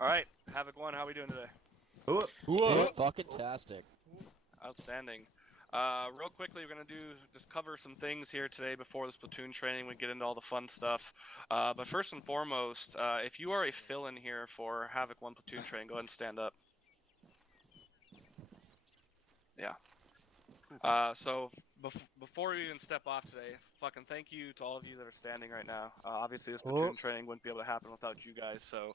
All right, Havoc 1, how are we doing today? Whoa. Fucking tastic. Outstanding. Real quickly, we're going to just cover some things here today before this platoon training. We get into all the fun stuff. But first and foremost, if you are a fill-in here for Havoc 1 platoon training, go ahead and stand up. Yeah. So before we even step off today, fucking thank you to all of you that are standing right now. Obviously, this platoon training wouldn't be able to happen without you guys. So,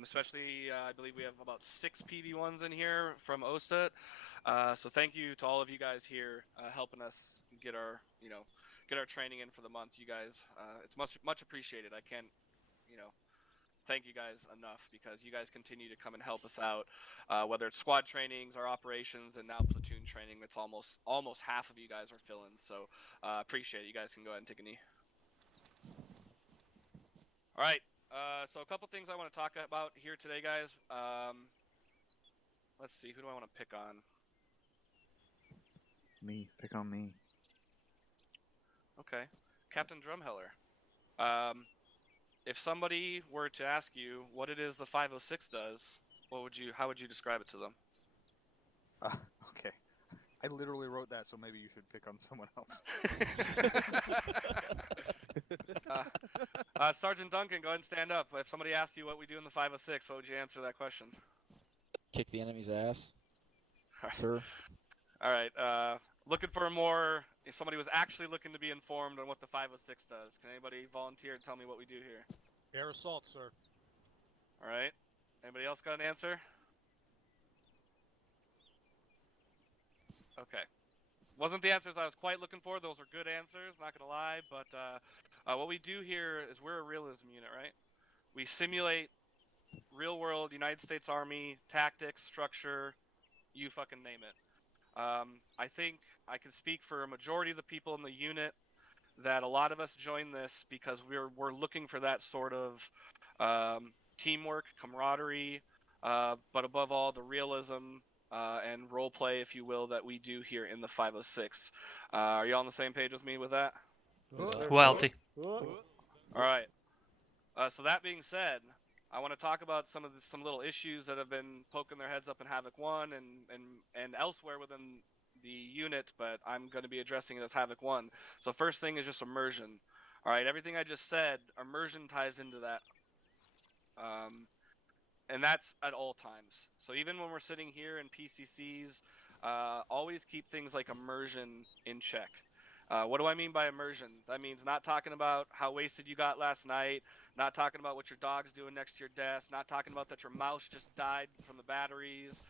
especially, I believe we have about 6 PV1s in here from OSET. So thank you to all of you guys here helping us get our, get our training in for the month. You guys, it's much appreciated. I can't, thank you guys enough because you guys continue to come and help us out, whether it's squad trainings, our operations, and now platoon training. It's almost half of you guys are fill-ins, so appreciate it. You guys can go ahead and take a knee. All right, so a couple things I want to talk about here today, guys. Let's see, who do I want to pick on? Me. Pick on me. Okay, Captain Drumheller. If somebody were to ask you what it is the 506 does, how would you describe it to them? Okay. I literally wrote that, so maybe you should pick on someone else. Sergeant Duncan, go ahead and stand up. If somebody asked you what we do in the 506, what would you answer that question? Kick the enemy's ass, Alright. sir. All right. Looking for if somebody was actually looking to be informed on what the 506 does, can anybody volunteer and tell me what we do here? Air assault, sir. All right. Anybody else got an answer? Okay. Wasn't the answers I was quite looking for. Those were good answers, not gonna lie. But what we do here is we're a realism unit, right? We simulate real-world United States Army tactics, structure, you fucking name it. I think I can speak for a majority of the people in the unit that a lot of us join this because we're looking for that sort of teamwork, camaraderie, but above all, the realism and role play, if you will, that we do here in the 506. Are you all on the same page with me with that? Wealthy. All right. So that being said, I want to talk about some little issues that have been poking their heads up in Havoc 1 and elsewhere within the unit, but I'm going to be addressing it as Havoc 1. So first thing is just immersion. All right, everything I just said, immersion ties into that. And that's at all times. So even when we're sitting here in PCCs, always keep things like immersion in check. What do I mean by immersion? That means not talking about how wasted you got last night, not talking about what your dog's doing next to your desk, not talking about that your mouse just died from the batteries,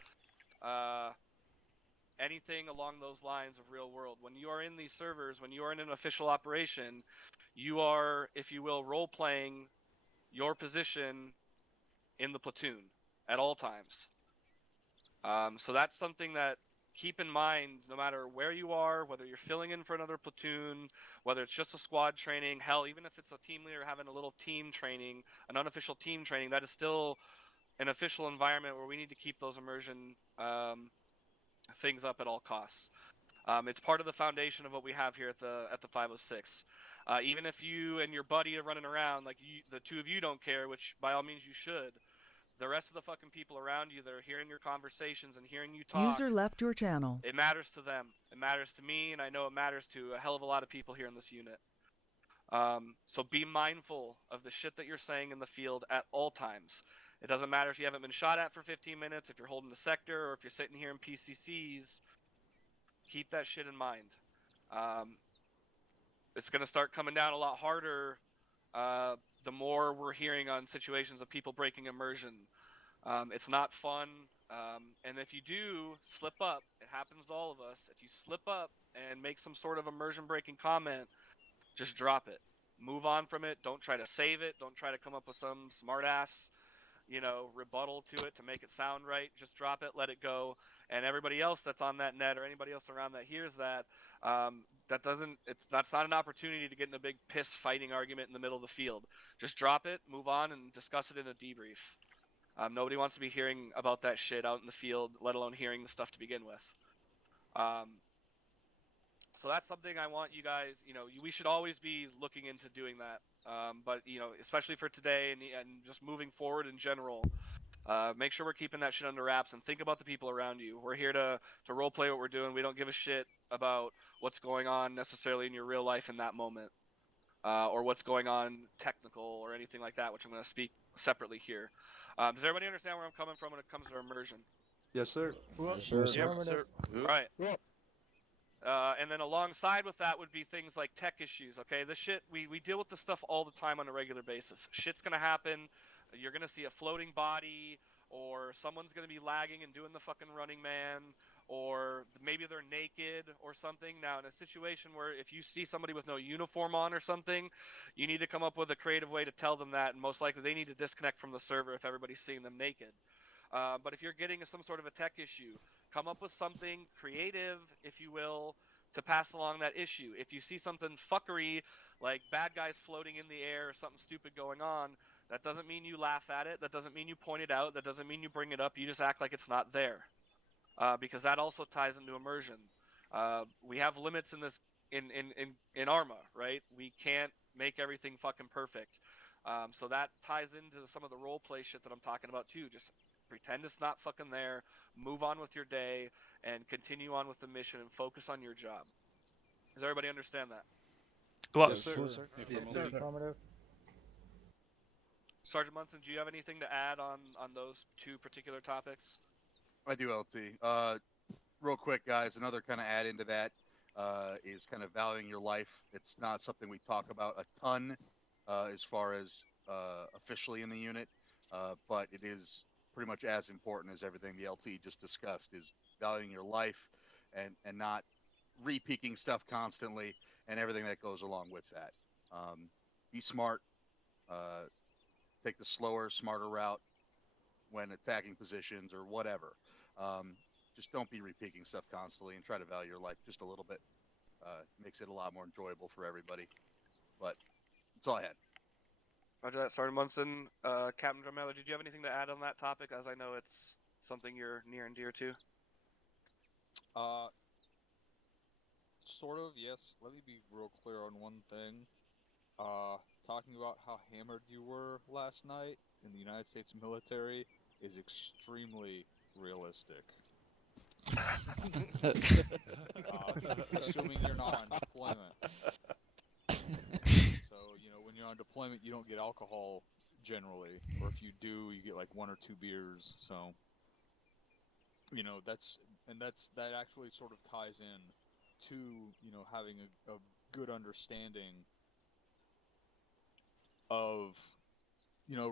anything along those lines of real world. When you are in these servers, when you are in an official operation, you are, if you will, role-playing your position in the platoon at all times. So that's something that keep in mind no matter where you are, whether you're filling in for another platoon, whether it's just a squad training, hell, even if it's a team leader having a little team training, an unofficial team training, that is still an official environment where we need to keep those immersion things up at all costs. It's part of the foundation of what we have here at the 506. Even if you and your buddy are running around, like the two of you don't care, which by all means you should, the rest of the fucking people around you that are hearing your conversations and hearing you talk. User left your channel. It matters to them. It matters to me, and I know it matters to a hell of a lot of people here in this unit. So be mindful of the shit that you're saying in the field at all times. It doesn't matter if you haven't been shot at for 15 minutes, if you're holding the sector, or if you're sitting here in PCCs. Keep that shit in mind. It's going to start coming down a lot harder the more we're hearing on situations of people breaking immersion. It's not fun. And if you do slip up, it happens to all of us. If you slip up and make some sort of immersion breaking comment, just drop it. Move on from it. Don't try to save it. Don't try to come up with some smart ass, rebuttal to it to make it sound right. Just drop it, let it go. And everybody else that's on that net or anybody else around that hears that, that's not an opportunity to get in a big piss fighting argument in the middle of the field. Just drop it, move on, and discuss it in a debrief. Nobody wants to be hearing about that shit out in the field, let alone hearing the stuff to begin with. So that's something I want you guys, we should always be looking into doing that. But, especially for today and just moving forward in general, Make sure we're keeping that shit under wraps and think about the people around you. We're here to role play what we're doing. We don't give a shit about what's going on necessarily in your real life in that moment, or what's going on technical or anything like that, which I'm going to speak separately here. Does everybody understand where I'm coming from when it comes to immersion? Yes, sir. For sure. Yep, Affirmative. All right. And then alongside with that would be things like tech issues. Okay, this shit we deal with this stuff all the time on a regular basis. Shit's gonna happen. You're gonna see a floating body, or someone's gonna be lagging and doing the fucking Running Man, or maybe they're naked or something. Now, in a situation where if you see somebody with no uniform on or something, you need to come up with a creative way to tell them that, and most likely they need to disconnect from the server if everybody's seeing them naked. But if you're getting some sort of a tech issue, come up with something creative, if you will, to pass along that issue. If you see something fuckery, like bad guys floating in the air or something stupid going on, that doesn't mean you laugh at it. That doesn't mean you point it out. That doesn't mean you bring it up. You just act like it's not there, because that also ties into immersion. We have limits in this in ArmA, right? We can't make everything fucking perfect. So that ties into some of the role play shit that I'm talking about too. Just pretend it's not fucking there, move on with your day, and continue on with the mission and focus on your job. Does everybody understand that? Well, Yes, sir. Affirmative. Sergeant Munson, do you have anything to add on those two particular topics? I do, LT. Real quick, guys, another kind of add into that is kind of valuing your life. It's not something we talk about a ton as far as officially in the unit, but it is pretty much as important as everything the LT just discussed, is valuing your life and not re-peaking stuff constantly and everything that goes along with that. Be smart. Take the slower, smarter route when attacking positions or whatever. Just don't be repeating stuff constantly and try to value your life just a little bit. Makes it a lot more enjoyable for everybody. But that's all I had. Roger that, Sergeant Munson. Captain Drumella, did you have anything to add on that topic, as I know it's something you're near and dear to? Sort of, yes. Let me be real clear on one thing. Talking about how hammered you were last night in the United States military is extremely realistic. Assuming you're not on deployment. So, when you're on deployment, you don't get alcohol generally, or if you do, you get like 1 or 2 beers. So, that actually sort of ties in to, having a good understanding of,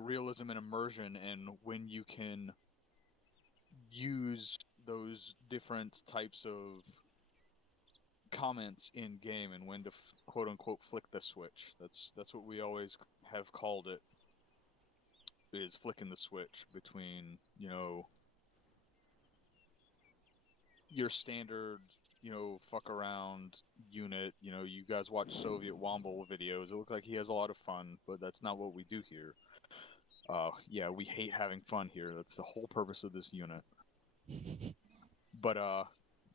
realism and immersion, and when you can use those different types of comments in game and when to quote unquote flick the switch. That's what we always have called it, is flicking the switch between, your standard, fuck around unit. You guys watch Soviet Womble videos. It looks like he has a lot of fun, but that's not what we do here. Yeah, we hate having fun here. That's the whole purpose of this unit. But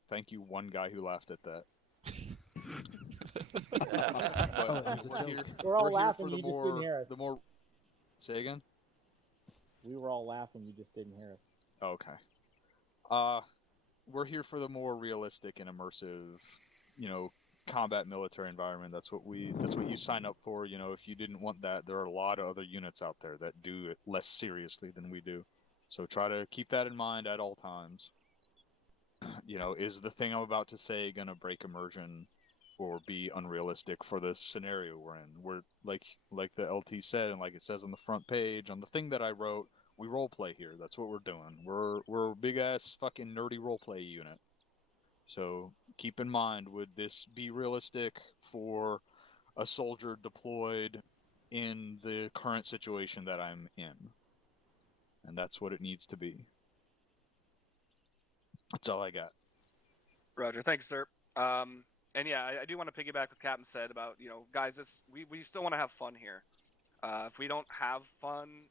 thank you, one guy who laughed at that. It was a We're joke. here, We're all we're here laughing, for the you just more, didn't hear us. the more. Say again. We were all laughing, you just didn't hear us. Okay. We're here for the more realistic and immersive, combat military environment. That's what you sign up for. If you didn't want that, there are a lot of other units out there that do it less seriously than we do. So try to keep that in mind at all times. Is the thing I'm about to say gonna break immersion or be unrealistic for the scenario we're in? We're like the LT said, and like it says on the front page on the thing that I wrote, we roleplay here. That's what we're doing. We're a big ass fucking nerdy roleplay unit. So keep in mind, would this be realistic for a soldier deployed in the current situation that I'm in? And that's what it needs to be. That's all I got. Roger, thanks, sir. And yeah, I do want to piggyback what Captain said about, guys, we still want to have fun here. If we don't have fun,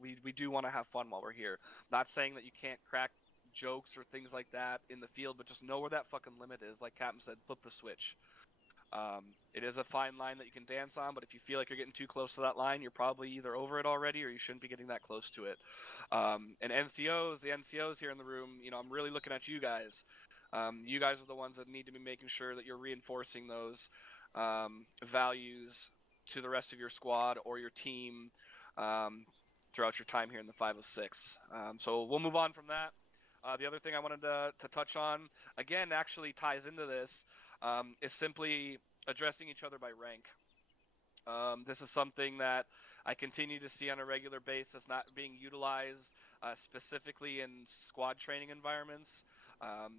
we do want to have fun while we're here. Not saying that you can't crack jokes or things like that in the field, but just know where that fucking limit is. Like Captain said, flip the switch. It is a fine line that you can dance on, but if you feel like you're getting too close to that line, you're probably either over it already or you shouldn't be getting that close to it. And NCOs, the NCOs here in the room, I'm really looking at you guys. You guys are the ones that need to be making sure that you're reinforcing those values to the rest of your squad or your team throughout your time here in the 506. So we'll move on from that. The other thing I wanted to touch on, again, actually ties into this, is simply addressing each other by rank. This is something that I continue to see on a regular basis not being utilized specifically in squad training environments.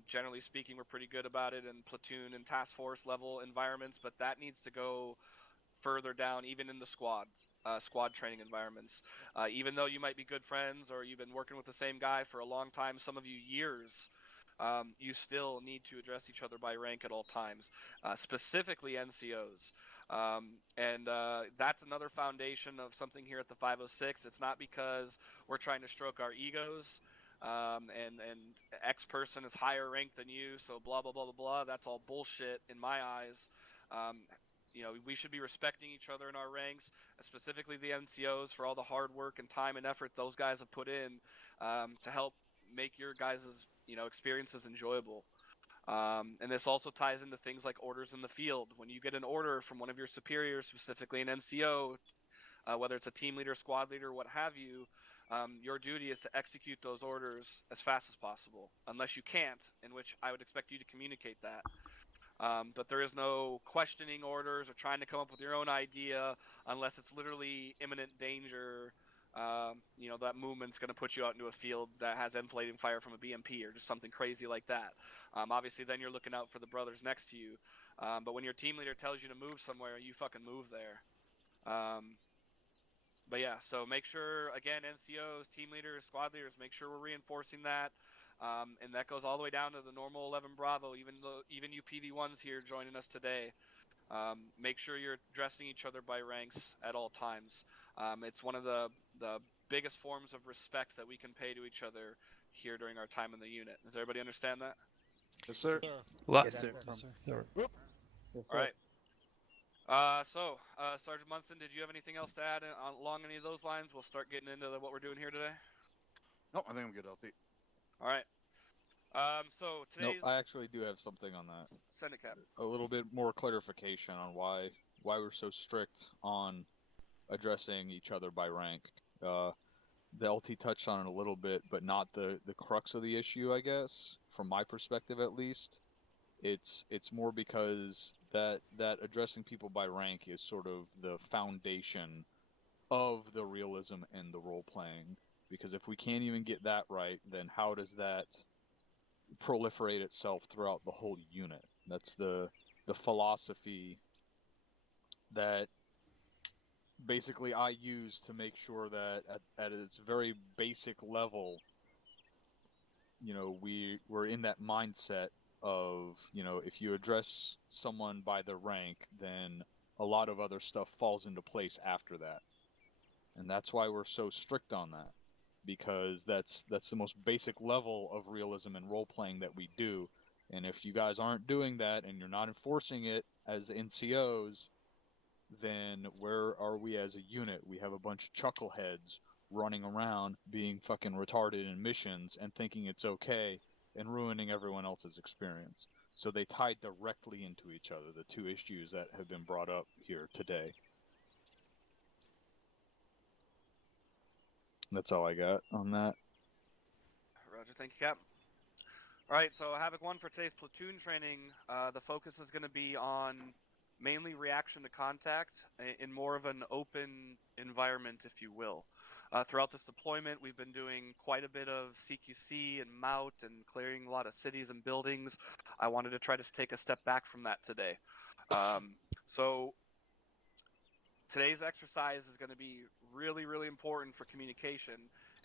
Generally speaking, we're pretty good about it in platoon and task force level environments, but that needs to go further down, even in the squad training environments. Even though you might be good friends or you've been working with the same guy for a long time, some of you years, you still need to address each other by rank at all times, specifically NCOs. And that's another foundation of something here at the 506. It's not because we're trying to stroke our egos and X person is higher ranked than you, so blah, blah, blah, blah, blah. That's all bullshit in my eyes. We should be respecting each other in our ranks, specifically the NCOs, for all the hard work and time and effort those guys have put in to help make your guys' experiences enjoyable. And this also ties into things like orders in the field. When you get an order from one of your superiors, specifically an NCO, whether it's a team leader, squad leader, what have you, your duty is to execute those orders as fast as possible, unless you can't, in which I would expect you to communicate that. But there is no questioning orders or trying to come up with your own idea unless it's literally imminent danger. That movement's going to put you out into a field that has enflating fire from a BMP or just something crazy like that. Obviously, then you're looking out for the brothers next to you. But when your team leader tells you to move somewhere, you fucking move there. But yeah, so make sure, again, NCOs, team leaders, squad leaders, make sure we're reinforcing that. And that goes all the way down to the normal 11 Bravo, even you PV1s here joining us today. Make sure you're addressing each other by ranks at all times. It's one of the biggest forms of respect that we can pay to each other here during our time in the unit. Does everybody understand that? Yes, sir. Yes, sir. Yes, All sir. right. Sergeant Munson, did you have anything else to add along any of those lines? We'll start getting into what we're doing here today. No, I think I'm good, LT. All right. So Nope, today's I actually do have something on that. Senate Cap. A little bit more clarification on why we're so strict on addressing each other by rank. The LT touched on it a little bit, but not the crux of the issue, I guess, from my perspective at least. It's more because that addressing people by rank is sort of the foundation of the realism and the role playing. Because if we can't even get that right, then how does that proliferate itself throughout the whole unit? That's the philosophy that basically I use to make sure that at its very basic level, we're in that mindset of, if you address someone by their rank, then a lot of other stuff falls into place after that. And that's why we're so strict on that, because that's the most basic level of realism and role playing that we do. And if you guys aren't doing that and you're not enforcing it as NCOs, then where are we as a unit? We have a bunch of chuckleheads running around being fucking retarded in missions and thinking it's okay and ruining everyone else's experience. So they tie directly into each other, the two issues that have been brought up here today. That's all I got on that. Roger, thank you, Cap. All right, so Havoc 1 for today's platoon training. The focus is going to be on mainly reaction to contact in more of an open environment, if you will. Throughout this deployment, we've been doing quite a bit of CQC and MOUT and clearing a lot of cities and buildings. I wanted to try to take a step back from that today. So today's exercise is going to be really, really important for communication.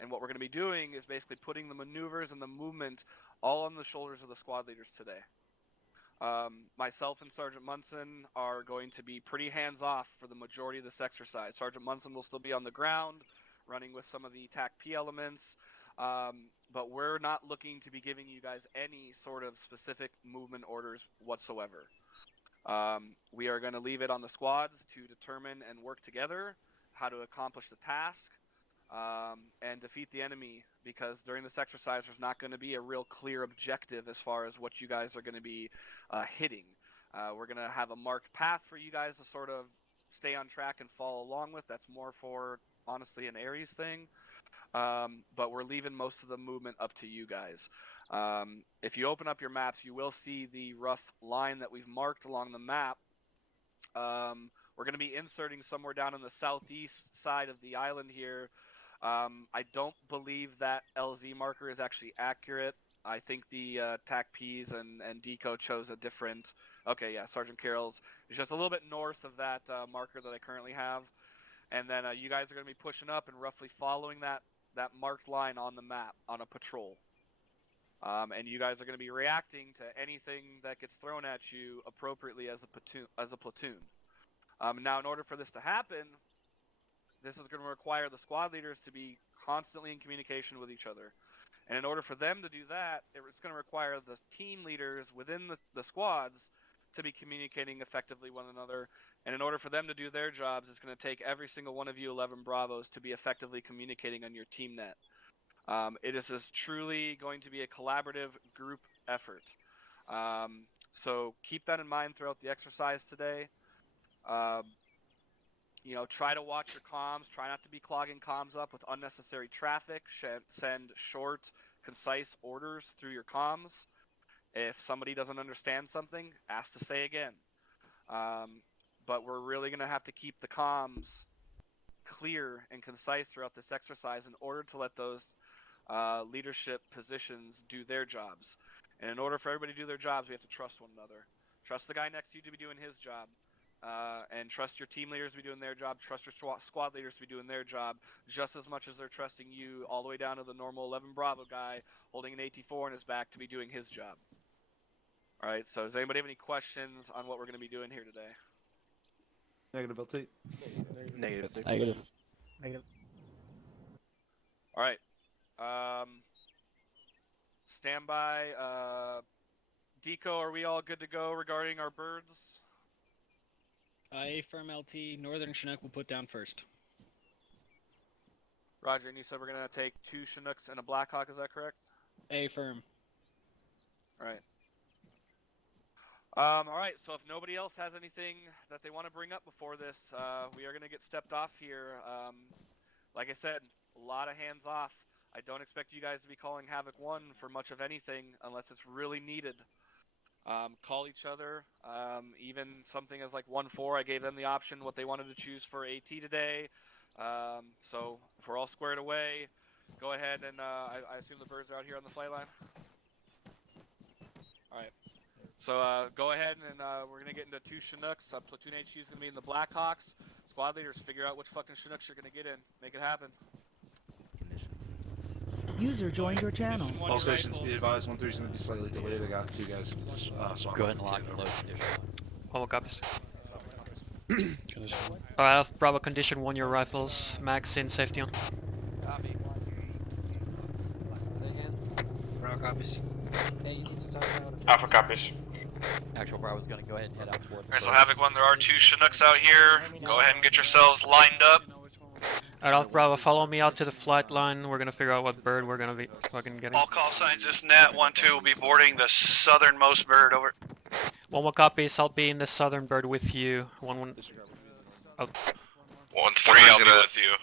And what we're going to be doing is basically putting the maneuvers and the movement all on the shoulders of the squad leaders today. Myself and Sergeant Munson are going to be pretty hands-off for the majority of this exercise. Sergeant Munson will still be on the ground, running with some of the TAC-P elements, but we're not looking to be giving you guys any sort of specific movement orders whatsoever. We are going to leave it on the squads to determine and work together how to accomplish the task and defeat the enemy, because during this exercise there's not going to be a real clear objective as far as what you guys are going to be hitting. We're going to have a marked path for you guys to sort of stay on track and follow along with. That's more for, honestly, an Ares thing. But we're leaving most of the movement up to you guys. If you open up your maps, you will see the rough line that we've marked along the map. We're going to be inserting somewhere down in the southeast side of the island here. I don't believe that LZ marker is actually accurate. I think the TAC Ps and Deco chose a different... Okay, yeah, Sergeant Carroll's is just a little bit north of that marker that I currently have. And then you guys are going to be pushing up and roughly following that marked line on the map on a patrol. And you guys are going to be reacting to anything that gets thrown at you appropriately as a platoon. Now, in order for this to happen, this is going to require the squad leaders to be constantly in communication with each other. And in order for them to do that, it's going to require the team leaders within the squads to be communicating effectively with one another. And in order for them to do their jobs, it's going to take every single one of you 11 Bravos to be effectively communicating on your team net. It is truly going to be a collaborative group effort. So keep that in mind throughout the exercise today. Try to watch your comms. Try not to be clogging comms up with unnecessary traffic. Send short, concise orders through your comms. If somebody doesn't understand something, ask to say again. But we're really going to have to keep the comms clear and concise throughout this exercise in order to let those leadership positions do their jobs. And in order for everybody to do their jobs, we have to trust one another. Trust the guy next to you to be doing his job. And trust your team leaders to be doing their job. Trust your squad leaders to be doing their job just as much as they're trusting you, all the way down to the normal 11 Bravo guy holding an AT-4 in his back to be doing his job. All right, so does anybody have any questions on what we're going to be doing here today? Negative LT. Negative. Negative. All right. Stand by. Deco, are we all good to go regarding our birds? A firm LT. Northern Chinook will put down first. Roger, and you said we're going to take 2 Chinooks and a Blackhawk, is that correct? A firm. All right. All right, so if nobody else has anything that they want to bring up before this, we are going to get stepped off here. Like I said, a lot of hands off. I don't expect you guys to be calling Havoc 1 for much of anything unless it's really needed. Call each other. Even something as like 1-4, I gave them the option what they wanted to choose for AT today. So if we're all squared away, go ahead and I assume the birds are out here on the flight line. All right. So go ahead and we're going to get into 2 Chinooks. Platoon HQ is going to be in the Blackhawks. Squad leaders, figure out which fucking Chinooks you're going to get in. Make it happen. User joined your channel. Condition one, All your stations rifles. be advised, 1-3 is going to be slightly delayed. I got 2 guys. Go ahead and lock and load condition. All copies. Alright, Bravo condition 1, your rifles. Max in, safety on. Copy. Bravo copies. Hey, you need to talk about it. Alpha copies. Actual Bravo's gonna go ahead and head out toward the Alright, so birds. Havoc 1, there are 2 Chinooks out here. Go ahead and get yourselves lined up. Alright, Alpha Bravo, follow me out to the flight line. We're gonna figure out what bird we're gonna be fucking getting. All call signs this net. 1-2 will be boarding the southernmost bird, over. 1-1 copies, I'll be in the southern bird with you. 1-1. 1-3, I'll be with you.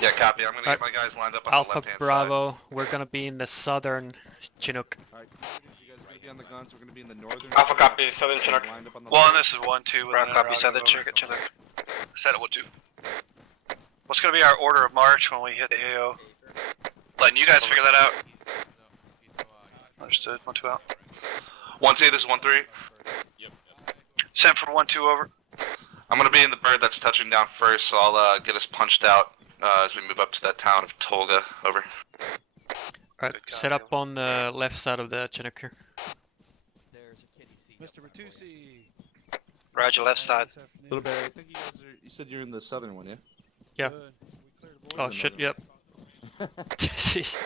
Yeah, copy. I'm gonna Alright. get my guys lined up on Alpha the left-hand Bravo, we're gonna be in the southern Chinook. Alright, you guys are going to be on the guns. We're going to be in the northern. Alpha copy, southern Chinook. Lined up on the Well, left. and this is 1-2. Brown copy, southern Chinook. Set it 1-2. What's gonna be our order of march when we hit the AO? Letting you guys figure that out. Understood. 1-2 out. 1-2, this is 1-3. Send for 1-2 over. I'm gonna be in the bird that's touching down first, so I'll get us punched out as we move up to that town of Tolga. Over. Alright, set up on the left side of the Chinook here. There's a kitty seat. Mr. Bertucci. Roger, left side. Little Bear, I think you guys are. You said you're in the southern one, yeah? Yeah. Oh shit, yep. 1-2,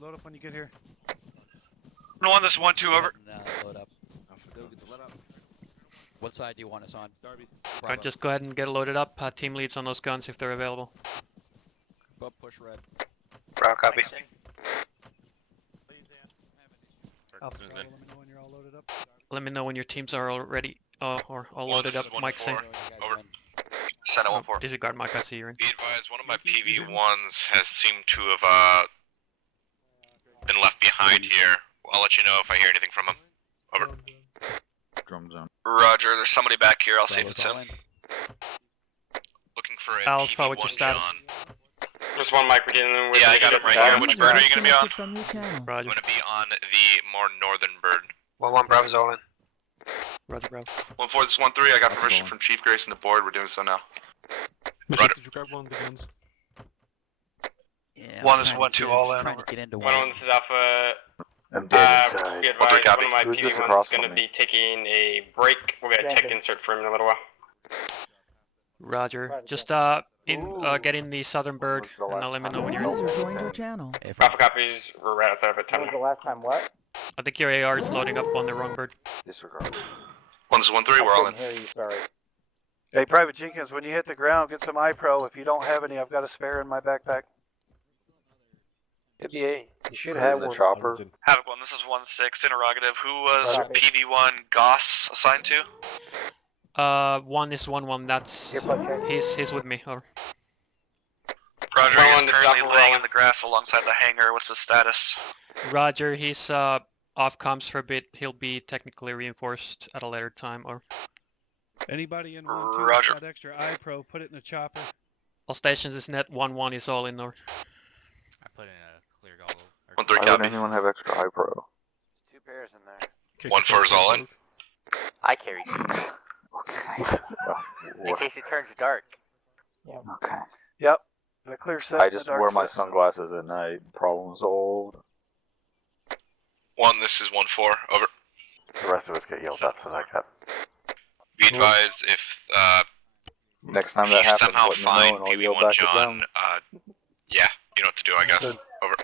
load up when you get here. 1-1, this is 1-2 over. Load up. Go get the let up. What side do you want us on? Darby. Bravo. Just go ahead and get loaded up. Team leads on those guns if they're available. Push red. Bravo, copy. Alpha, Bravo, let me know when you're all loaded up. Let me know when your teams are all ready or all One, loaded this up. is 1 Mike to saying. 4. Over. Senate 1-4. Disregard Mike, I see you're in. Be advised, one of my PV1s has seemed to have been left behind here. I'll let you know if I hear anything from him. Over. Drum zone. Roger, there's somebody back here. I'll see if Bravo's it's him. all in. Looking for a Alpha, PV1 what's your status? John. There's one mic we're getting with. Yeah, I got him right here. Which User bird are you going to be on? disconnected from your channel. I'm Roger. going to be on the more northern bird. 1-1 Bravo's all in. Roger, Bravo. 1-4, this is 1-3. I got That's permission going. from Chief Grayson to board. We're doing so now. Roger. Did you grab one of the guns? Yeah, One I'm is trying 1-2 to get- all just in. Trying to get into 1-1, one. this is Alpha. I'm dead inside. Be 1-3 advised, copy. one of my Who's this PV1s across is going to from me? be taking a break. We'll get a tech insert for him in a little while. Roger. Just get in the southern bird and let me know when you're in. User joined your channel. Hey, Bravo copies. We're right outside of it. When was the last time what? I think your AR is loading up on the wrong bird. Disregard. 1 is 1-3. We're all in. Hear you, sorry. Hey, Private Jenkins, when you hit the ground, get some iPro. If you don't have any, I've got a spare in my backpack. Could be a. You should have the chopper. Havoc 1, this is 1-6. Interrogative. Who was Copy. PV1 Goss assigned to? 1 is 1-1. That's he's with me. Over. Roger, Well, he's on the currently double laying roll. in the grass alongside the hangar. What's his status? Roger. He's off comms for a bit. He'll be technically reinforced at a later time. Or Anybody in 1-2 Roger. got extra iPro, put it in the chopper. all stations is net 1-1 is all in. Or I put in a clear goggle. 1-3 Why would copy. anyone have extra iPro? 2 pairs in there. 1-4 is all in. I carry you. Okay. In case it turns dark. Okay. Yep. A clear set. I just wear my sunglasses at night. Problem solved. 1, this is 1-4. Over. The rest of us get yelled at for that guy. Be advised if Next time you that happens, somehow let me know find and I'll yell PV1 back at John, them. yeah, you know what to do, I guess. Good. Over.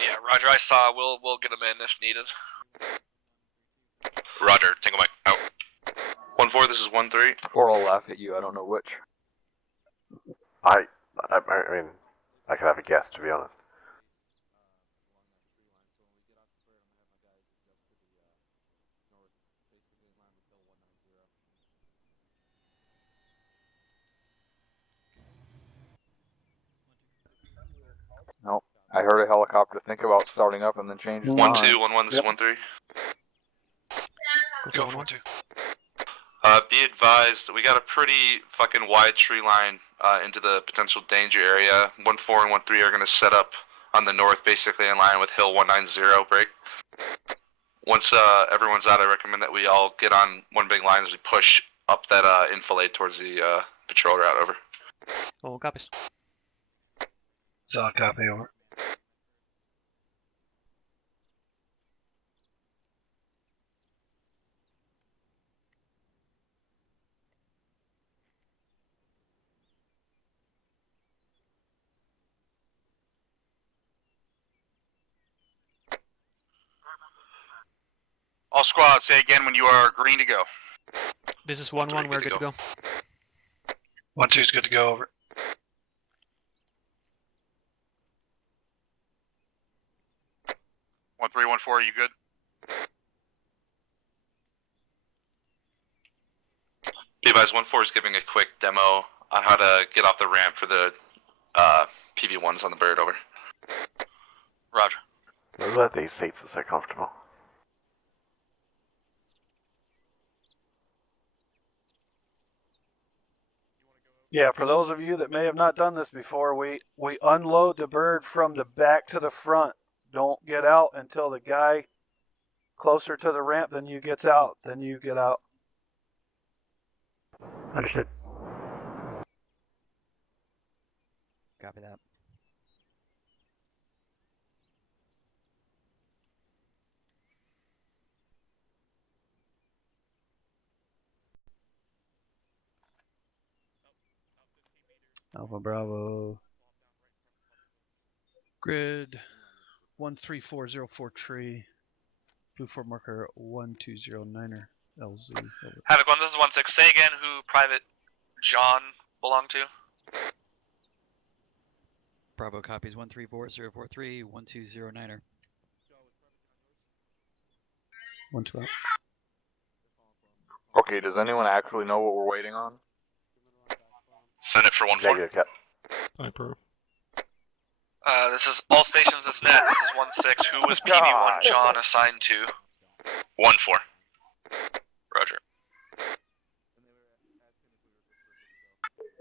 Yeah, Roger, I saw. We'll get him in if needed. Roger, Tango Mike, out. 1-4, this is 1-3. Or I'll laugh at you, I don't know which. I mean, I could have a guess, to be honest. Nope. I heard a helicopter think about starting up and then change his 1-2, mind. 1-1, this is 1-3. Go for 1-2. Be advised, we got a pretty fucking wide tree line into the potential danger area. 1-4 and 1-3 are going to set up on the north, basically in line with Hill 190 break. Once everyone's out, I recommend that we all get on one big line as we push up that enfilade towards the patrol route. Over. oh, copies. Solid copy, over. All squads, say again when you are green to go. This is 1-1. We're good to go. 1-2 is good to go, over. One, 3, 1, 4, are you good? Be advised, 1-4 is giving a quick demo on how to get off the ramp for the PV1s on the bird. Over. Roger. Who let these seats are so comfortable? Yeah, for those of you that may have not done this before, we unload the bird from the back to the front. Don't get out until the guy closer to the ramp than you gets out. Then you get out. Understood. Copy that. Alpha Bravo. Grid 13404 tree. Blue 4 marker 1209er. LZ. Havoc 1, this is 1-6. Say again who Private John belonged to. Bravo copies 134043 1209er. 112. Okay, does anyone actually know what we're waiting on? Send it for 1-4. Negative, Cap. I approve. This is all stations this net. This is 1-6. Who was PB1 John assigned to? 1-4. Roger.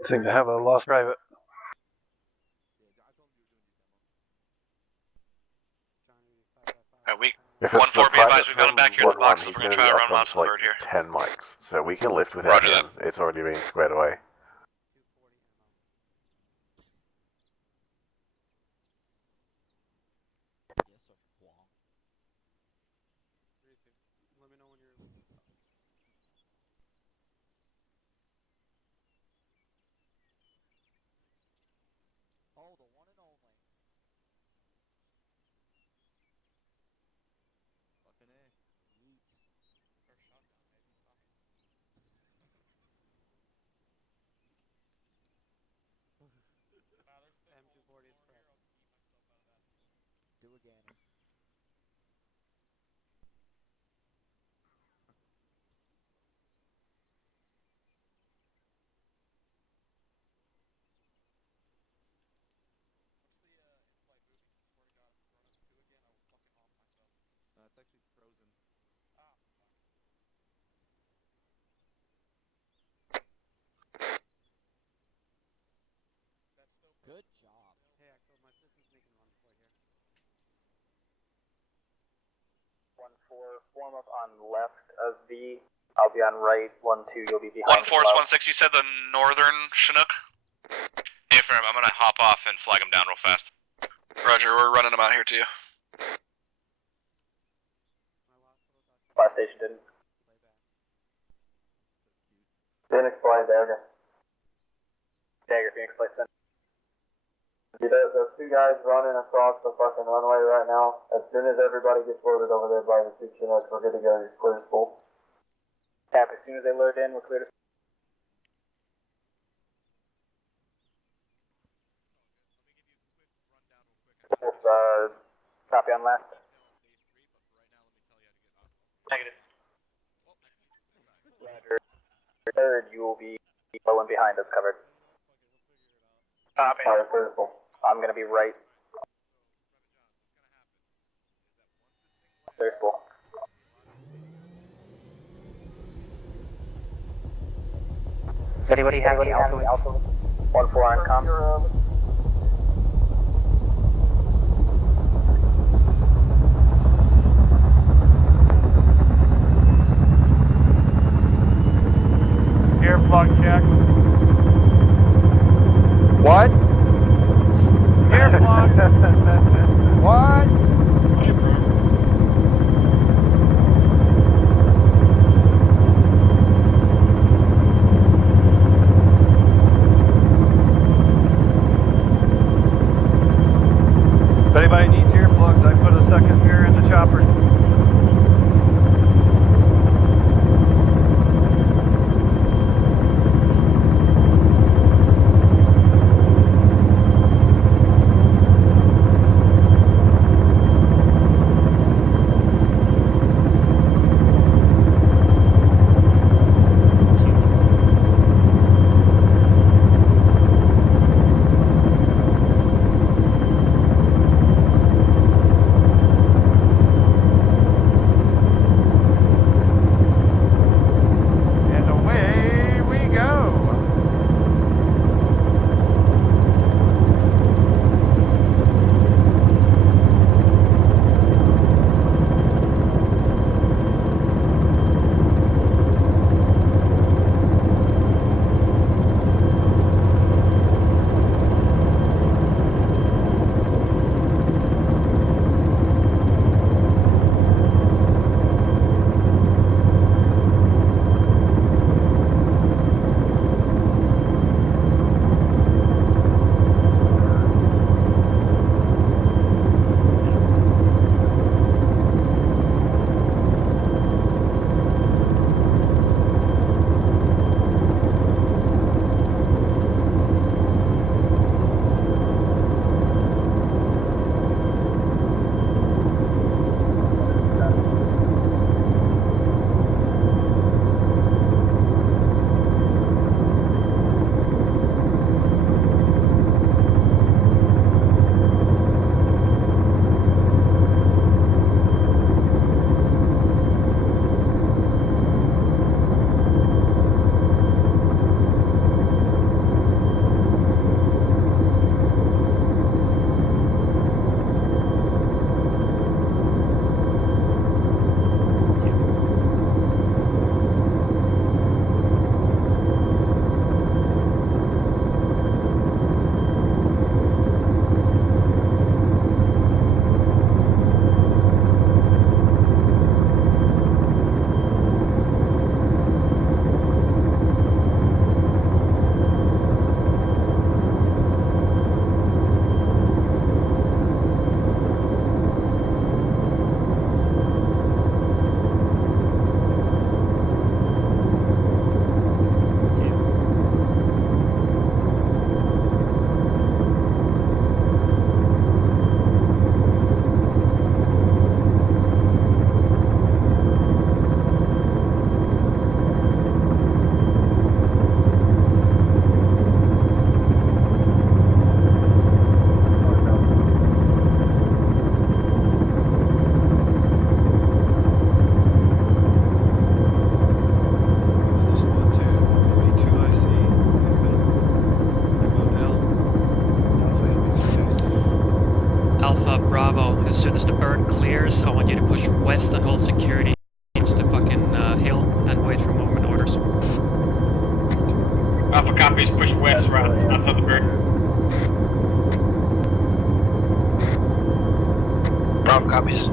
Seem to have a lost private. We If 1-4, it's the be advised, private we've got him from back here in the 1-1, box, so he's we're going gonna to try be to run up him off on the like bird here. 10 mics, so we can lift without Roger him. It's already been squared away. Good job. Hey, Axel, my system's making run for here. 1-4, form up on left of V. I'll be on right. 1-2, you'll be behind. 1-4 is 1-6. You said the northern Chinook? Hey, firm, I'm gonna hop off and flag him down real fast. Roger, we're running him out here to you. Last station didn't. Phoenix fly dagger. Dagger, Phoenix fly send. Those two guys running across the fucking runway right now. As soon as everybody gets loaded over there by the two Chinooks, we're good to go. You're clear to full. Tap, as soon as they load in, we're clear to. Copy on last. Negative. Roger. Third, you will be low and behind us covered. Copy. Alright, clear to full. I'm gonna be right. Clear to full. Does anybody have any alpha? 1-4 on com. Gear plug check. What? Gear plug. What? I approve. If anybody needs earplugs, I put a second pair in the chopper. Bravo, as soon as the bird clears, I want you to push west and hold security against the fucking hill and wait for movement orders. Alpha copies, push west, right outside the bird. Bravo copies.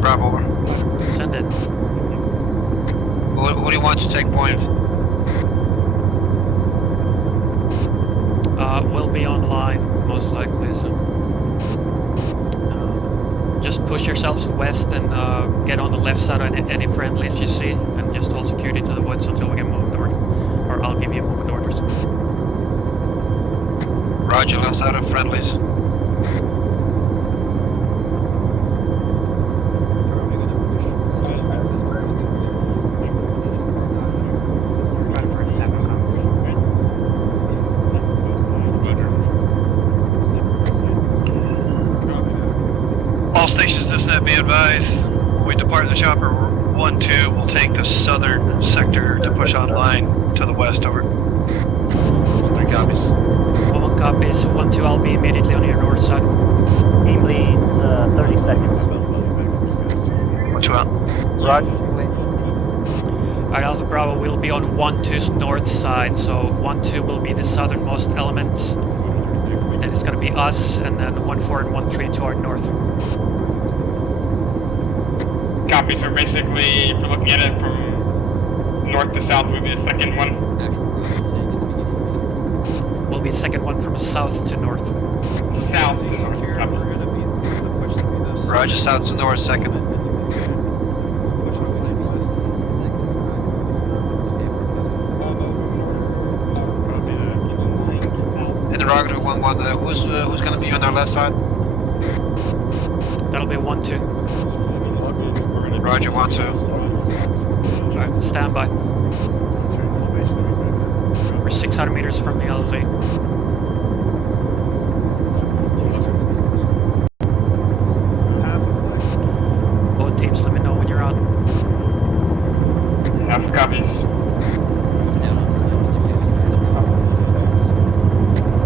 Bravo, over. Send it. Who do you want to take point? We'll be online, most likely, so... just push yourselves west and get on the left side of any friendlies you see, and just hold security to the woods until we get movement north. Or I'll give you movement orders. Roger, left side of friendlies. Be advised, we depart the chopper 1-2, we'll take the southern sector to push online to the west, over. 3 copies. 1 copies, 1-2, I'll be immediately on your north side. Team leads 30 seconds. 1-2 out. Roger. Alright, Alpha Bravo will be on 1-2's north side, so 1-2 will be the southernmost element. Then it's gonna be us, and then 1-4 and 1-3 to our north. Copy, so basically, if you're looking at it from north to south, we'll be the second one. Will be second one from south to north. South to north. Roger, south to north, second. Interrogative 1-1, who's going to be on our left side? That'll be 1-2. Roger, 1-2. Alright, stand by. We're 600 meters from the LZ. Both teams, let me know when you're on. Enough copies.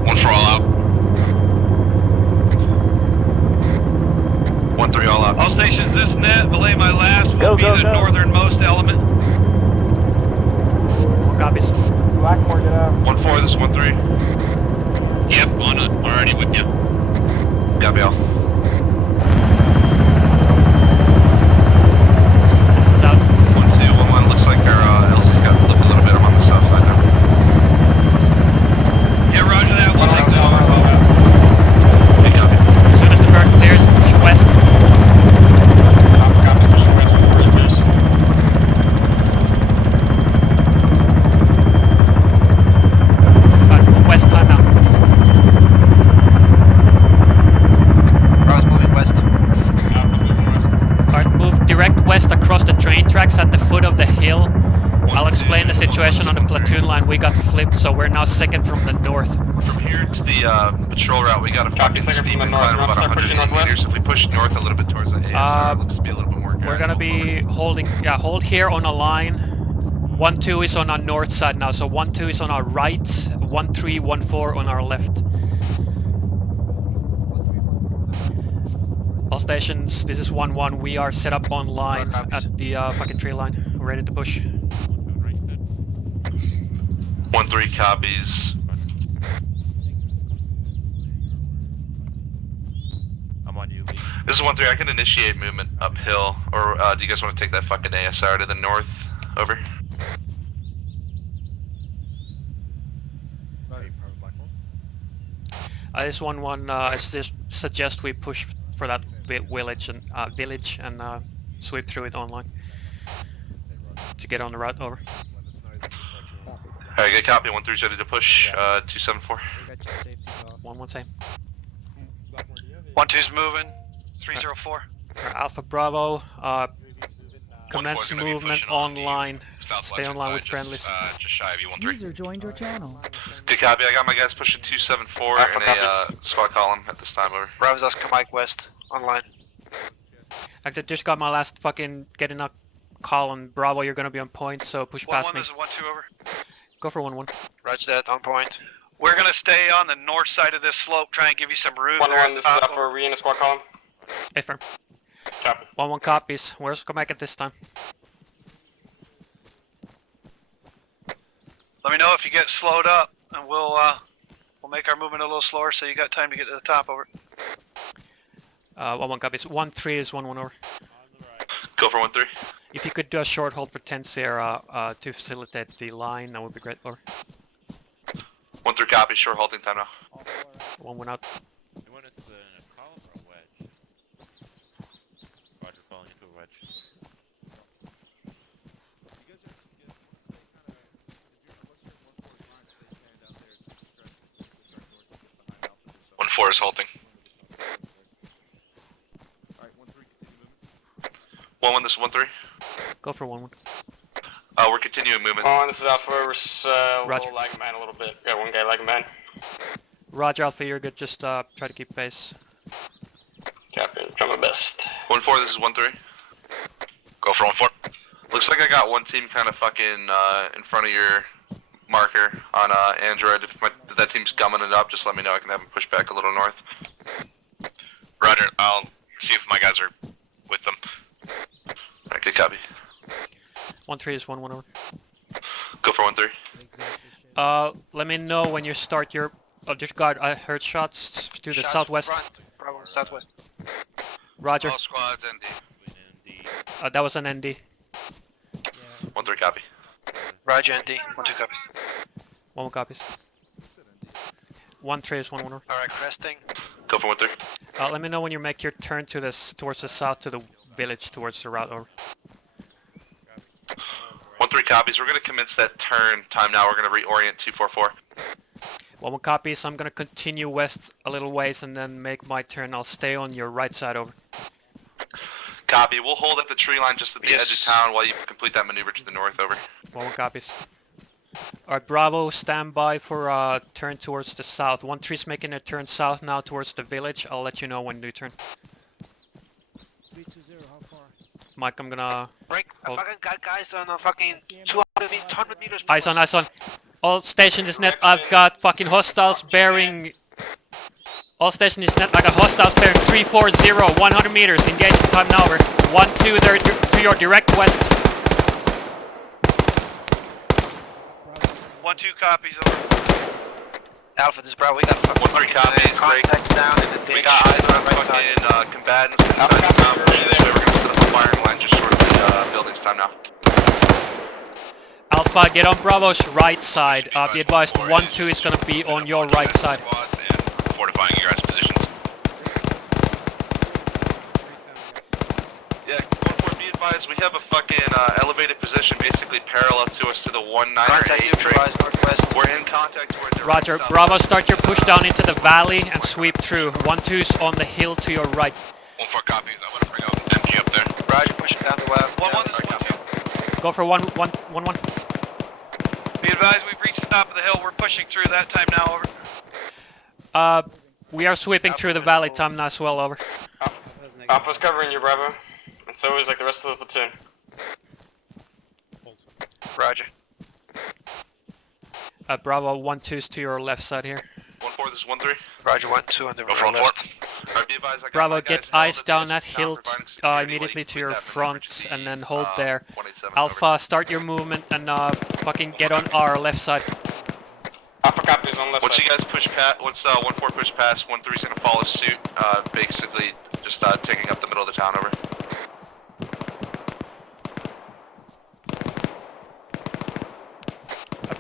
1 for all out. stations, this net, belay my last, will Go, be go, the go. northernmost element. Copies. Blackmore, get out. 1-4, this is 1-3. Yep, on it. Already with you. Copy all. It's out. 1-2, 1-1, looks like our LC's got flipped a little bit. I'm on the south side now. Yeah, roger that. We'll take the over. Good copy. As soon as the bird clears, push west. Move west time now. Bravo's moving west. Alright, move direct west across the train tracks at the foot of the hill. I'll explain the situation on the platoon line. We got flipped, so we're now second from the north. From here to the patrol route, we got a fucking steep incline of about 180 meters. If we push north a little bit towards the ASR, it looks to be a little bit more We're gonna be holding, hold here on a line. 1-2 is on our north side now, so 1-2 is on our right, 1-3, 1-4 on our left. All stations, this is 1-1. We are set up on line at the fucking tree line. We're ready to push. 1-3 copies. I'm on you. This is 1-3. I can initiate movement uphill, or do you guys want to take that fucking ASR to the north? Over. This 1-1. I suggest we push for that village and sweep through it online to get on the route. Over. Alright, good copy. 1-3's ready to push. 274. 1-1 same. 1-2's moving. 304. Alpha Bravo. Commence movement online. Stay online with friendlies. Just shy of you, 1-3. User joined your channel. Good copy. I got my guys pushing 274 in a squad column at this time. Over. Bravo's Oscar Mike West. Online. Actually, just got my last fucking getting a column. Bravo, you're gonna be on point, so push past 1-1, me. this is 1-2 over. Go for 1-1. Roger that, on point. We're gonna stay on the north side of this slope, try and give you some room. 1-1, this is Alpha, we in a squad column. Hey, firm. Copy. 1-1 copies. Where's Comac at this time? Let me know if you get slowed up, and we'll make our movement a little slower so you got time to get to the top. Over. 1-1 copies. 1-3 is 1-1 over. Go for 1-3. If you could do a short hold for 10 Sierra to facilitate the line, that would be great. Over. 1-3 copy. Short halting time now. 1-1 out. You want us in a column or a wedge? Roger, falling into a wedge. 1-4 is halting. Alright, 1-3, continue movement. 1-1, this is 1-3. Go for 1-1. We're continuing movement. This is Alpha, we're Roger. lagging man a little bit. Got one guy lagging man. Roger, Alpha, you're good. Just try to keep pace. Captain, try my best. 1-4, this is 1-3. Go for 1-4. Looks like I got one team kind of fucking in front of your marker on Android. If that team's gumming it up, just let me know. I can have them push back a little north. Roger, I'll see if my guys are with them. Alright, good copy. 1-3 is 1-1 over. Go for 1-3. Let me know when you start your... Oh, disregard, I heard shots to the southwest. Bravo, southwest. Roger. All squads, ND. That was an ND. 1-3 copy. Roger, ND. 1-2 copies. 1-1 copies. 1-3 is 1-1 over. Alright, cresting. Go for 1-3. Let me know when you make your turn to towards the south to the village towards the route. Over. 1-3 copies. We're gonna commence that turn time now. We're gonna reorient 244. 1-1 copies. I'm gonna continue west a little ways and then make my turn. I'll stay on your right side. Over. Copy. We'll hold at the tree line just at the edge of town while you complete that maneuver to the north. Over. 1-1 copies. Alright, Bravo, stand by for turn towards the south. 1-3's making a turn south now towards the village. I'll let you know when you turn. 3-0, how far? Mike, I'm gonna... Break. I fucking got guys on a fucking 200 meters. Eyes on, eyes on. All station is net. I've got fucking hostiles bearing All station is net. I got hostiles bearing 340, 100 meters. Engaging time now over. 1-2, they're to your direct west. 1-2 copies over. Alpha, this is Bravo. We got 1-3 copies. contacts down in the ditch. We got eyes on fucking combatants inside the town. So we're gonna set up a firing line just short of the building's time now. Alpha, get on Bravo's right side. Be advised, 1-2 is gonna be on your right side. Fortifying your guys' positions. Yeah, 1-4, be advised, we have a fucking elevated position basically parallel to us to the 1-9-8 tree. We're in contact with direct Roger. south. Bravo, start your push down into the valley and sweep through. 1-2's on the hill to your right. 1-4 copies, I'm gonna bring out MG up there. Roger, pushing down the well. 1-1, this is 1-2. Go for 1-1. Be advised, we've reached the top of the hill. We're pushing through that time now, over. We are sweeping through the valley time now as well, over. Alpha's covering you, Bravo. And so is like the rest of the platoon. Roger. Bravo, 1-2's to your left side here. 1-4, this is 1-3. Roger, 1-2 on the Go for right. 1-4. Alright, be advised, I got Bravo, my get guys held eyes at the down edge that of town hill providing security immediately while you to your complete that front emergency, and then hold there. 27 Alpha, over. start your movement and fucking get on our left side. Alpha copies on left Once side. you guys push past, once 1-4 push past, 1-3's gonna follow suit. Basically just taking up the middle of the town. Over.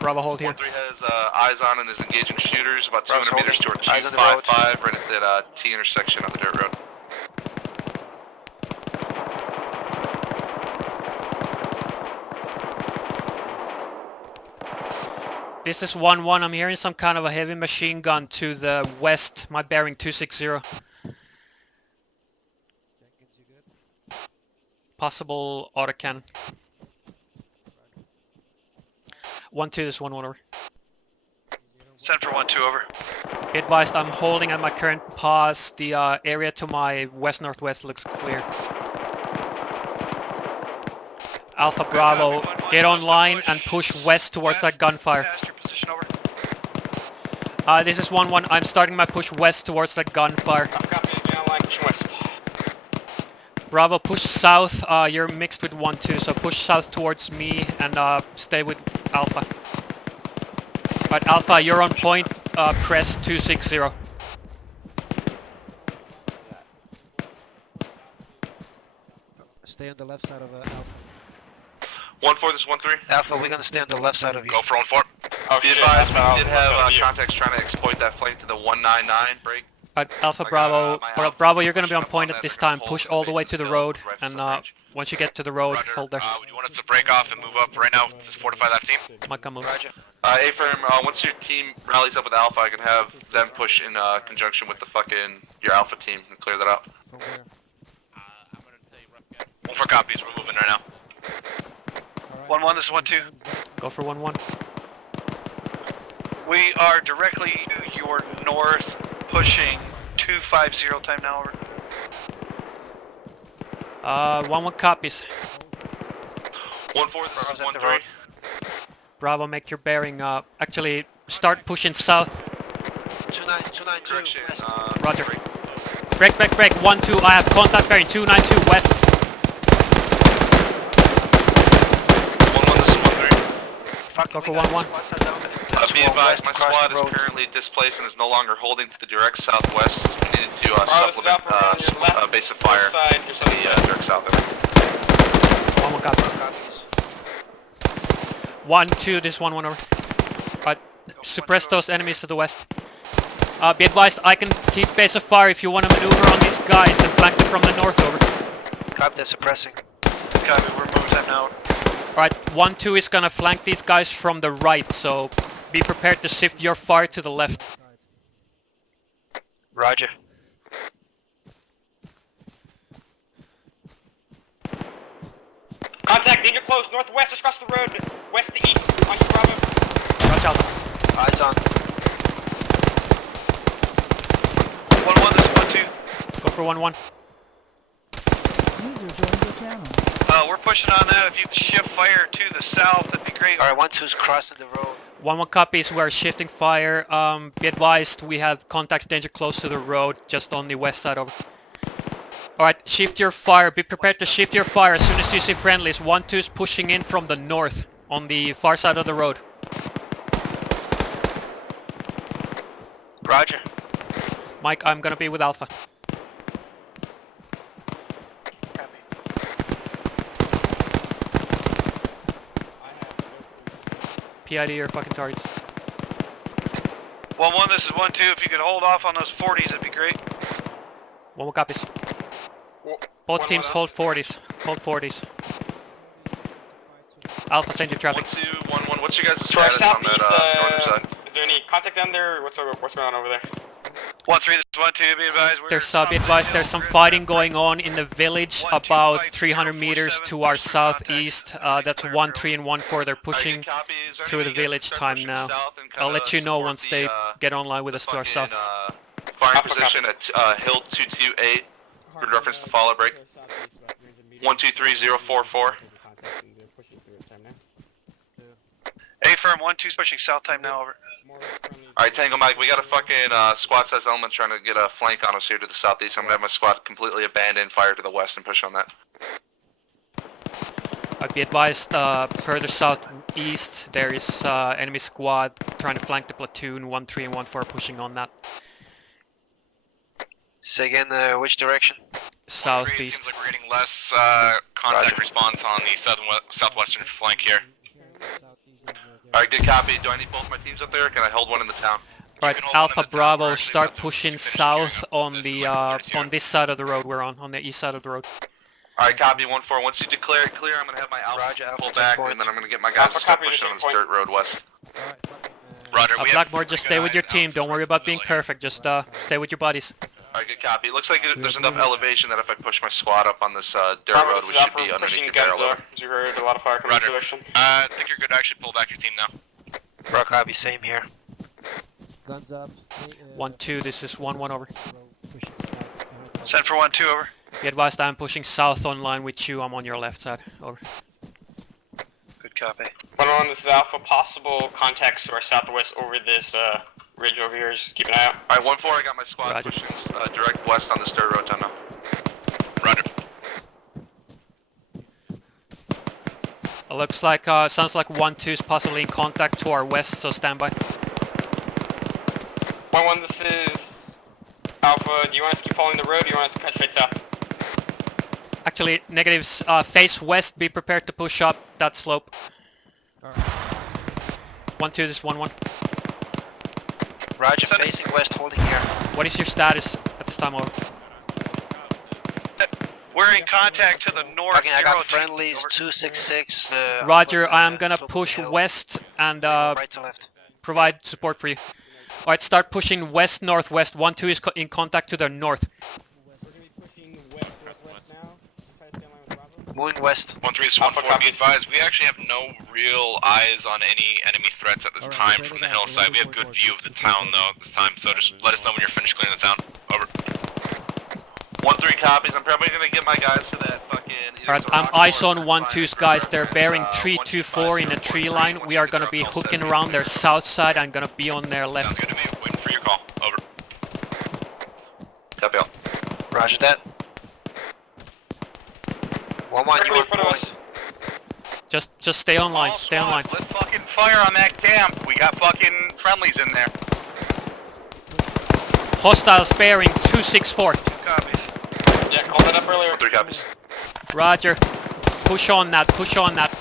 Bravo, hold here. 1-3 has eyes on and is engaging shooters about 200 meters toward Eyes on the road. 255 right at that T intersection on the dirt road. This is 1-1. I'm hearing some kind of a heavy machine gun to the west. My bearing 260. Possible autocannon. 1-2, this 1-1 over. Send for 1-2, over. Be advised, I'm holding at my current pause. The area to my west-northwest looks clear. Alpha Bravo, get online and push west towards that gunfire. This is 1-1. I'm starting my push west towards that gunfire. Bravo, push south. You're mixed with 1-2, so push south towards me and stay with Alpha. Alright, Alpha, you're on point. Press 260. Stay on the left side of Alpha. 1-4, this is 1-3. Alpha, we're gonna stay on the left side of you. Go for 1-4. Be advised, we did have contacts trying to exploit that flank to the 199 break. Alpha Bravo, Bravo, you're gonna be on point at this time. Push all the way to the road, and once you get to the road, hold there. You want us to break off and move up right now? Just fortify that team. Might come over. A-firm, once your team rallies up with Alpha, I can have them push in conjunction with the fucking your Alpha team and clear that out. 1-4 copies, we're moving right now. 1-1, this is 1-2. Go for 1-1. We are directly to your north, pushing 250 time now, over. 1-1 copies. 1-4, this is 1-3. Bravo, make your bearing. Actually, start pushing south. 292 Direction, west. Roger. Break. 1-2. I have contact bearing 292 west. 1-1, this is 1-3. Go for 1-1. Be advised, my squad is currently displaced and is no longer holding to the direct southwest. We needed to supplement base of fire to the direct south. 1-1 copies. 1-2, this 1-1 over. Suppress those enemies to the west. Be advised, I can keep base of fire if you want to maneuver on these guys and flank them from the north over. Copy, they're suppressing. Copy, we're moving time now. Alright, 1-2 is gonna flank these guys from the right, so be prepared to shift your fire to the left. Roger. Contact, danger close, northwest, just across the road, west to east. On you, Bravo. Watch out. Eyes on. 1-1, this is 1-2. Go for 1-1. User joined your channel. We're pushing on that. If you could shift fire to the south, that'd be great. Alright, 1-2's crossing the road. 1-1 copies, we're shifting fire. Be advised, we have contacts danger close to the road, just on the west side of... Alright, shift your fire. Be prepared to shift your fire as soon as you see friendlies. 1-2 is pushing in from the north, on the far side of the road. Roger. Mike, I'm gonna be with Alpha. PID your fucking targets. 1-1, this is 1-2. If you could hold off on those 40s, that'd be great. 1-1 copies. Both teams hold 40s. Hold 40s. Alpha, send your traffic. 1-2, 1-1. What's your guys' To our status on that northern southeast, side? is there any contact down there? What's going on over there? 1-3, this is 1-2. Be advised. Be advised, there's some fighting going on in the village about 300 meters to our southeast. That's 1-3 and 1-4. They're pushing through the village time now. I'll let you know once they get online with us to our south. Firing position at Hill 228. In reference to follow break. 123044. A firm, 1-2's pushing south time now, over. Alright, Tango Mike, we got a fucking squad size element trying to get a flank on us here to the southeast. I'm gonna have my squad completely abandoned, fire to the west, and push on that. I'd be advised, further southeast, there is enemy squad trying to flank the platoon. 1-3 and 1-4 pushing on that. Say again, which direction? Southeast. Seems like we're getting less contact response on the southwestern flank here. Alright, good copy. Do I need both my teams up there, or can I hold one in the town? Alright, Alpha Bravo, start pushing south on the on this side of the road we're on the east side of the road. Alright, copy 1-4. Once you declare it clear, I'm gonna have my Alpha pull back, and then I'm gonna get my guys to start pushing on the dirt road west. Roger, Blackmore, just stay with your team. Don't worry about being perfect. Just stay with your buddies. Alright, good copy. It looks like there's enough elevation that if I push my squad up on this dirt road, we should be underneath your barrel over. You heard a lot of fire coming in direction. I think you're good to actually pull back your team now. Rock copy, same here. Guns up. 1-2, this is 1-1 over. Send for 1-2 over. Be advised, I'm pushing south online with you. I'm on your left side. Over. Good copy. 1-1, this is Alpha. Possible contacts to our southwest over this ridge over here. Just keep an eye out. Alright, 1-4, I got my squad pushing direct west on this dirt road down now. Roger. It looks like, sounds like 1-2 is possibly in contact to our west, so stand by. 1-1, this is Alpha. Do you want us to keep following the road, or do you want us to cut straight south? Actually, negatives, face west, be prepared to push up that slope. 1-2, this is 1-1. Roger, facing west, holding here. What is your status at this time, over? We're in contact to the north. I got friendlies, 266. Roger, I am gonna push west and right to left. provide support for you. Alright, start pushing west-northwest. 1-2 is in contact to the north. Moving west. 1-3, this is 1-4. Be advised, we actually have no real eyes on any enemy threats at this time from the hillside. We have good view of the town though at this time, so just let us know when you're finished clearing the town. Over. 1-3 copies. I'm probably gonna get my guys to that fucking... Alright, I'm eyes on 1-2's guys. They're bearing 3-2-4 in a tree line. We are gonna be hooking around their south side. I'm gonna be on their left. Sounds good to me. Waiting for your call. Over. Copy all. Roger that. 1-1, you on point. Just stay online. Stay online. Let's fucking fire on that camp. We got fucking friendlies in there. Hostiles bearing 264. 2 copies. Yeah, called that up earlier. 3 copies. Roger. Push on that. Push on that.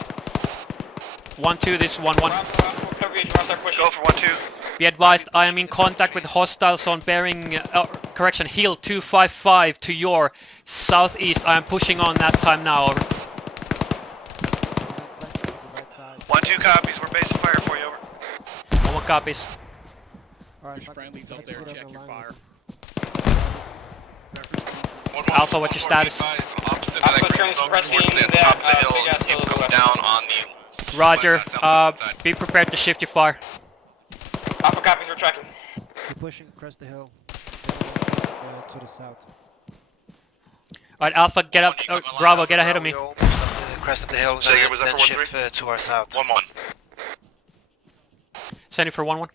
1-2, this is 1-1. Go for 1-2. Be advised, I am in contact with hostiles on bearing, correction, Hill 255 to your southeast. I am pushing on that time now, over. 1-2 copies, we're basing fire for you, over. 1-1 copies. There's friendlies up there, check your fire. Alpha, what's your status? Alpha turns pressing that big ass hill down on the... Roger, be prepared to shift your fire. Alpha copies, we're tracking. Keep pushing across the hill. To the south. Alright, Alpha, get up. Bravo, get ahead of me. Crest of the hill, Say again, was that then for shift to our south. 1-1. Standing for 1-1.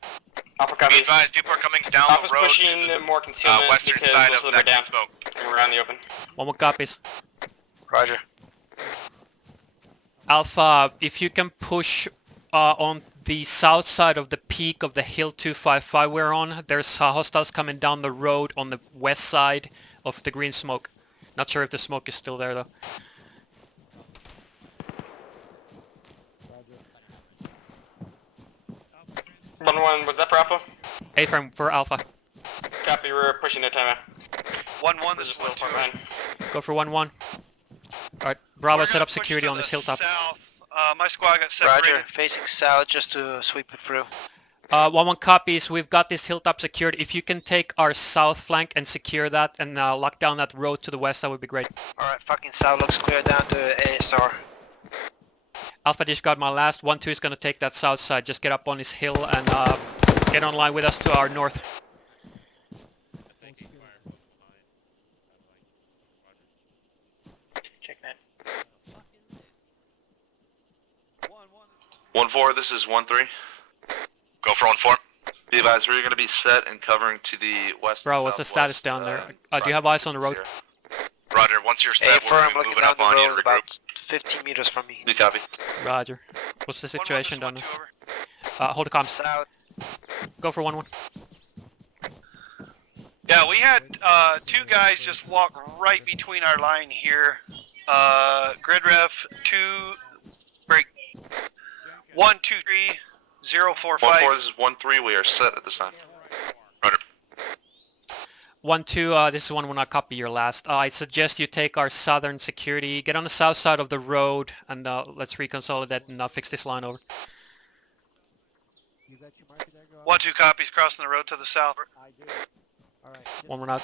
Alpha Be copies. advised, people are coming down Alpha's the road pushing to more the concealment western because side we'll of slow that down. green smoke. And we're out in the open. 1-1 copies. Roger. Alpha, if you can push on the south side of the peak of the hill 255 we're on, there's hostiles coming down the road on the west side of the green smoke. Not sure if the smoke is still there though. Roger. 1-1, was that for Alpha? A-frame for Alpha. Copy, we're pushing the timeout. 1-1, this is 1-2. Go for 1-1. Alright, Bravo, We're set gonna up push security to on the this hilltop. South. My squad got separated. Roger, facing south just to sweep it through. 1-1 copies, we've got this hilltop secured. If you can take our south flank and secure that and lock down that road to the west, that would be great. Alright, fucking south looks clear down to ASR. Alpha just got my last. 1-2 is gonna take that south side. Just get up on this hill and get online with us to our north. Check that. 1-4, this is 1-3. Go for 1-4. Be advised, we're going to be set and covering to the west. Bro, what's the status down there? Do you have eyes on the road? Roger, once you're set, we're I'm looking moving down up the on you to road regroup. about 15 meters from me. You copy. Roger. What's the situation down there? Hold the comms. South. Go for 1-1. Yeah, we had two guys just walk right between our line here. Grid ref 2 break 123 045. 1-4, this is 1-3. We are set at this time. Roger. 1-2, this is 1-1. I'll copy your last. I suggest you take our southern security, get on the south side of the road, and let's reconsolidate and fix this line over. 1-2 copies crossing the road to the south. 1-1 out.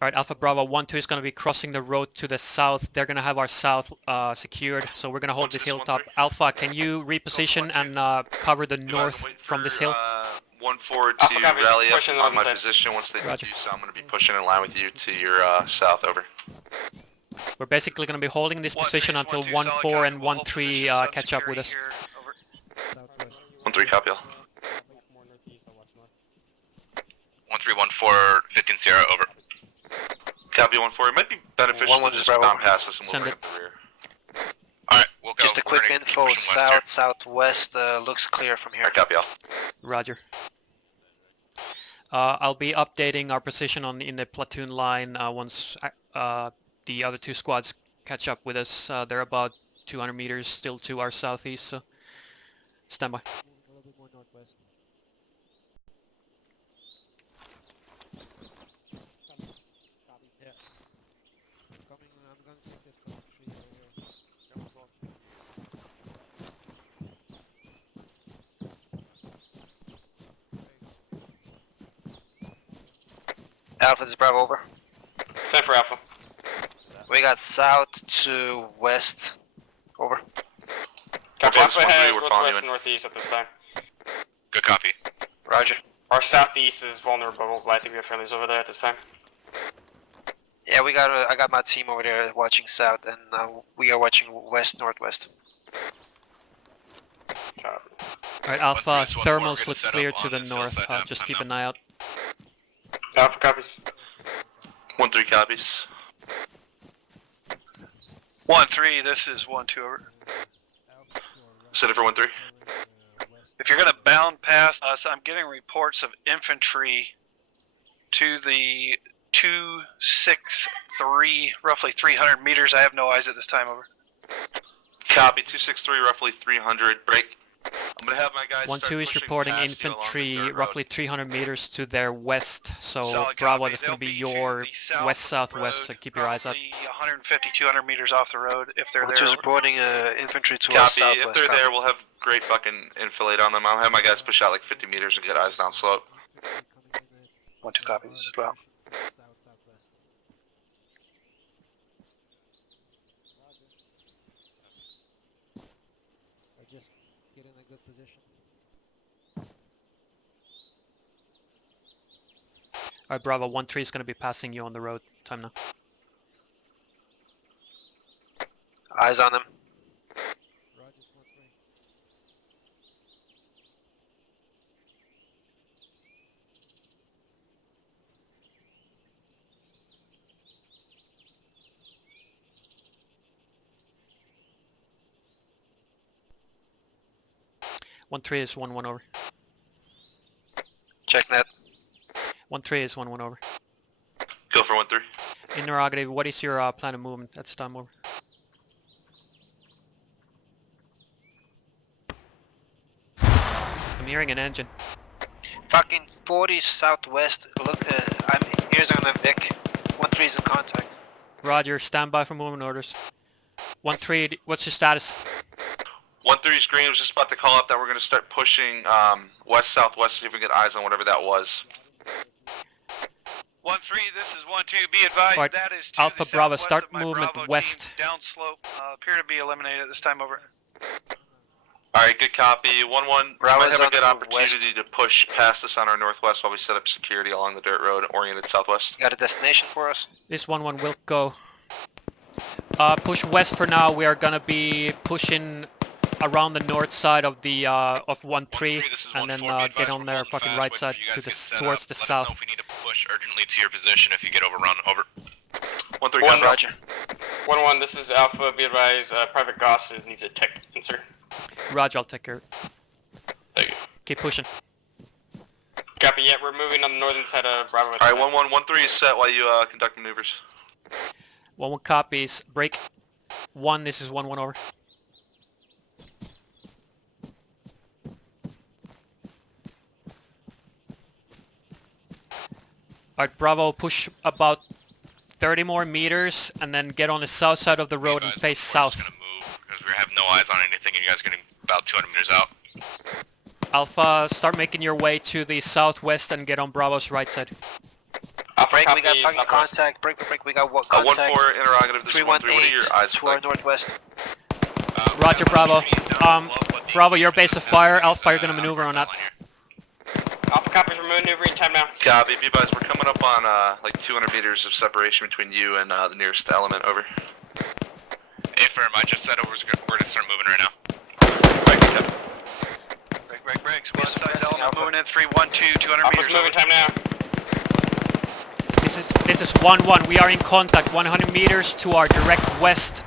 Alright, Alpha Bravo 1-2 is going to be crossing the road to the south. They're going to have our south secured, so we're going to hold this hilltop. Alpha, can you reposition and cover the north from this hill? 1-4 to rally up Pushing on my over position. Once they do Roger. so, I'm going to be pushing in line with you to your south. Over. We're basically going to be holding this position until 1-4 and 1-3 catch up with us. 1-3, copy all. 1314, 15 Sierra, over. Copy 1-4. It might be beneficial 1-1 to just Bravo. bound past us and Send we'll it. bring up the rear. Alright, we'll go. Just a We're quick gonna info, push west here. southwest looks clear from here. Copy all. Roger. I'll be updating our position in the platoon line once the other two squads catch up with us. They're about 200 meters still to our southeast, so stand by. Alpha, this is Bravo, over. Send for Alpha. We got south to west, over. Copy. Alpha, Alpha has we're northwest following and northeast at this time. Good copy. Roger. Our southeast is vulnerable, but I think we have friendlies over there at this time. Yeah, I got my team over there watching south, and we are watching west, northwest. Alright, Alpha, 1-3, thermals we're look gonna set clear up to on the this north. hillside. Just I'm keep out. an eye out. Alpha copies. 1-3 copies. 1-3, this is 1-2, over. Set it for 1-3. If you're gonna bound past us, I'm getting reports of infantry to the 263, roughly 300 meters. I have no eyes at this time, over. Copy 263, roughly 300. Break. I'm gonna have my guys. 1-2 is reporting infantry roughly 300 meters to their west, so Bravo, that's going to be your west-southwest, so keep your eyes out. 150, 200 meters off the road, if they're there. 1-2 is reporting infantry to our Copy. southwest. If they're there, we'll have great fucking enfilade on them. I'll have my guys push out like 50 meters and get eyes down slope. 1-2 copies as well. Just get in a good position. Alright, Bravo, 1-3 is going to be passing you on the road. Time now. Eyes on them. 1-3 is 1-1 over. Check that. 1-3 is 1-1 over. Go for 1-3. Interrogative, what is your plan of movement at this time over? I'm hearing an engine. Fucking 40 southwest. Look, I'm ears on the Vic. 1-3 is in contact. Roger, stand by for movement orders. 1-3, what's your status? 1-3 is green. I was just about to call up that we're going to start pushing west-southwest, see if we can get eyes on whatever that was. 1-3, this is 1-2. Be advised, Right. that is to Alpha the Bravo, southwest start of my movement Bravo west. Team, downslope. Appear to be eliminated at this time. Over. Alright, good copy. 1-1, we Bravo's might have a on good the move opportunity to push past us on our northwest while we set up security along the dirt road oriented southwest. You got a destination for us? This 1-1 will go. Push west for now. We are gonna be pushing around the north side of the of 1-3, and then get on their fucking right side to the towards the south. If we need to push urgently to your position if you get overrun. Over. 1-3, got Roger. 1-1, this is Alpha. Be advised, Private Goss needs a tech insert. Roger, I'll take care of it. Thank you. Keep pushing. Copy. Yeah, we're moving on the northern side of Bravo. Alright, 1-1, 1-3 is set while you conduct maneuvers. 1-1 copies. Break. 1, this is 1-1 over. Alright, Bravo, push about 30 more meters and then get on the south side of the road and face south. Because we have no eyes on anything and you guys are getting about 200 meters out. Alpha, start making your way to the southwest and get on Bravo's right side. Break, we got fucking contact. Break, we got what contact? 1-4, interrogative, this is 1-3, what are your eyes to our like? northwest. Roger, Bravo. Bravo, your base of fire. Alpha, you're gonna maneuver on that. Alpha copies, we're maneuvering time now. Copy, B-Buzz, we're coming up on like 200 meters of separation between you and the nearest element, over. Affirm, I just said we're gonna start moving right now. Break. Squad side element moving in 3-1-2, 200 Alpha's meters. moving time now. This is 1-1. We are in contact 100 meters to our direct west.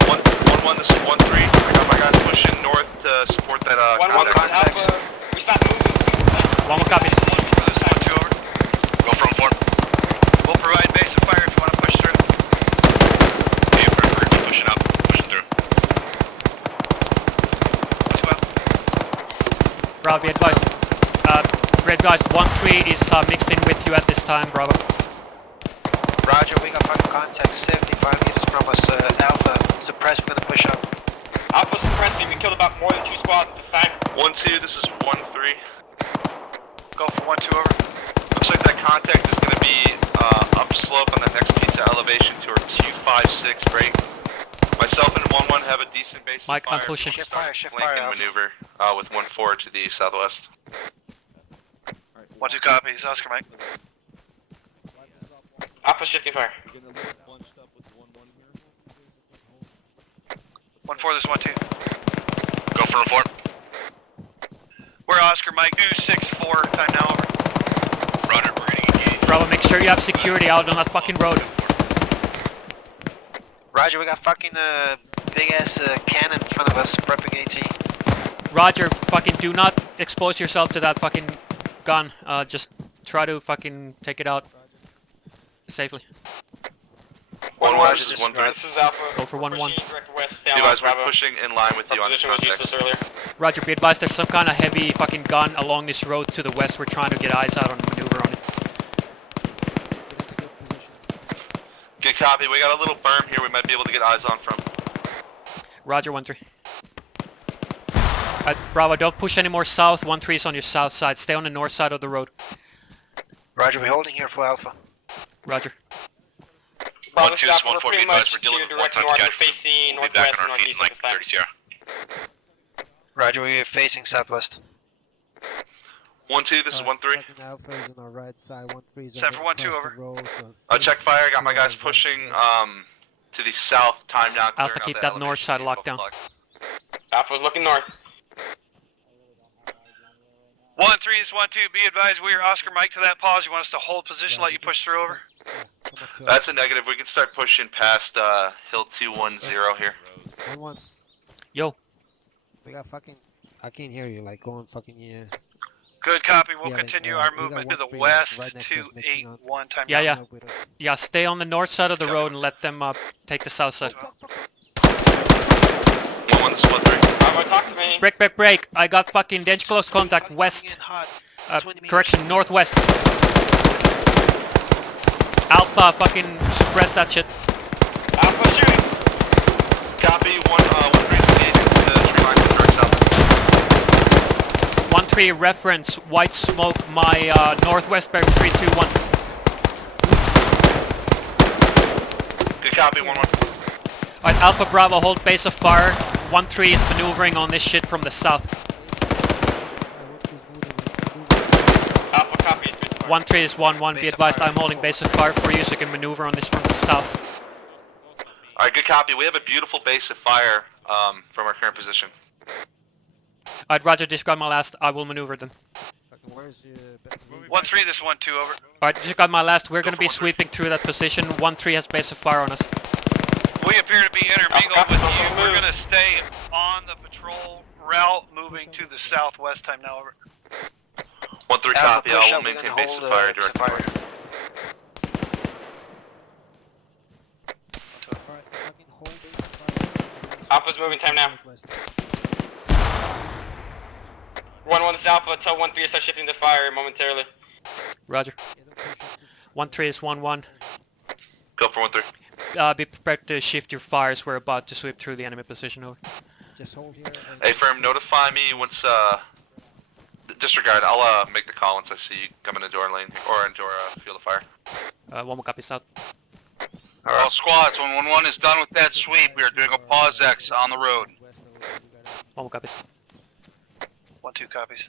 1-1, this is 1-3. I got my guys pushing north to support that 1-1, contact. Alpha. We stopped moving. 1-1 copies. 1-2 over. Go from 4. We'll provide base of fire if you want to push through. Affirm, we're gonna be pushing up, pushing through. As well. Bravo, be advised. Red guys, 1-3 is mixed in with you at this time, Bravo. Roger, we got fucking contact 75 meters from us. Alpha, suppress, we're gonna push up. Alpha suppressing, we killed about more than 2 squads at this time. 1-2, this is 1-3. Go for 1-2 over. Looks like that contact is going to be upslope on the next piece of elevation to our 256 break. Myself and 1-1 have a decent base of Mike, fire. I'm pushing. Shift fire, Flanking maneuver with 1-4 to the southwest. 1-2 copies, Oscar Mike. Alpha shifting fire. 1-4, this is 1-2. Go from 4. We're Oscar Mike, 2-6-4, time now over. Roger, we're getting engaged. Bravo, make sure you have security out on that fucking road. Roger, we got fucking big ass cannon in front of us, prepping AT. Roger, fucking do not expose yourself to that fucking gun. Just try to fucking take it out safely. 1-1, this is 1-3. This is Alpha. Go for 1-1. Direct west, stay You on guys were Bravo. pushing in line with you Our on this position was contact. useless earlier. Roger, be advised there's some kind of heavy fucking gun along this road to the west. We're trying to get eyes out on the maneuver on it. Good copy, we got a little berm here we might be able to get eyes on from. Roger, 1-3. Bravo, don't push any more south. 1-3 is on your south side. Stay on the north side of the road. Roger, we're holding here for Alpha. Roger. Bravo, 1-2, this is Alpha, 1-4, we're be pretty advised much we're dealing to with direct one-time north, we're casualties. facing We'll be back northwest on and our feet in northeast like at this 30 time. CR. Roger, we're facing southwest. 1-2, this is 1-3. Alpha is on our right side, 1-3 is Set for 1-2 across the over. road, so Check fire, got my guys pushing to the south, time now. Alpha, clearing out keep the that north side elevation, locked down. Alpha's looking north. 1-3 is 1-2, be advised we are Oscar Mike to that pause. You want us to hold position, let you push through over? That's a negative, we can start pushing past Hill 210 here. 1-1. Yo. We got fucking. I can't hear you. Like going fucking yeah. Good copy. We'll Yeah, continue we our got movement to the 1-3 west right next to us, mixing up. 281 time Yeah, now. yeah. Yeah, stay on the north side of the road and let them take the south side. 1-1, this is 1-3. Talk to me. Break. I got fucking danger close contact west. Correction, northwest. Alpha, fucking suppress that shit. Alpha shooting. Copy, 1-3 engaged the tree line to the direct south. 1-3 reference, white smoke, my northwest bearing 321. Good copy, 1-1. Alright, Alpha Bravo, hold base of fire. 1-3 is maneuvering on this shit from the south. Alpha copy. 1-3 is 1-1, be advised I'm holding base of fire for you so you can maneuver on this from the south. Alright, good copy. We have a beautiful base of fire from our current position. Alright, roger, disregard my last, I will maneuver them. Where's 1-3, this is 1-2, over. Alright, disregard my last, we're gonna be sweeping through that position. 1-3 has base of fire on us. We appear to be intermingled with you. We're going to stay on the patrol route, moving to the southwest time now, over. 1-3 copy, I will maintain base of fire direct fire. Alpha's moving time now. 1-1, this is Alpha. Tell 1-3 to start shifting the fire momentarily. Roger. 1-3 is 1-1. Go for 1-3. Be prepared to shift your fires. We're about to sweep through the enemy position, over. Just hold here. Hey, firm, notify me once, disregard, I'll, make the call once I see you coming into our lane, or into our, field of fire. 1 more copy south. All squads, when 1-1 is done with that sweep, we are doing a pause X on the road. 1 more copies. 1-2 copies.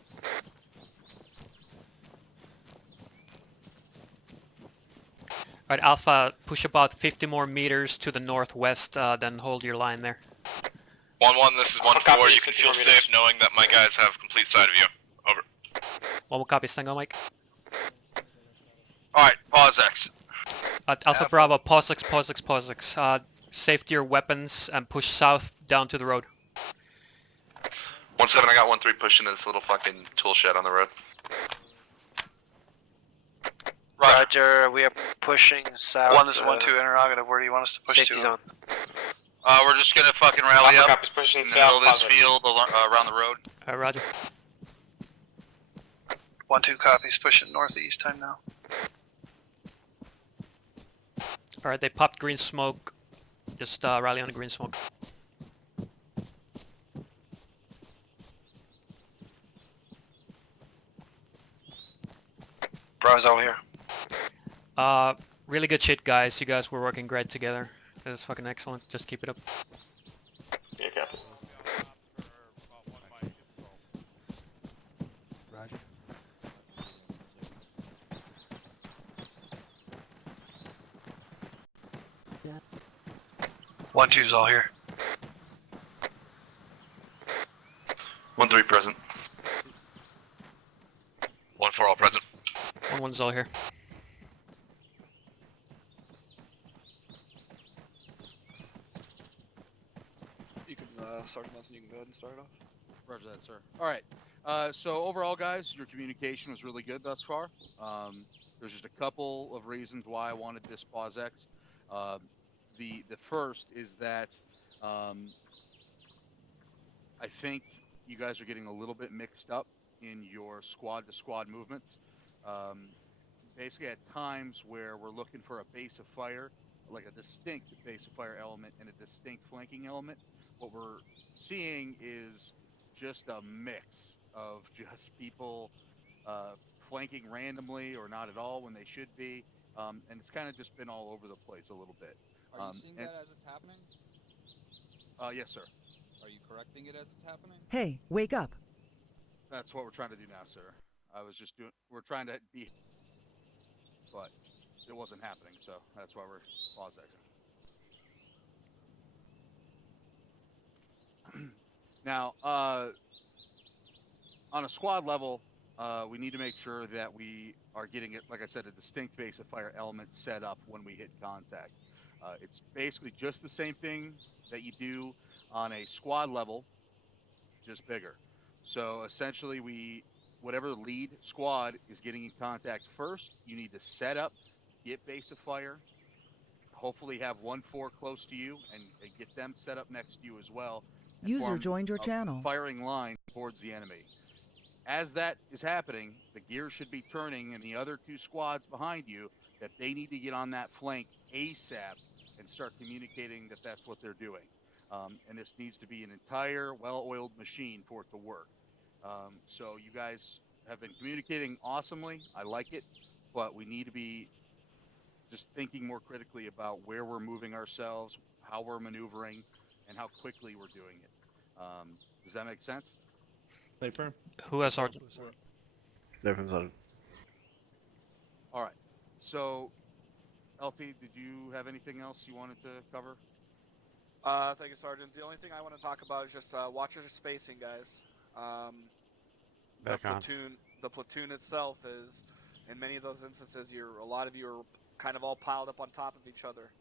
Alright, Alpha, push about 50 more meters to the northwest, then hold your line there. 1-1, this is 1-4, you can feel safe knowing that my guys have complete side view. Over. 1 more copy, Tango Mike. Alright, pause X. Alpha Bravo, pause X. Safety your weapons and push south down to the road. 1-7, I got 1-3 pushing this little fucking tool shed on the road. Roger, we are pushing south. 1 is 1-2 interrogative. Where do you want us to push safety to? zone. We're just gonna fucking rally Alpha up copies pushing in the middle of south. this field around the road. Roger. 1-2 copies. Pushing northeast time now. Alright, they popped green smoke. Just rally on the green smoke. Bravo's all here. Really good shit, guys. You guys were working great together. It was fucking excellent. Just keep it up. Yeah, Captain. Roger. Yeah. 1-2's all here. 1-3 present. 1-4 all present. 1-1's all here. You can, Sergeant Nelson, you can go ahead and start off. Roger that, sir. All right. So overall, guys, your communication was really good thus far. There's just a couple of reasons why I wanted this pause X. The first is that I think you guys are getting a little bit mixed up in your squad-to-squad movements. Basically, at times where we're looking for a base of fire, like a distinct base of fire element and a distinct flanking element, what we're seeing is just a mix of just people flanking randomly or not at all when they should be, and it's kind of just been all over the place a little bit. Are you seeing that as it's happening? Yes, sir. Are you correcting it as it's happening? Hey, wake up. That's what we're trying to do now, sir. We're trying to be, but it wasn't happening, so that's why we're pausing. Now, on a squad level, we need to make sure that we are getting it, like I said, a distinct base of fire element set up when we hit contact. It's basically just the same thing that you do on a squad level, just bigger. So essentially, whatever lead squad is getting in contact first, you need to set up, get base of fire, hopefully have 1-4 close to you, and get them set up next to you as well, and User form joined your a channel. firing line towards the enemy. As that is happening, the gear should be turning in the other two squads behind you that they need to get on that flank ASAP and start communicating that that's what they're doing. And this needs to be an entire well-oiled machine for it to work. So you guys have been communicating awesomely. I like it, but we need to be just thinking more critically about where we're moving ourselves, how we're maneuvering, and how quickly we're doing it. Does that make sense? Stay firm. Who has Sergeant? Difference on. All right. So, LP, did you have anything else you wanted to cover? Thank you, Sergeant. The only thing I want to talk about is just watch your spacing, guys. Back on. The platoon itself is, in many of those instances, a lot of you are kind of all piled up on top of each other.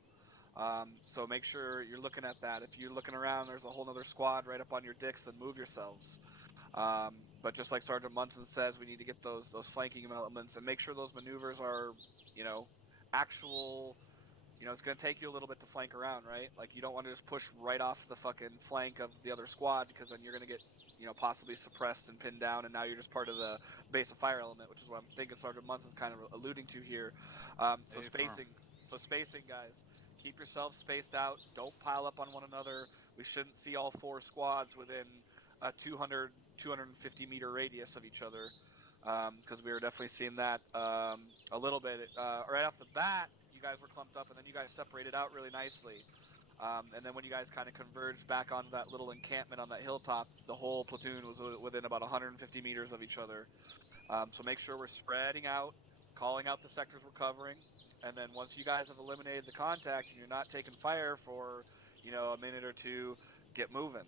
So make sure you're looking at that. If you're looking around, there's a whole other squad right up on your dicks, then move yourselves. But just like Sergeant Munson says, we need to get those flanking elements and make sure those maneuvers are, actual. It's going to take you a little bit to flank around, right? Like, you don't want to just push right off the fucking flank of the other squad, because then you're going to get, possibly suppressed and pinned down, and now you're just part of the base of fire element, which is what I'm thinking Sergeant Munson's kind of alluding to here. Spacing, guys. Keep yourselves spaced out. Don't pile up on one another. We shouldn't see all four squads within a 200, 250 meter radius of each other, because we were definitely seeing that a little bit. Right off the bat, you guys were clumped up, and then you guys separated out really nicely. And then when you guys kind of converged back onto that little encampment on that hilltop, the whole platoon was within about 150 meters of each other. So make sure we're spreading out, calling out the sectors we're covering, and then once you guys have eliminated the contact and you're not taking fire for, a minute or two, get moving.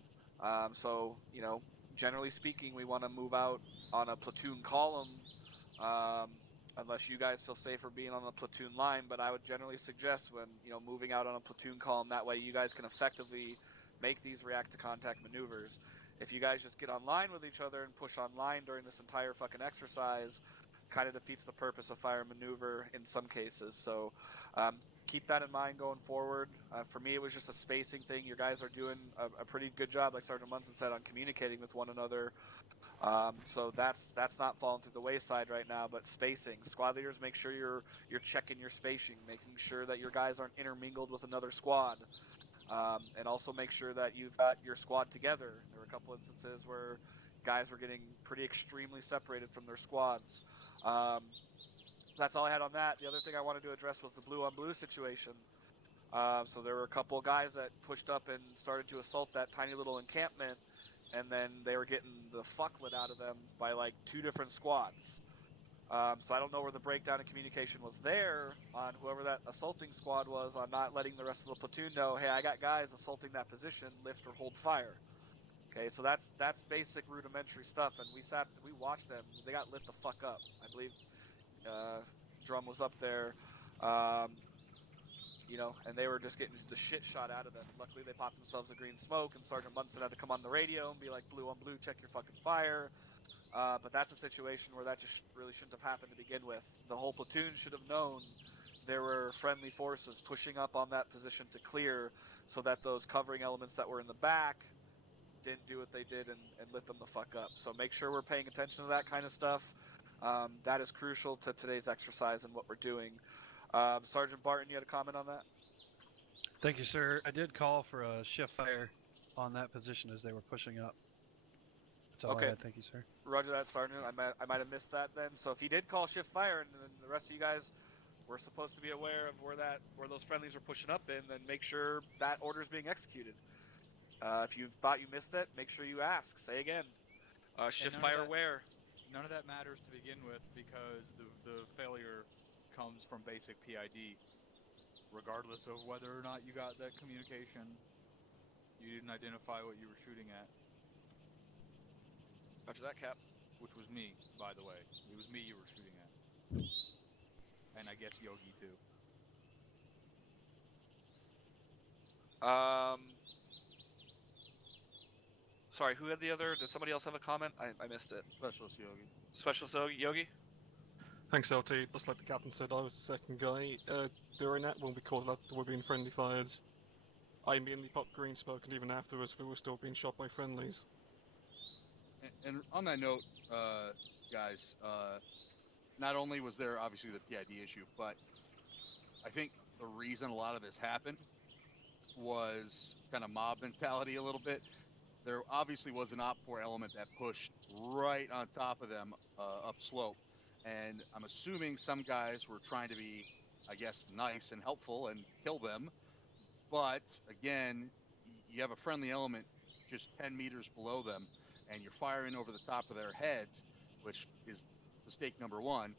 Generally speaking, we want to move out on a platoon column, unless you guys feel safer being on the platoon line, but I would generally suggest when, moving out on a platoon column, that way you guys can effectively make these react to contact maneuvers. If you guys just get online with each other and push online during this entire fucking exercise, kind of defeats the purpose of fire maneuver in some cases. So keep that in mind going forward. For me, it was just a spacing thing. You guys are doing a pretty good job, like Sergeant Munson said, on communicating with one another. So that's not falling through the wayside right now. But spacing, squad leaders, make sure you're checking your spacing, making sure that your guys aren't intermingled with another squad, and also make sure that you've got your squad together. There were a couple instances where guys were getting pretty extremely separated from their squads. That's all I had on that. The other thing I wanted to address was the blue on blue situation. So there were a couple of guys that pushed up and started to assault that tiny little encampment, and then they were getting the fuck lit out of them by like 2 different squads. So I don't know where the breakdown in communication was there on whoever that assaulting squad was, on not letting the rest of the platoon know, hey, I got guys assaulting that position, lift or hold fire. Okay, so that's basic rudimentary stuff, and we watched them. They got lit the fuck up. I believe Drum was up there. And they were just getting the shit shot out of them. Luckily, they popped themselves a green smoke, and Sergeant Munson had to come on the radio and be like, blue on blue, check your fucking fire. But that's a situation where that just really shouldn't have happened to begin with. The whole platoon should have known there were friendly forces pushing up on that position to clear, so that those covering elements that were in the back didn't do what they did and lit them the fuck up. So make sure we're paying attention to that kind of stuff. That is crucial to today's exercise and what we're doing. Sergeant Barton, you had a comment on that? Thank you, sir. I did call for a shift fire on that position as they were pushing up. That's all I had. Thank you, sir. Roger that, Sergeant. I might have missed that then. So if he did call shift fire, and then the rest of you guys were supposed to be aware of where those friendlies were pushing up in, then make sure that order is being executed. If you thought you missed it, make sure you ask. Say again. Shift fire where? None of that matters to begin with, because the failure comes from basic PID. Regardless of whether or not you got that communication, you didn't identify what you were shooting at. Roger that, Cap. Which was me, by the way. It was me you were shooting at. And I guess Yogi too. Sorry, who had the other? Did somebody else have a comment? I missed it. Specialist Yogi. Specialist Yogi? Thanks, LT. Just like the captain said, I was the second guy. During that, when we called out, there were being friendly fires. I immediately popped green smoke, and even afterwards, we were still being shot by friendlies. And on that note, guys, not only was there obviously the PID issue, but I think the reason a lot of this happened was kind of mob mentality a little bit. There obviously was an Op 4 element that pushed right on top of them upslope, and I'm assuming some guys were trying to be, I guess, nice and helpful and kill them. But again, you have a friendly element just 10 meters below them, and you're firing over the top of their heads, which is mistake number one.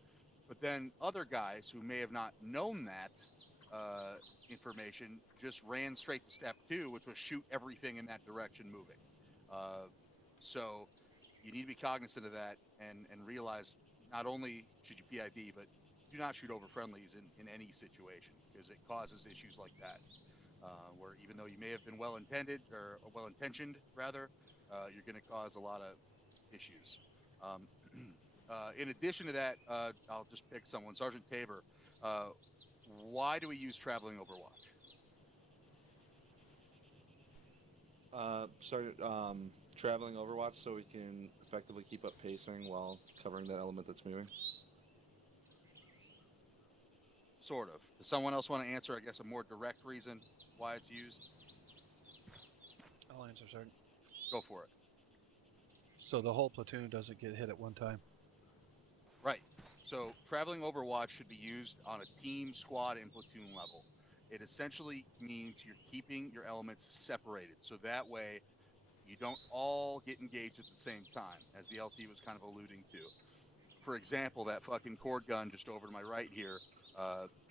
But then other guys who may have not known that information just ran straight to step 2, which was shoot everything in that direction moving. So you need to be cognizant of that and realize not only should you PID, but do not shoot over friendlies in any situation, because it causes issues like that. Where even though you may have been well-intended or well-intentioned rather, you're going to cause a lot of issues. In addition to that, I'll just pick someone, Sergeant Tabor. Why do we use traveling overwatch? Traveling overwatch so we can effectively keep up pacing while covering that element that's moving. Sort of. Does someone else want to answer, I guess, a more direct reason why it's used? I'll answer, Sergeant. Go for it. So the whole platoon doesn't get hit at one time. Right. So traveling overwatch should be used on a team, squad, and platoon level. It essentially means you're keeping your elements separated, so that way you don't all get engaged at the same time, as the LT was kind of alluding to. For example, that fucking cord gun just over to my right here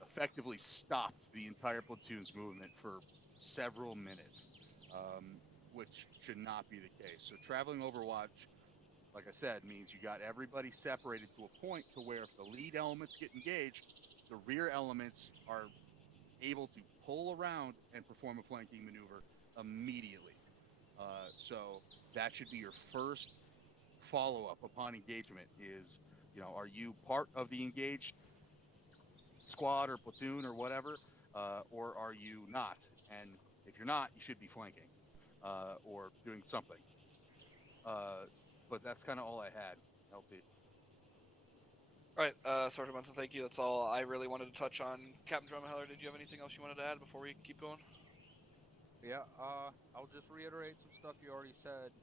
effectively stopped the entire platoon's movement for several minutes, which should not be the case. So traveling overwatch, like I said, means you got everybody separated to a point to where if the lead elements get engaged, the rear elements are able to pull around and perform a flanking maneuver immediately. So that should be your first follow-up upon engagement is, are you part of the engaged squad or platoon or whatever, or are you not? And if you're not, you should be flanking or doing something. But that's kind of all I had, LT. Alright, Sergeant Munson, thank you. That's all I really wanted to touch on. Captain Drumheller, did you have anything else you wanted to add before we keep going? Yeah, I'll just reiterate some stuff you already said.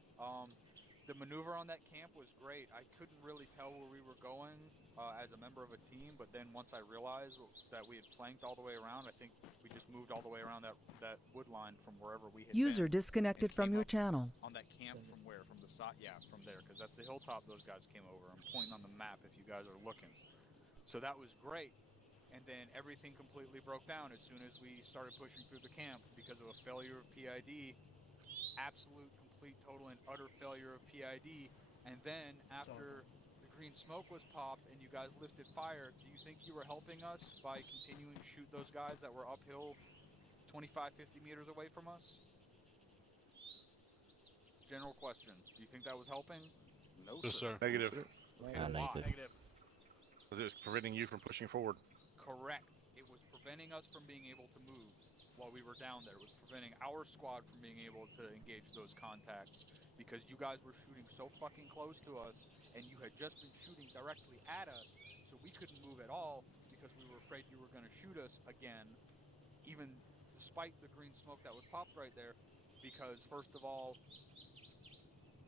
The maneuver on that camp was great. I couldn't really tell where we were going as a member of a team, but then once I realized that we had flanked all the way around, I think we just moved all the way around that wood line from wherever we had User been, disconnected from your channel. on that camp from where? From the side? Yeah, from there, because that's the hilltop those guys came over. I'm pointing on the map if you guys are looking. So that was great. And then everything completely broke down as soon as we started pushing through the camp because of a failure of PID. Absolute, complete, total, and utter failure of PID. And then after the green smoke was popped and you guys lifted fire, do you think you were helping us by continuing to shoot those guys that were uphill 25, 50 meters away from us? General question. Do you think that was helping? No, sir. Negative. Negative. Because it was preventing you from pushing forward. Correct. It was preventing us from being able to move while we were down there. It was preventing our squad from being able to engage those contacts because you guys were shooting so fucking close to us and you had just been shooting directly at us, so we couldn't move at all because we were afraid you were going to shoot us again, even despite the green smoke that was popped right there, because first of all,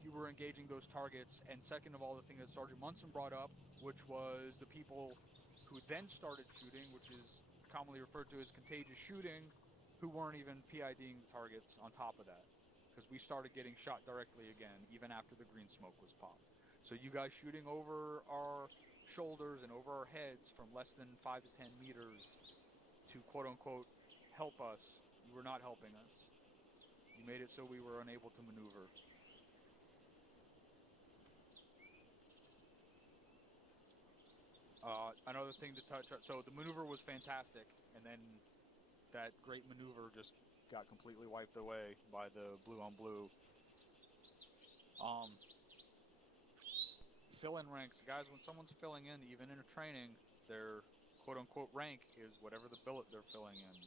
you were engaging those targets, and second of all, the thing that Sergeant Munson brought up, which was the people who then started shooting, which is commonly referred to as contagious shooting, who weren't even PIDing the targets on top of that. Because we started getting shot directly again, even after the green smoke was popped. So you guys shooting over our shoulders and over our heads from less than 5 to 10 meters to quote-unquote help us, you were not helping us. You made it so we were unable to maneuver. Another thing to touch on, so the maneuver was fantastic, and then that great maneuver just got completely wiped away by the blue on blue. Fill in ranks, guys. When someone's filling in, even in a training, their quote-unquote rank is whatever the billet they're filling in.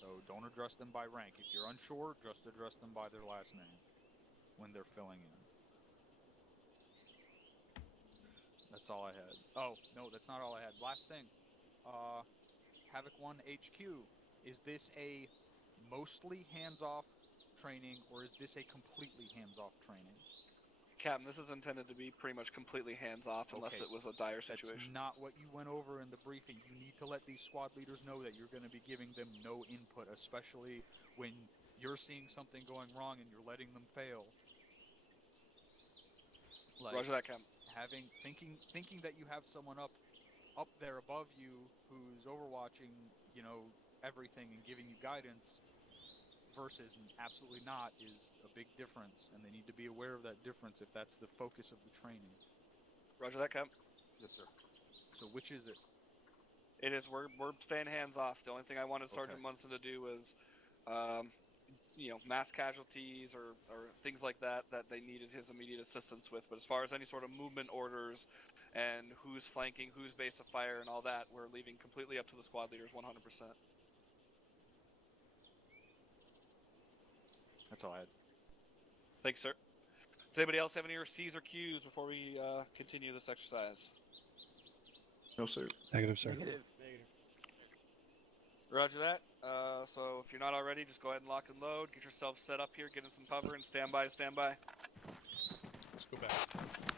So don't address them by rank. If you're unsure, just address them by their last name when they're filling in. That's all I had. Oh, no, that's not all I had. Last thing. Havoc 1 HQ. Is this a mostly hands-off training, or is this a completely hands-off training? Captain, this is intended to be pretty much completely hands-off unless it was a dire situation. That's not what you went over in the briefing. You need to let these squad leaders know that you're going to be giving them no input, especially when you're seeing something going wrong and you're letting them fail. Like, Roger that, Captain. Thinking that you have someone up there above you who's overwatching, you know, everything and giving you guidance versus absolutely not is a big difference, and they need to be aware of that difference if that's the focus of the training. Roger that, Captain. Yes, sir. So which is it? It is. We're staying hands off. The only thing I wanted Sergeant Munson to do was, you know, mass casualties or things like that they needed his immediate assistance with. But as far as any sort of movement orders and who's flanking, who's base of fire, and all that, we're leaving completely up to the squad leaders, 100%. That's all I had. Thanks, sir. Does anybody else have any C's or Q's before we continue this exercise? No, sir. Negative, sir. Roger that. So if you're not already, just go ahead and lock and load. Get yourself set up here, get in some cover, and stand by, stand by. Let's go back.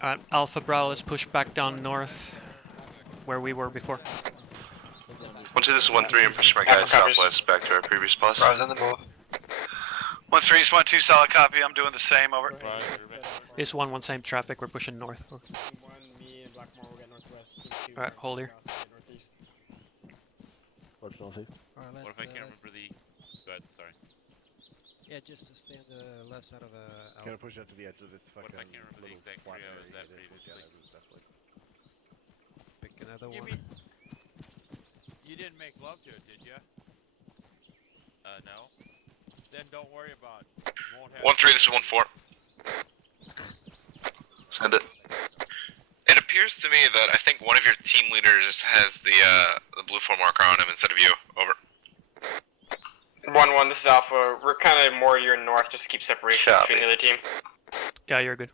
Alright, Alpha Bravo, let's push back down north, where we were before. 1-2, this is 1-3, I'm pushing my guys southwest back to our previous spots. Bravo's on the move. 1-3, it's 1-2, solid copy. I'm doing the same, over. This 1-1, same traffic, we're pushing north. Alright, hold here. What if I can't remember the... Go ahead, sorry. Yeah, just to stay on the left side of Kind of push out to the edge of this fucking. What if I can't remember the exact area I was at previously? Pick another one. You didn't make love to it, did you? No. Then don't worry about it. 1-3, this is 1-4. Send it. It appears to me that I think one of your team leaders has the blue form marker on him instead of you. Over. 1-1, this is Alpha. We're kind of more your north, just to keep separation between the other team. Yeah, you're good.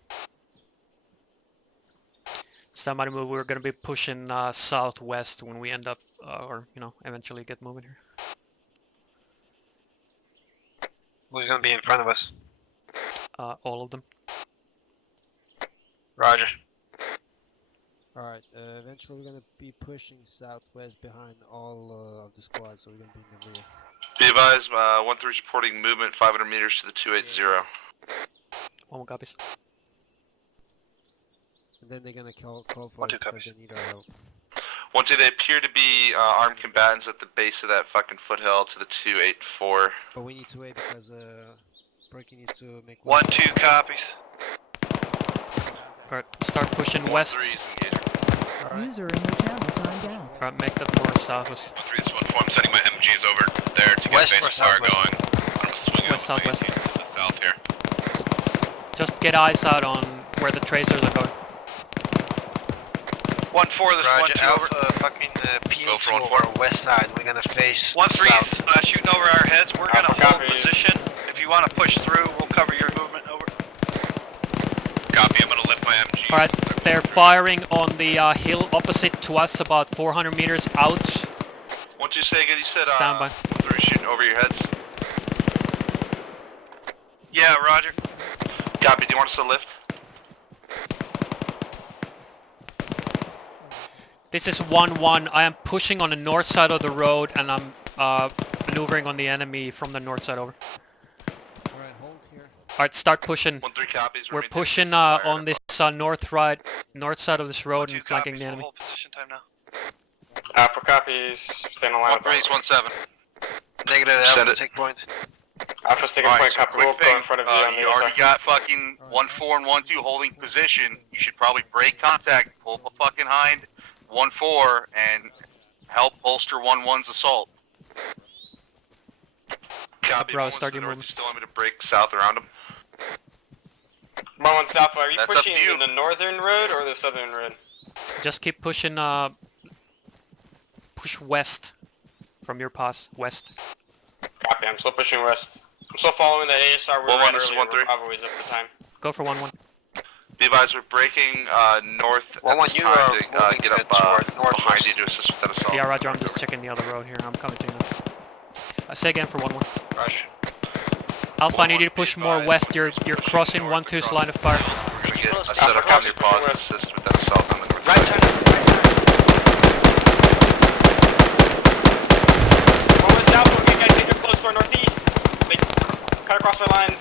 Stand by to move. We're gonna be pushing southwest when we end up, or you know, eventually get moving here. Who's gonna be in front of us? All of them. Roger. Alright, eventually we're gonna be pushing southwest behind all of the squads, so we're gonna be in the rear. Be advised, 1-3 is reporting movement 500 meters to the 280. 1 copies. And then they're gonna call for us because they need our help. 1-2, they appear to be armed combatants at the base of that fucking foothill to the 284. But we need to wait because Berkey needs to make 1-2 copies. Alright, start pushing west. User in your channel timed out. Alright, make that more southwest. 1-3, this is 1-4, I'm sending my MGs over there to get West base or fire southwest? going. I'm swinging West, southwest. to the south here. Just get eyes out on where the tracers are going. 1-4, this is 1-2, over. Alpha, fucking PO2 over west side. We're gonna face 1-3 south. is shooting over our heads. We're gonna hold position. If you want to push through, we'll cover your movement, over. Copy, I'm gonna lift my MG. Alright, they're firing on the hill opposite to us, about 400 meters out. 1-2, say again, you said Stand by. 1-3 shooting over your heads? Yeah, roger. Copy, do you want us to lift? This is 1-1. I am pushing on the north side of the road and I'm maneuvering on the enemy from the north side over. Alright, hold here. Alright, start pushing. 1-3 copies. We're pushing on this north side of this road and flanking the enemy. Hold position time now. Alpha copies. Stay on the line. 1-3, 1-7. Negative Alpha, take point. Alpha's taking point, copy. We'll go in front of you on the you other already side. got fucking 1-4 and 1-2 holding position. You should probably break contact, pull up a fucking hind 1-4 and help bolster 1-1's assault. Copy. Bro, start your north, movement. you still want me to break south around him? 1-1 South, are you That's up pushing to you. the northern road or the southern road? Just keep pushing, push west from your pass, west. Copy, I'm still pushing west. I'm still following the ASR we were at earlier, we're probably up the time. Go for 1-1. Be advised, we're breaking north at this you time are to moving get up toward behind northwest. you to assist with that assault. Yeah, Roger, I'm just checking the other road here. I'm coming to you now. Say again for 1-1. Roger. Alpha, I need you to push more west. You're crossing 1-2's line of fire. We're going to get a set up on your pause to assist with that assault on the north. Right turn. One south, we're getting guys major close to our northeast. They cut across our lines.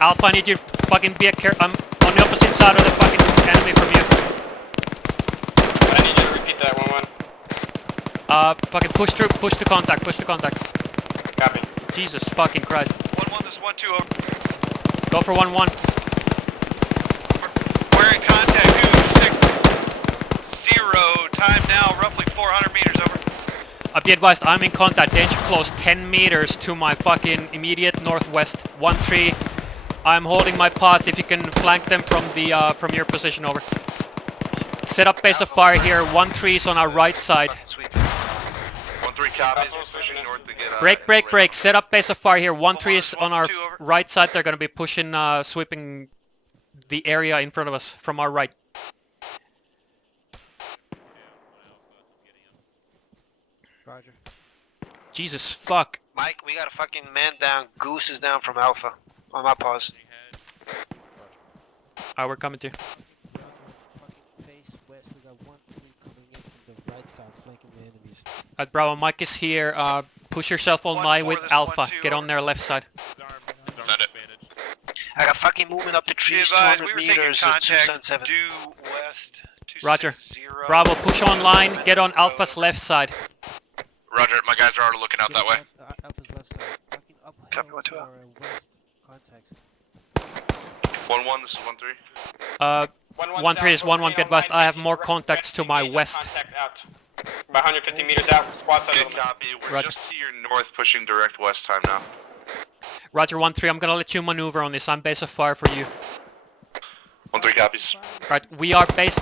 Alpha, I need you to fucking be I'm on the opposite side of the fucking enemy from you. I need you to repeat that 1-1. Fucking push to contact, Copy. Jesus fucking Christ. 1-1, this is 1-2 over. Go for 1-1. We're in contact, 260. Time now, roughly 400 meters over. Be advised, I'm in contact. Danger close, 10 meters to my fucking immediate northwest. 1-3. I'm holding my pass. If you can flank them from the from your position, over. Set up base of fire here. 1-3 is on our right side. 1-3 copies. We're pushing north to get Break. Set up base of fire here. 1-3 is on our right side. They're gonna be pushing, sweeping the area in front of us from our right. Roger. Jesus fuck. Mike, we got a fucking man down. Goose is down from Alpha. On my pause. Alright, we're coming to you. Face west, we got 1-3 coming in from the right side, flanking the enemies. Alright, Bravo, Mike is here. Push yourself online with Alpha. Get on their left side. Send it. I got fucking movement up the trees, Advised, 200 we were taking meters, contact 277. due west. Roger. Bravo, push online. Get on Alpha's left side. Roger, my guys are already looking out that way. Alpha's left side. Fucking uphill Copy, 1-2. for west contacts. 1-1, this is 1-3. 1-3 is 1-1. Be advised, I have more contacts to my west. Contact out. About 150 meters out, squad side. Good copy. We're Roger. just to your north, pushing direct west time now. Roger, 1-3. I'm gonna let you maneuver on this. I'm base of fire for you. 1-3 copies. Right, we are base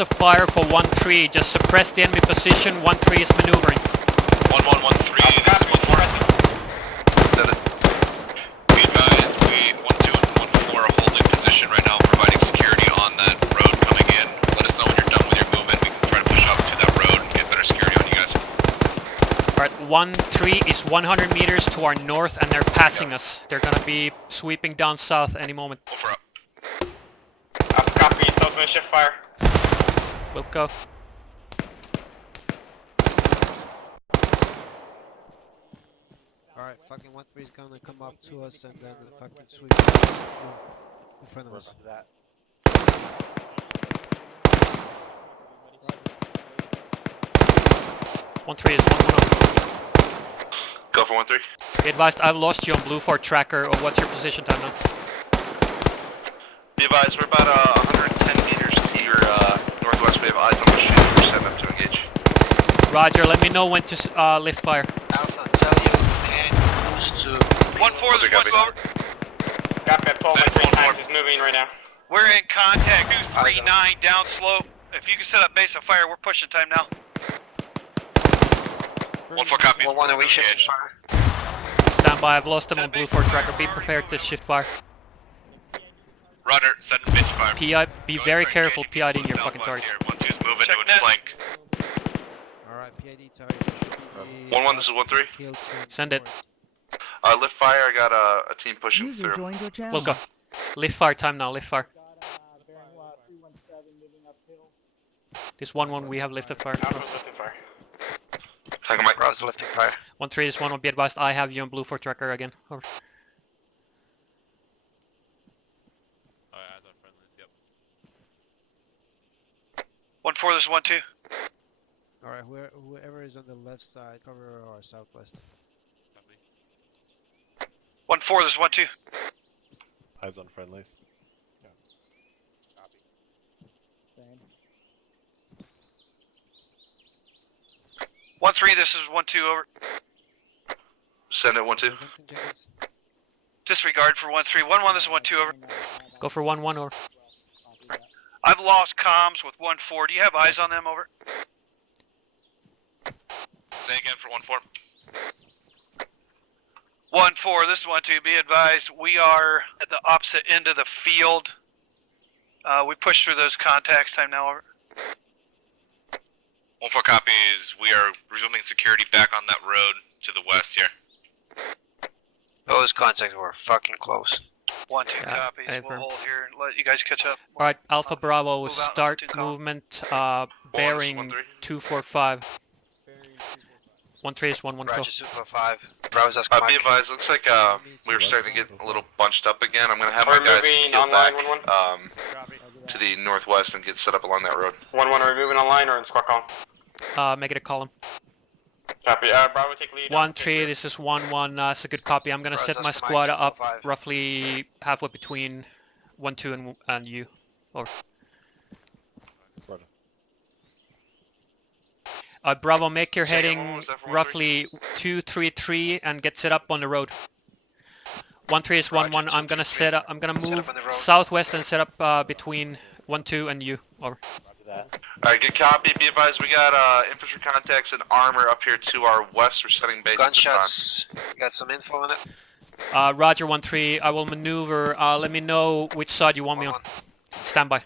of fire for 1-3. Just suppress the enemy position. 1-3 is maneuvering. 1-1, 1-3. This is 1-4. Set it. We advise, 1-2 and 1-4 are holding position right now, providing security on that road coming in. Let us know when you're done with your movement. We can try to push up to that road and get better security on you guys. Alright, 1-3 is 100 meters to our north and they're passing us. They're gonna be sweeping down south any moment. Over up. Copy, Southwest shift fire. We'll go. Alright, fucking 1-3 is gonna come up to us and then fucking sweep in front of us. 1-3 is 1-1. Go for 1-3. Be advised, I've lost you on Blue Fort tracker. Or what's your position time now? Be advised, we're about 110 meters to your northwest. We have eyes on the ship. We're setting up to engage. Roger, let me know when to lift fire. Alpha, tell you, man, Goose to... 1-4, this is 1-2 over. Copy, I told my 3 times, he's moving right now. We're in contact, 239 down slope. If you can set up base of fire, we're pushing time now. 1-4 copies. 1-1, are we shifting fire? Stand by, I've lost them on Blue Fort tracker. Be prepared to shift fire. Roger, send base fire. PI, be very careful PIDing your fucking target. 1-2's moving to its flank. Alright, PID target should be 1-1, this is 1-3. Send it. Lift fire, I got a team pushing User through. joined your channel. We'll go. Lift fire time now, lift fire. This 1-1, we have lifted fire. Alpha's lifting fire. Tango Mike. Roger's lifting fire. 1-3 is 1-1, be advised, I have you on Blue Fort tracker again. Over. Alright, eyes on friendlies, yep. 1-4, this is 1-2. Alright, whoever is on the left side, cover our southwest. 1-4, this is 1-2. Eyes on friendlies. Copy. Same. 1-3, this is 1-2 over. Send it 1-2. Disregard for 1-3. 1-1, this is 1-2, over. Go for 1-1 or. I've lost comms with 1-4. Do you have eyes on them, over? Say again for 1-4. 1-4, this is 1-2. Be advised, we are at the opposite end of the field. We pushed through those contacts. Time now, over. 1-4 copies. We are resuming security back on that road to the west here. Those contacts were fucking close. 1-2 copies. We'll hold here and let you guys catch up. Alright, Alpha Bravo, Move out, start 1-2 call. movement, bearing 245. 1-3 is 1-1 go. Roger, Super 5. Bravo's us, Be advised, looks like we were starting to get a little bunched up again. I'm going to have We're my guys moving peel online, back to the northwest and get set up along that road. 1-1, are we moving online or in squad column? Make it a column. Copy. Bravo, take lead. 1-3, this is 1-1, that's a good copy. I'm gonna set my squad up roughly halfway between 1-2 and you. Over. Bravo, make your heading roughly 2-3-3 and get set up on the road. 1-3 is 1-1. I'm gonna set up. I'm gonna move southwest and set up between 1-2 and you. Over. Alright, good copy. Be advised, we got infantry contacts and armor up here to our west. We're setting base. Gunshots. Got some info on it? Roger, 1-3. I will maneuver. Let me know which side you want me on. Stand by.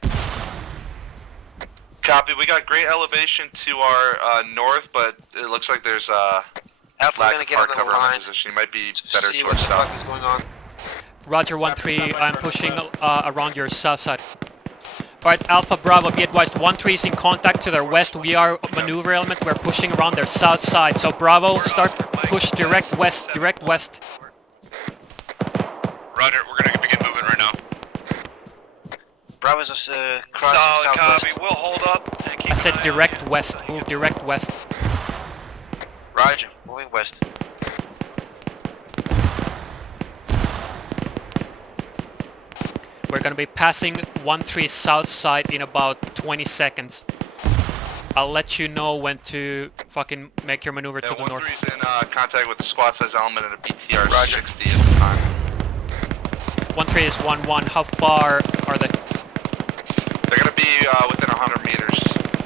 Copy. We got great elevation to our north, but it looks like there's Alpha, we're gonna get cover on on the the position. You might be better see towards what the fuck south. is going on. Roger, 1-3. I'm pushing around your south side. Alright, Alpha Bravo, be advised, 1-3 is in contact to their west. We are maneuver element. We're pushing around their south side. So Bravo, start push direct west. Direct west. Roger, we're gonna begin moving right now. Bravo's crossing Solid southwest. copy. We'll hold up. And keep I said an eye direct west. Move direct west. Roger, moving west. We're gonna be passing 1-3 south side in about 20 seconds. I'll let you know when to fucking make your maneuver to the north. 1-3's in contact with the squad size element and a BTR 60 at the time. 1-3 is 1-1. How far are they? They're going to be within 100 meters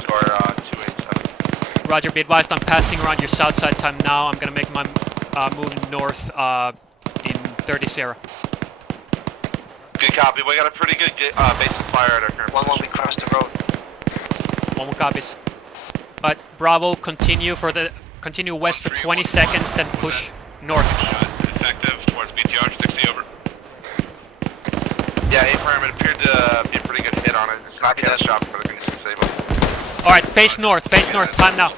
to our 287. Roger, be advised, I'm passing around your south side time now. I'm gonna make my move north in 30-0. Good copy. We got a pretty good base of fire at our current 1-1, we crossed the road. 1-1 copies. But Bravo, continue west for 20 seconds, then push north. Effective towards BTR, 60 over. Yeah, A-Firm, it appeared to be a pretty good hit on it. It's not getting shot for the things to save up. Alright, face north, time now.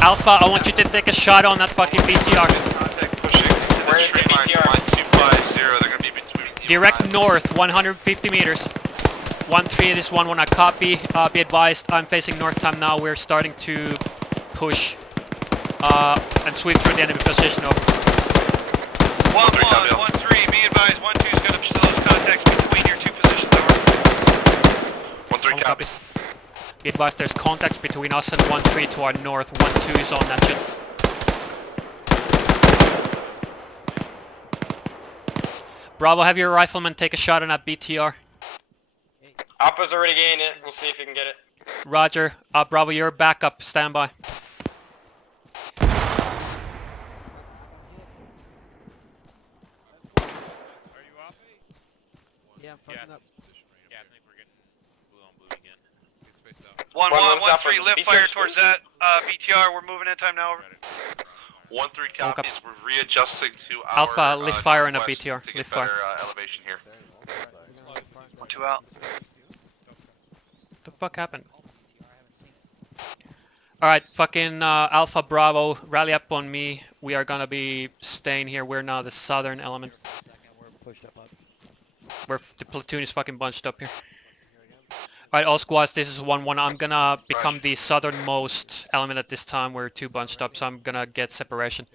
Alpha, I want you to take a shot on that fucking BTR. Where is the BTR? Direct north, 150 meters. 1-3, this 1-1, I copy. Be advised, I'm facing north time now. We're starting to push and sweep through the enemy position. Over. 1-1, 1-3, be advised, 1-2 is gonna show those contacts between your two positions. Over. 1-3 copies. Be advised, there's contacts between us and 1-3 to our north. 1-2 is on that shit. Bravo, have your rifleman take a shot on that BTR. Alpha's already gained it. We'll see if we can get it. Roger. Bravo, you're backup. Stand by. Yeah, I'm fucking up. Yeah, I think we're getting blue on blue again. Get spaced out. 1-1, 1-3, lift fire towards that BTR. We're moving in time now. Over. 1-3 copies. We're readjusting to our Alpha, lift fire on a northwest BTR. to get Lift better fire. elevation here. 1-2 out. What the fuck happened? Alright, fucking Alpha Bravo, rally up on me. We are gonna be staying here. We're now the southern element. The platoon is fucking bunched up here. Alright, all squads, this is 1-1. I'm gonna become the southernmost element at this time. We're too bunched up, so I'm gonna get separation.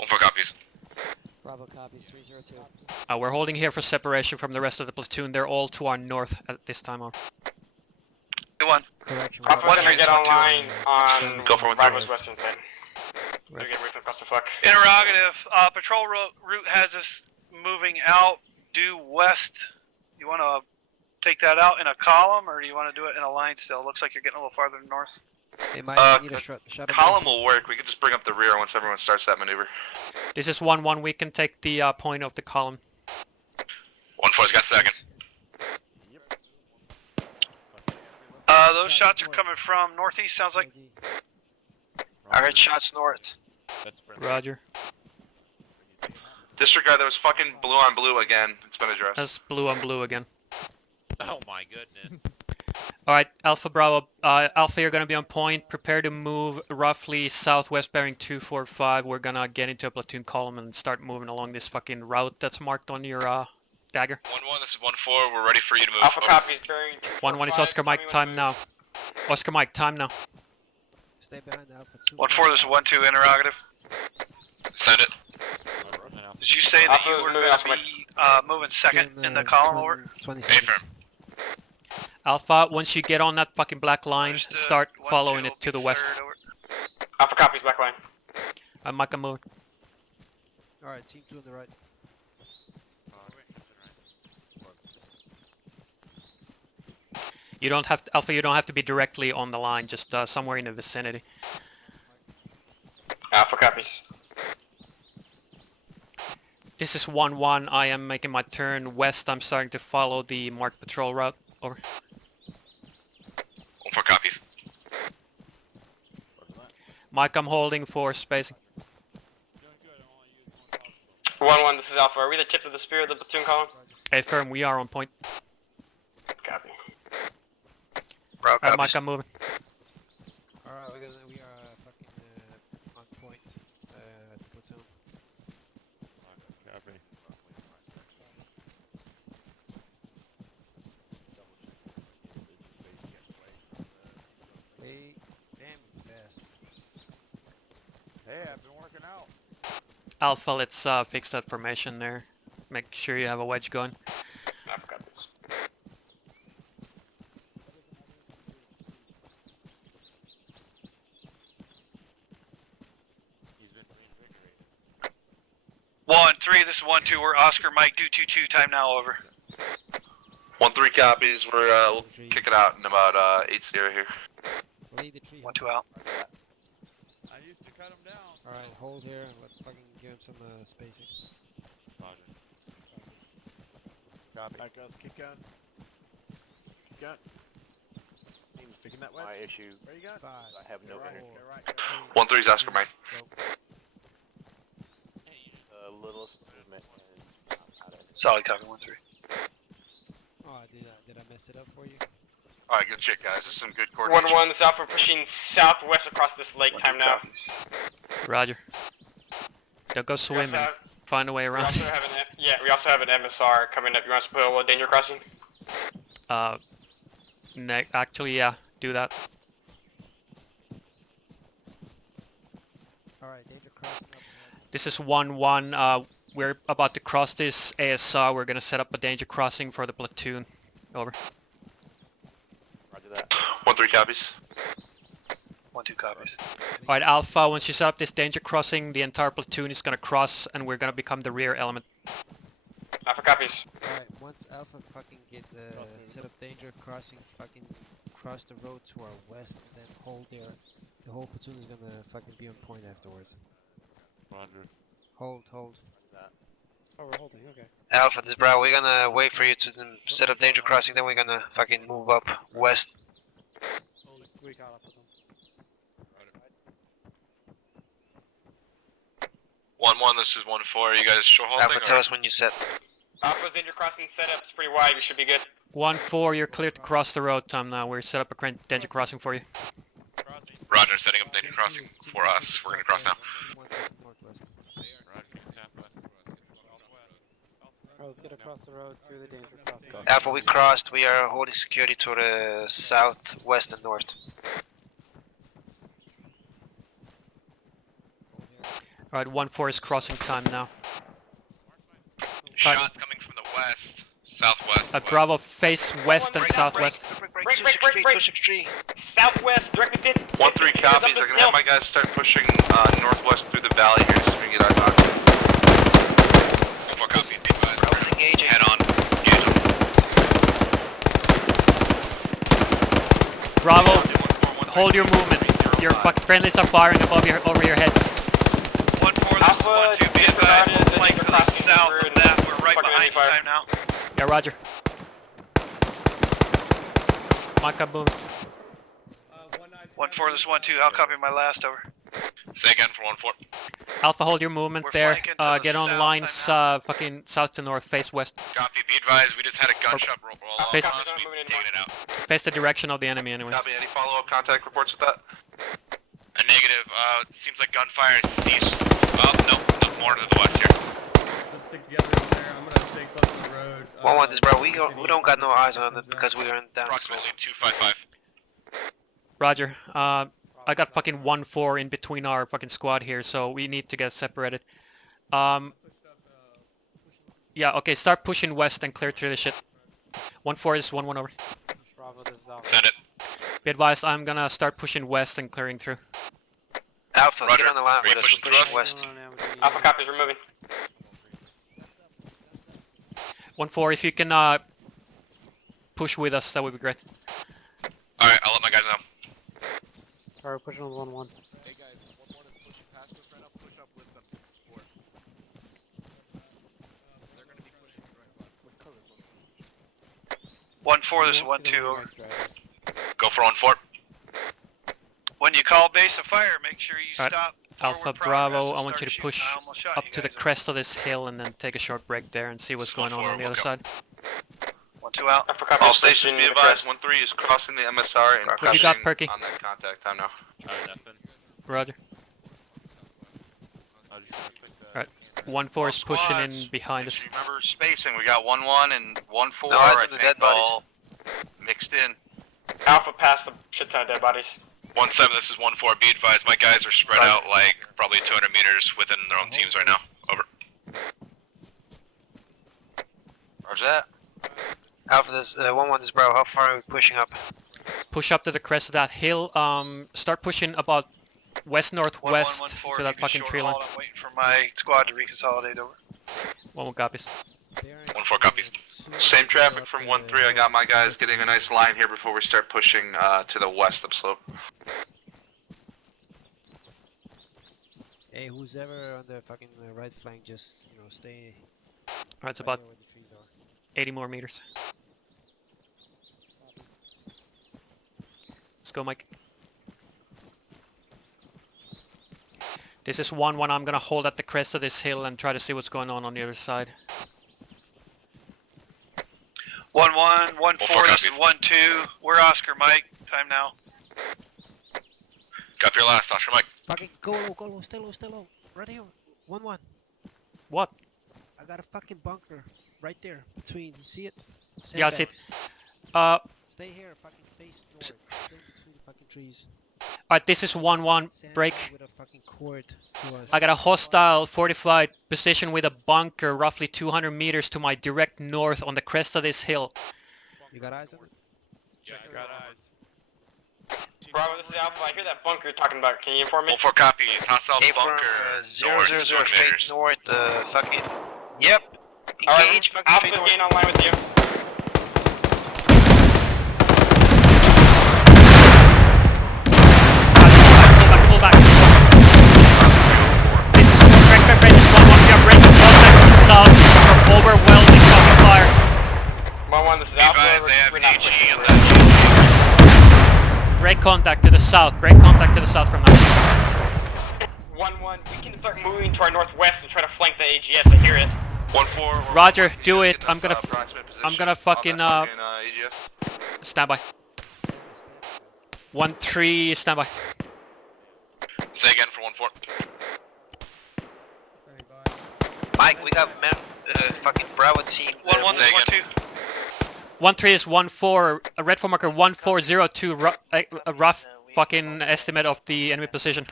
1-4 copies. Bravo copies, 302. We're holding here for separation from the rest of the platoon. They're all to our north at this time. Over. 2-1. Correction. Alpha One 1 three, get one two. online on Go for 1-3. Bravo's western side. Gotta get away from the clusterfuck. Interrogative. Patrol route has us moving out due west. You want to take that out in a column, or do you want to do it in a line still? Looks like you're getting a little farther north. They might need a shot Column will work. We can just bring up the rear once everyone starts that maneuver. This is 1-1. We can take the point of the column. 1-4's got second. Those shots are coming from northeast, sounds like. I heard shots north. Roger. Disregard, that was fucking blue on blue again. It's been addressed. That's blue on blue again. Oh my goodness. Alright, Alpha Bravo. Alpha, you're gonna be on point. Prepare to move roughly southwest bearing 245. We're gonna get into a platoon column and start moving along this fucking route that's marked on your dagger. 1-1, this is 1-4. We're ready for you to move. Alpha copies bearing 1-1 is Oscar Mike. Time now. Oscar Mike. Time now. Stay behind Alpha 2. 1-4. This is 1-2. Interrogative. Send it. Did you say that Alpha you is were moving going Alpha to Mike. be moving second in the column over? 20 Affirm. seconds. Alpha, once you get on that fucking black line, Understood. start 1-2 following will it to be the west. third over. Alpha copies back line. Mike, I'm moving. Alright, team 2 on the right. You don't have to, Alpha. You don't have to be directly on the line. Just somewhere in the vicinity. Alpha copies. This is 1-1. I am making my turn west. I'm starting to follow the marked patrol route. Over. 1-4 copies. Mike, I'm holding for spacing. 1-1, this is Alpha. Are we the tip of the spear of the platoon column? Hey, firm. We are on point. Copy. Alright, Mike, I'm moving. Alright, we are fucking on point at the platoon. Copy. Hey, damn fast. Hey, I've been working out. Alpha, let's fix that formation there. Make sure you have a wedge going. Alpha copies. He's been reinvigorated. 1-3. This is 1-2. We're Oscar Mike. Do 2-2. Time now. Over. 1-3 copies. We'll kick it out in about 8-0 here. Lead the tree. 1-2 out. I used to cut him down. Alright, hold here and let's fucking give him some spacing. Roger. Copy. Alright, guys, keep going. Keep going. Sticking that way. My issue. Where you going? I have no Right. 1-3's Oscar Mike. littlest movement is out of Solid copy. 1-3. Oh, did I mess it up for you? Alright, good shit, guys. This is some good coordination. 1-1, this Alpha pushing southwest across this lake. Time now. Roger. Don't go swimming. Find a way We around. also have an we also have an MSR coming up. You want us to put a little danger crossing? Actually, yeah. Do that. Alright, danger crossing up. This is 1-1. We're about to cross this ASR. We're gonna set up a danger crossing for the platoon. Over. Roger that. 1-3 copies. 1-2 copies. Alright, Alpha, once you set up this danger crossing, the entire platoon is gonna cross and we're gonna become the rear element. Alpha copies. Alright, once Alpha fucking get set up danger crossing, fucking cross the road to our west, and then hold there. The whole platoon is gonna fucking be on point afterwards. Roger. Hold. Oh, we're holding, okay. Alpha, this is Bravo. We're gonna wait for you to set up danger crossing, then we're gonna fucking move up west. We got up with them. 1-1, this is 1-4. You guys show holding? Alpha, tell us when you set. Alpha's danger crossing setup. It's pretty wide. We should be good. 1-4, you're clear to cross the road, Tom. Now we're set up a danger crossing for you. Roger, setting up danger crossing for us. We're gonna cross now. Northwest. Let's get across the road through the danger crossing. Alpha, we crossed. We are holding security to the south, west, and north. Alright, 1-4 is crossing time now. Shots coming from the west, southwest. Bravo, face west and southwest. 263. Southwest, directly 50. 1-3 copies. I'm gonna have my guys start pushing northwest through the valley here so we can get eyes on. 4 copies, be advised. Engaging. Head on. Engage them. Bravo, hold your movement. Your friendlies are firing over your heads. 1-4, this is 1-2, be advised. We'll flank to the south of that. We're right behind you time now. Yeah, roger. Mike, I'm moving. 1-4, this is 1-2. I'll copy my last over. Say again for 1-4. Alpha, hold your movement there. Get on lines fucking south to north, face west. Copy, be advised, we just had a gunshot roll off. Face, We've taken it out. face the direction of the enemy anyways. Copy. Any follow-up contact reports with that? A negative, seems like gunfire has ceased. Oh, no, more to the west here. Let's stick together over there. I'm gonna stay close to the road. 1-1 this, bro. We don't got no eyes on it because we are in down. Approximately 255. Roger. I got fucking 1-4 in between our fucking squad here, so we need to get separated. Yeah, okay, start pushing west and clear through the shit. 1-4 is 1-1 over. Send it. Be advised, I'm gonna start pushing west and clearing through. Alpha, Roger. get on the line with us. Pushing We're pushing west. Alpha copies, we're moving. 1-4, if you can push with us, that would be great. Alright, I'll let my guys know. Alright, we're pushing on 1-1. Hey guys, 1-1 is pushing past us right now. Push up with them. Support. They're gonna be pushing right by. 1-4, this is 1-2 over. Go for 1-4. When you call base of fire, make sure you Alright, stop. Alpha forward Bravo, progress I and want you start to push shooting. I almost shot up you to the guys crest of this hill and then take a short break there and see what's going on the other side. 1-2 out. All stations be advised. 1-3 is crossing the MSR and What you got, Perky? on that contact time now. Roger. Alright, 1-4 is pushing in behind us. Remember spacing. We got 1-1 and 1-4. No eyes on the dead bodies. all mixed in. Alpha passed a shit ton of dead bodies. 1-7, this is 1-4. Be advised, my guys are spread out like probably 200 meters within their own teams right now. Over. Where's that? Alpha, this 1-1 this, bro. How far are we pushing up? Push up to the crest of that hill. Start pushing about west-northwest 1-1-1-4, to that keep it fucking short tree line. hold. I'm waiting for my squad to reconsolidate over. 1-1 copies. 1-4 copies. Same traffic from 1-3. I got my guys getting a nice line here before we start pushing to the west upslope. Hey, who's ever on the fucking right flank, just, you know, stay. Alright, it's about where the trees are. 80 more meters. Let's go, Mike. This is 1-1. I'm gonna hold at the crest of this hill and try to see what's going on the other side. 1-1, 1-4, this is 1-2. We're Oscar Mike. Time now. Copy your last, Oscar Mike. Fucking go low, stay low. Right here. 1-1. What? I got a fucking bunker right there between. You see it? Yeah, I see it. Stay here, fucking face north. Stay between the fucking trees. Alright, this is 1-1. Break. With a fucking cord to us. I got a hostile fortified position with a bunker roughly 200 meters to my direct north on the crest of this hill. You got eyes on it? Yeah, I got eyes. Bravo, this is Alpha. I hear that bunker you're talking about. Can you inform me? 1-4 copies. Hostile bunker. 000 straight north. Fucking. Yep. Alright, Engage. Fucking Alpha's straight north. getting online with you. Pull back. This is break. This is 1-1. We are breaking contact to the south from overwhelming fucking fire. 1-1, this is Alpha. We're not pushing. Break contact to the south. Break contact to the south from that. 1-1, we can start moving to our northwest and try to flank the AGS. I hear it. 1-4. Roger, do it. I'm gonna fucking AGS. stand by. 1-3, stand by. Say again for 1-4. Mike, we got fucking Bravo team. 1-1, this is 1-2. 1-3 is 1-4. A red phone marker 1402. A rough fucking estimate of the enemy position.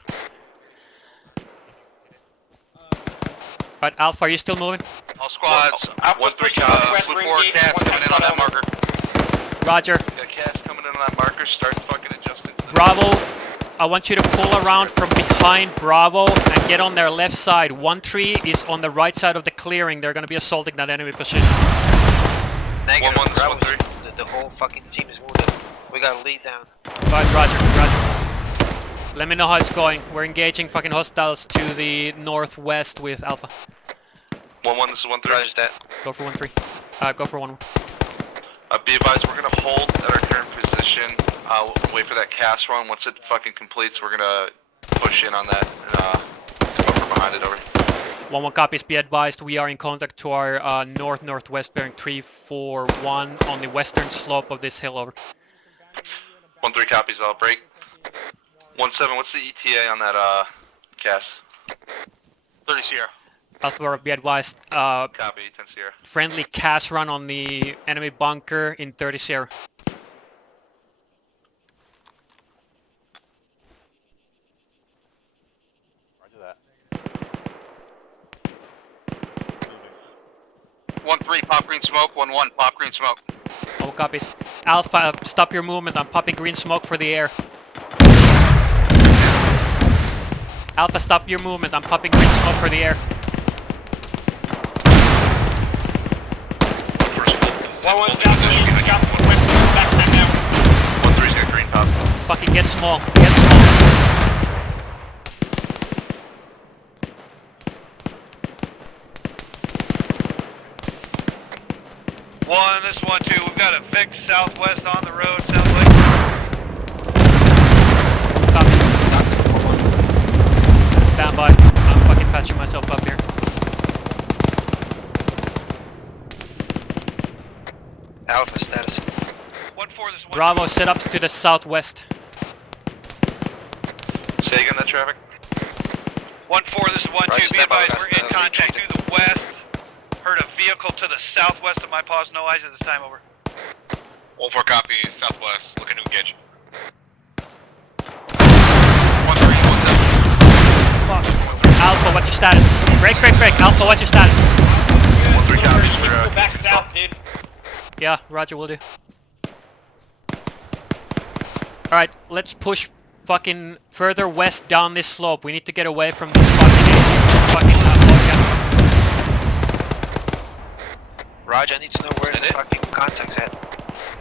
Alright, Alpha, are you still moving? All squads. 1-3 blue 4 cast coming in on that marker. Roger. Got cast coming on that marker, start fucking adjusting. Bravo, I want you to pull around from behind Bravo and get on their left side. 1-3 is on the right side of the clearing. They're going to be assaulting that enemy position. Negative. 1-1, Bravo. 1-3. The whole fucking team is wounded. We got a lead down. Right, Roger. Let me know how it's going. We're engaging fucking hostiles to the northwest with Alpha. 1-1, this is 1-3. Roger that. Go for 1-3. Go for 1-1. Be advised, we're gonna hold at our current position. We'll wait for that cast run. Once it fucking completes, we're gonna push in on that and go from behind it over. 1-1 copies. Be advised, we are in contact to our north-northwest bearing 341 on the western slope of this hill. Over. 1-3 copies. I'll break. 1-7. What's the ETA on that cast? 30 Sierra. Alpha, be advised. Copy. 10 Sierra. Friendly cast run on the enemy bunker in 30 Sierra. Roger that. 1-3, pop green smoke. 1-1, pop green smoke. All copies. Alpha, stop your movement. I'm popping green smoke for the air. Alpha, stop your movement. I'm popping green smoke for the air. 1-1's down. Got 1-3's got green pop. Fucking get small. Get small. One, this is 1-2. We've got a fix southwest on the road, southwest. Copies. Stand by. I'm fucking patching myself up here. Alpha status. 1-4, this is 1-2. Bravo, set up to the southwest. Say again that traffic? 1-4, this is 1-2. Be advised, we're in contact to the west. Heard a vehicle to the southwest of my pause. No eyes at this time. Over. 1-4 copy. Southwest. Looking to engage. 1-3, 1-7. Fuck. Alpha, what's your status? Break. Alpha, what's your status? 1-3 copies. Go back south, dude. Yeah, Roger, will do. Alright, let's push fucking further west down this slope. We need to get away from this fucking Roger, I need to know where the fucking contact's at.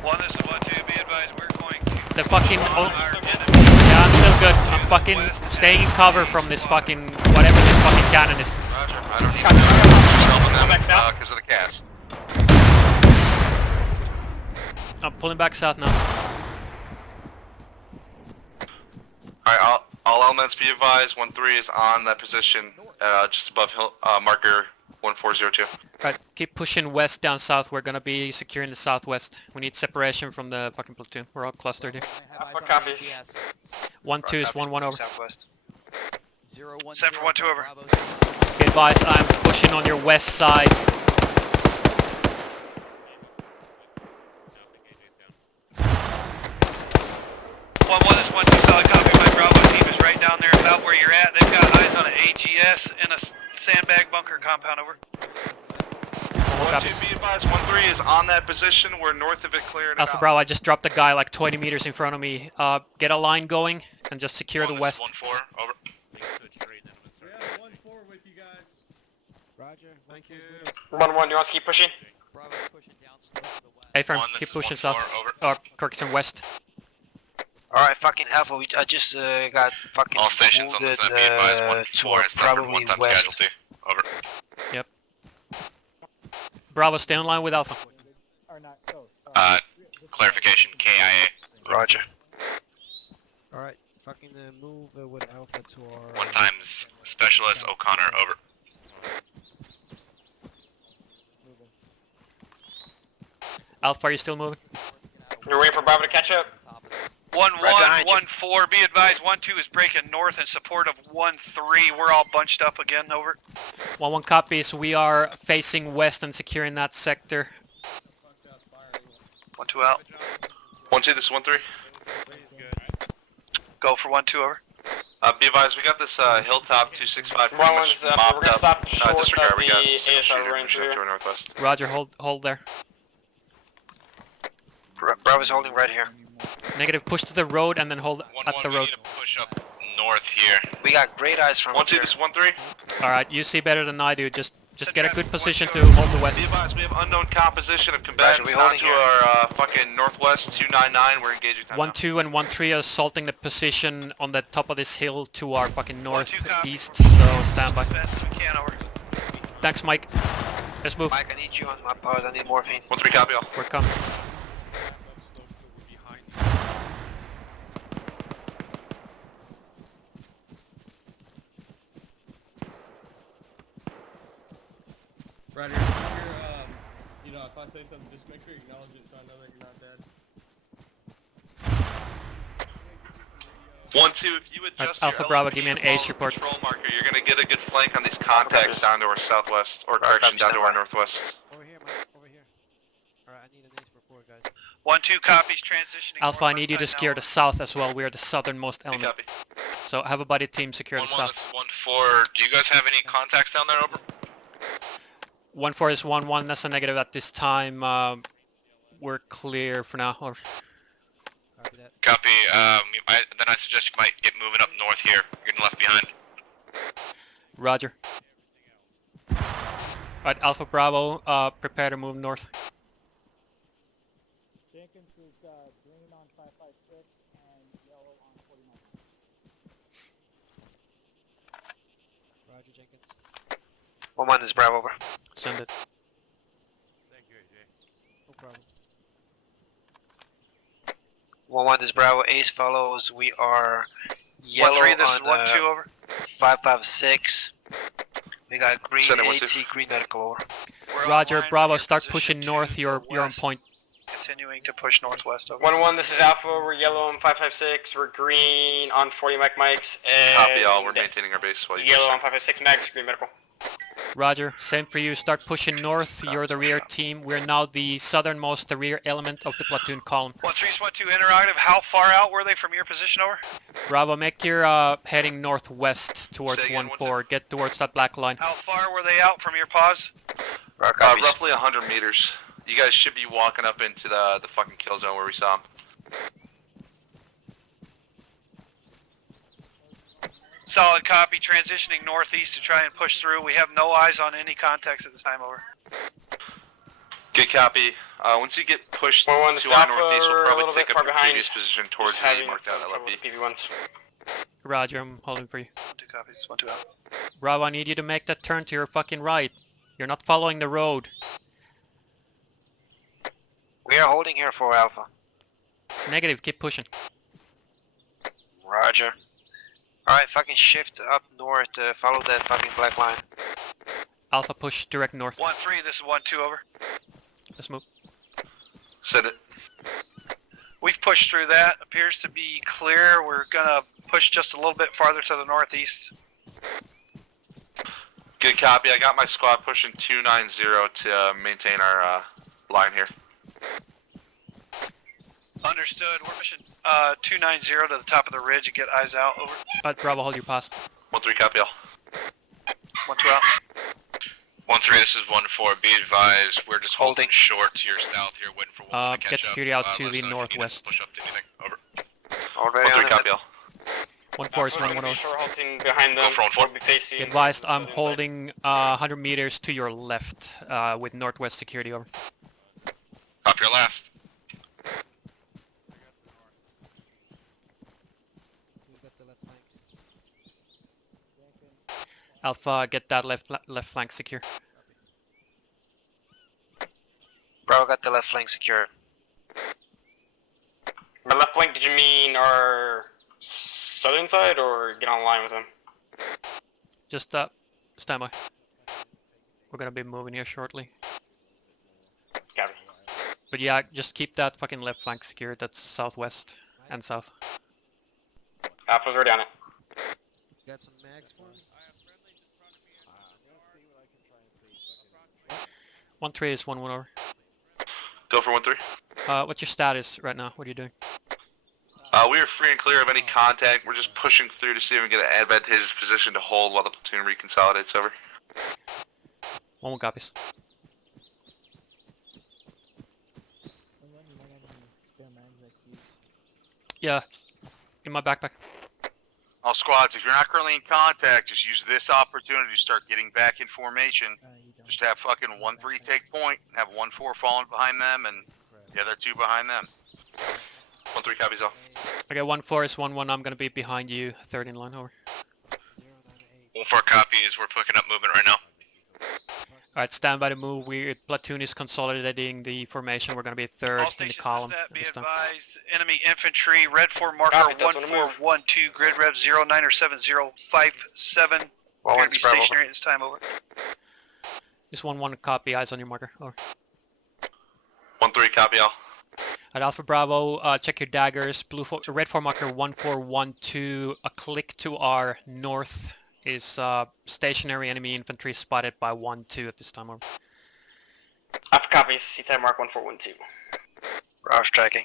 1, this is 1-2. Be advised, we're going to... the fucking... yeah, I'm still good. I'm fucking staying in cover from this fucking... whatever this fucking cannon is. Roger. I don't need to helping them because of the cast. I'm pulling back south now. Alright, all elements be advised. 1-3 is on that position, just above hill, marker 1402. Right, keep pushing west down south. We're gonna be securing the southwest. We need separation from the fucking platoon. We're all clustered here. Alpha copies. 1-2 is 1-1 over. Southwest. 7 for 1-2 over. Be advised, I'm pushing on your west side. 1-1, this is 1-2. Solid copy. My Bravo team is right down there about where you're at. They've got eyes on an AGS in a sandbag bunker compound. Over. 1-2 be advised. 1-3 is on that position. We're north of it, clearing it Alpha out. Bravo, I just dropped a guy like 20 meters in front of me. Get a line going and just secure the west. 1-4, over. 1-4 with you guys. Roger. Thank you. 1-1, you want us to keep pushing? Hey, firm, 1, this keep is pushing 1-4, south. over. Kirkstone west. Alright, fucking Alpha, I just got fucking All stations on wounded this be advised. 1-4 is probably 1 time west. casualty. Over. Yep. Bravo, stay on line with Alpha. Clarification, KIA. Roger. Alright, fucking move with Alpha to our... 1 times Specialist O'Connor, over. Alpha, are you still moving? You're waiting for Bravo to catch up? 1-1, behind you. 1-4. Be advised, 1-2 is breaking north in support of 1-3. We're all bunched up again. Over. 1-1 copies. We are facing west and securing that sector. 1-2 out. 1-2, this is 1-3. Go for 1-2 over. Be advised, we got this hilltop 265 pretty 1-1 much is up. mopped We're gonna up. stop short Disregard, of we got the single ASR shooter range pushing up here. to our northwest. Roger, hold there. Bravo's holding right here. Negative, push to the road and then hold at the road. We need to push up north here. We got great eyes from 1-2, this is 1-3. Alright, you see better than I do. Just get a good position to hold the west. Be advised, we have unknown composition of combatants down to our fucking northwest 299. We're engaging them 1-2 and 1-3 are assaulting the position on the top of this hill to our fucking northeast, so stand by. Thanks, Mike. Let's move. Mike, I need you on my pod. I need morphine. 1-3, copy all. We're coming. Ryder, if you're, you know, if I say something, just make sure you acknowledge it so I know that you're not dead. 1-2, if you adjust Alpha your Bravo, LMP give me an and follow ace the report. Control marker, you're gonna get a good flank on these contacts down to our southwest, or correction, down to our northwest. Over here, Mike. Over here. Alright, I need an ace report, guys. 1-2 copies transitioning. Alpha, I need you to secure the south as well. We are the southernmost element. So have a buddy team secure the 1-1, south. this is 1-4. Do you guys have any contacts down there? Over. 1-4 is 1-1. That's a negative at this time. We're clear for now. Over. Copy. Then I suggest you might get moving up north here. You're getting left behind. Roger. Alright, Alpha Bravo, prepare to move north. Jenkins is green on 556 and yellow on 49. Roger, Jenkins. 1-1 is Bravo, over. Send it. Thank you, AJ. No problem. 1-1 is Bravo. Ace follows. We are yellow 1-3, this on is 1-2 over. 556. We got green Send it, AT, 1-2. green medical over. Roger, Bravo, start pushing north. You're on point. Continuing to push northwest over. 1-1, this is Alpha. We're yellow on 556. We're green on 40 mics. And Copy all, we're maintaining our base while you yellow push on 556 mags, green medical. Roger, same for you. Start pushing north. You're the rear team. We're now the southernmost, the rear element of the platoon column. 1-3, 1-2 interrogative. How far out were they from your position over? Bravo, make your heading northwest towards 1-4. Get towards that black line. How far were they out from your pause? roughly 100 meters. You guys should be walking up into the fucking kill zone where we saw them. Solid copy, transitioning northeast to try and push through. We have no eyes on any contacts at this time, over. Good copy. Once you get pushed to 1-1 our to northeast, we'll a probably little take bit up far your behind. previous position towards Just the having marked out some trouble LFP. with the PV1s. Roger, I'm holding for you. 2 copies, 1-2 out. Bravo, I need you to make that turn to your fucking right. You're not following the road. We are holding here for Alpha. Negative, keep pushing. Roger. Alright, fucking shift up north, follow that fucking black line. Alpha, push direct north. 1-3, this is 1-2 over. Let's move. Send it. We've pushed through that. Appears to be clear. We're gonna push just a little bit farther to the northeast. Good copy. I got my squad pushing 290 to maintain our line here. Understood. We're pushing 290 to the top of the ridge and get eyes out. Over. Bravo, hold your pass. 1-3, copy all. 1-2 out. 1-3, this is 1-4. Be advised, we're just holding short to your south here, waiting for one to catch get security out up. to the northwest. Push up to anything. Over. Already 1-3, copy all. 1-4 is 1-1. We're halting behind them. Go for 1-4. We'll be facing. Be advised, I'm holding 100 meters to your left with northwest security, over. Copy your last. We've got the left flank. Alpha, get that left flank secure. Bravo got the left flank secure. By left flank, did you mean our southern side or get online with them? Just stand by. We're gonna be moving here shortly. Copy. But yeah, just keep that fucking left flank secured. That's southwest and south. Alpha's already on it. You got some mags for me? 1-3 is 1-1 over. Go for 1-3. What's your status right now? What are you doing? We are free and clear of any contact. We're just pushing through to see if we can get an advantageous position to hold while the platoon reconsolidates, over. 1-1 copies. Yeah, in my backpack. All squads, if you're not currently in contact, just use this opportunity to start getting back in formation. Just have fucking 1-3 take point, and have 1-4 falling behind them, and the other 2 behind them. 1-3 copies all. Okay, 1-4 is 1-1. I'm gonna be behind you. Third in line. Over. 1-4 copies. We're picking up movement right now. All right, stand by to move. Platoon is consolidating the formation. We're gonna be third All in the stations, column that be this time. advised. Enemy infantry, red 4 marker, Copy, that's what I'm 1412, grid rev 097057. Gonna be stationary at this time, over. Just 1-1 copy. Eyes on your marker. Over. 1-3 copy all. At Alpha Bravo, check your daggers. Red 4 marker 1412. A click to our north is stationary enemy infantry spotted by 1-2 at this time. Over. Alpha copies. C-type mark 1412. Roush tracking.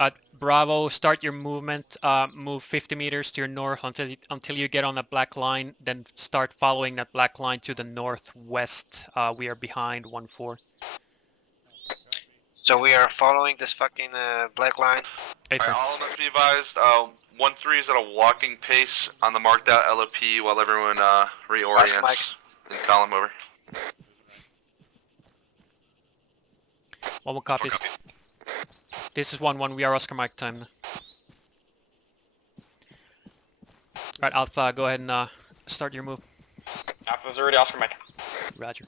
At Bravo, start your movement. Move 50 meters to your north until you get on that black line. Then start following that black line to the northwest. We are behind 1-4. So we are following this fucking black line. Alright, all of us be advised. 1-3 is at a walking pace on the marked out LOP while everyone reorients in column. Over. 1-1 copies. This is 1-1. We are Oscar Mike time now. Alright, Alpha, go ahead and start your move. Alpha's already Oscar Mike. Roger.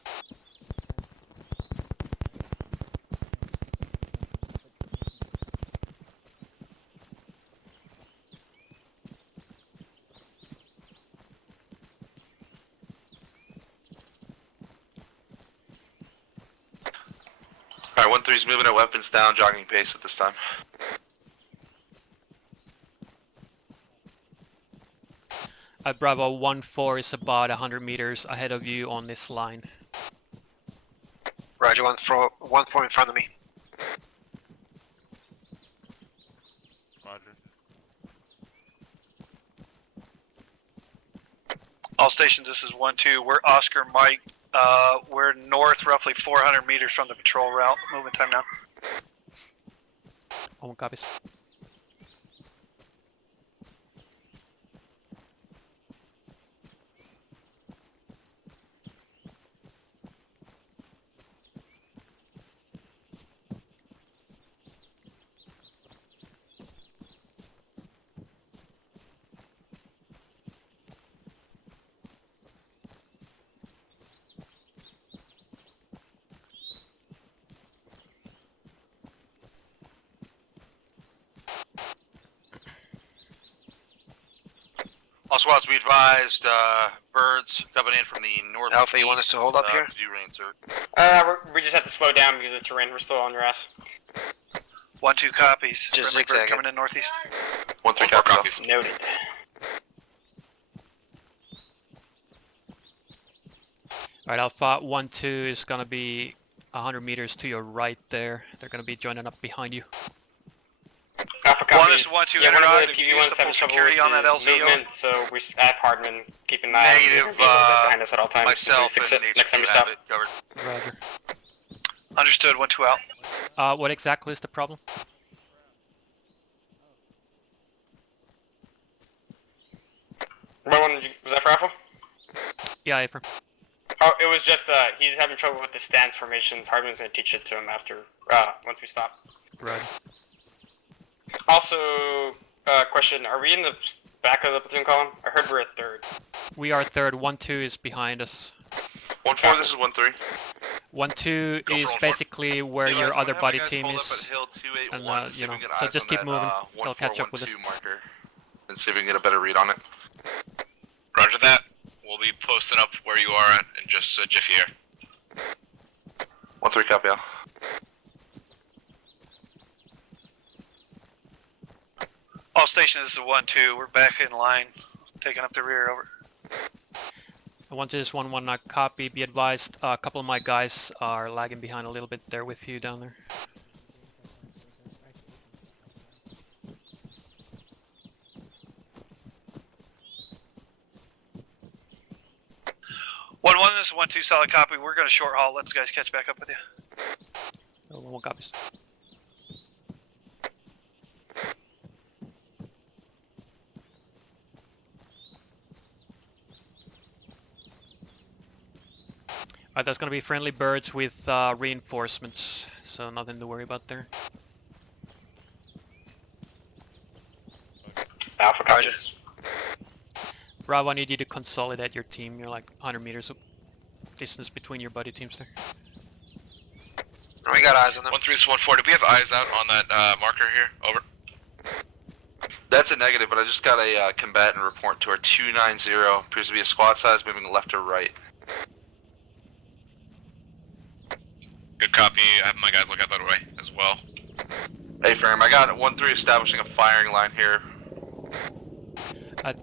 Alright, 1-3's moving at weapons down, jogging pace at this time. At Bravo, 1-4 is about 100 meters ahead of you on this line. Roger, 1-4 in front of me. Roger. All stations, this is 1-2. We're Oscar Mike. We're north, roughly 400 meters from the patrol route. Movement time now. 1-1 copies. All squads be advised, birds coming in from the northeast. Alpha, you want us to hold up here? Could you reinsert? We just have to slow down because of the terrain. We're still on your ass. 1-2 copies. Just Friendly bird zigzag coming in northeast. 1-3 copies. Noted. Alright, Alpha, 1-2 is gonna be 100 meters to your right there. They're gonna be joining up behind you. Alpha One copies. is 1-2 Yeah, one of interrupt. the Use the full PV-17 security on that LZO. movement, so we at Hardman, keep an eye Negative, behind us at all times. myself Fix and it next time we HQ stop. have it covered. Roger. Understood, 1-2 out. What exactly is the problem? Was that for Alpha? Yeah, April. Oh, it was just he's having trouble with the stance formations. Hardman's gonna teach it to him after once we stop. Right. Also, question: are we in the back of the platoon column? I heard we're at third. We are third. 1-2 is behind us. 1-4, this is 1-3. 1-2 is basically where your other buddy team is. And you know, so just keep moving. They'll catch up with us. Marker and see if we can get a better read on it. Roger that. We'll be posting up where you are in just a jiffy here. 1-3 copy all. All stations, this is 1-2. We're back in line, taking up the rear. Over. 1-2 is 1-1 copy. Be advised, a couple of my guys are lagging behind a little bit. They're with you down there. This is 1-2 solid copy. We're going to short haul. Let us guys catch back up with you. 1-1 copies. Alright, that's gonna be friendly birds with reinforcements, so nothing to worry about there. Alpha copies. Bravo, I need you to consolidate your team. You're like 100 meters of distance between your buddy teams there. We got eyes on them. 1-3-1-4, do we have eyes out on that marker here? Over. That's a negative, but I just got a combatant report to our 290. Appears to be a squad size moving left or right. Good copy. I have my guys look out that way as well. Hey, firm, I got 1-3 establishing a firing line here.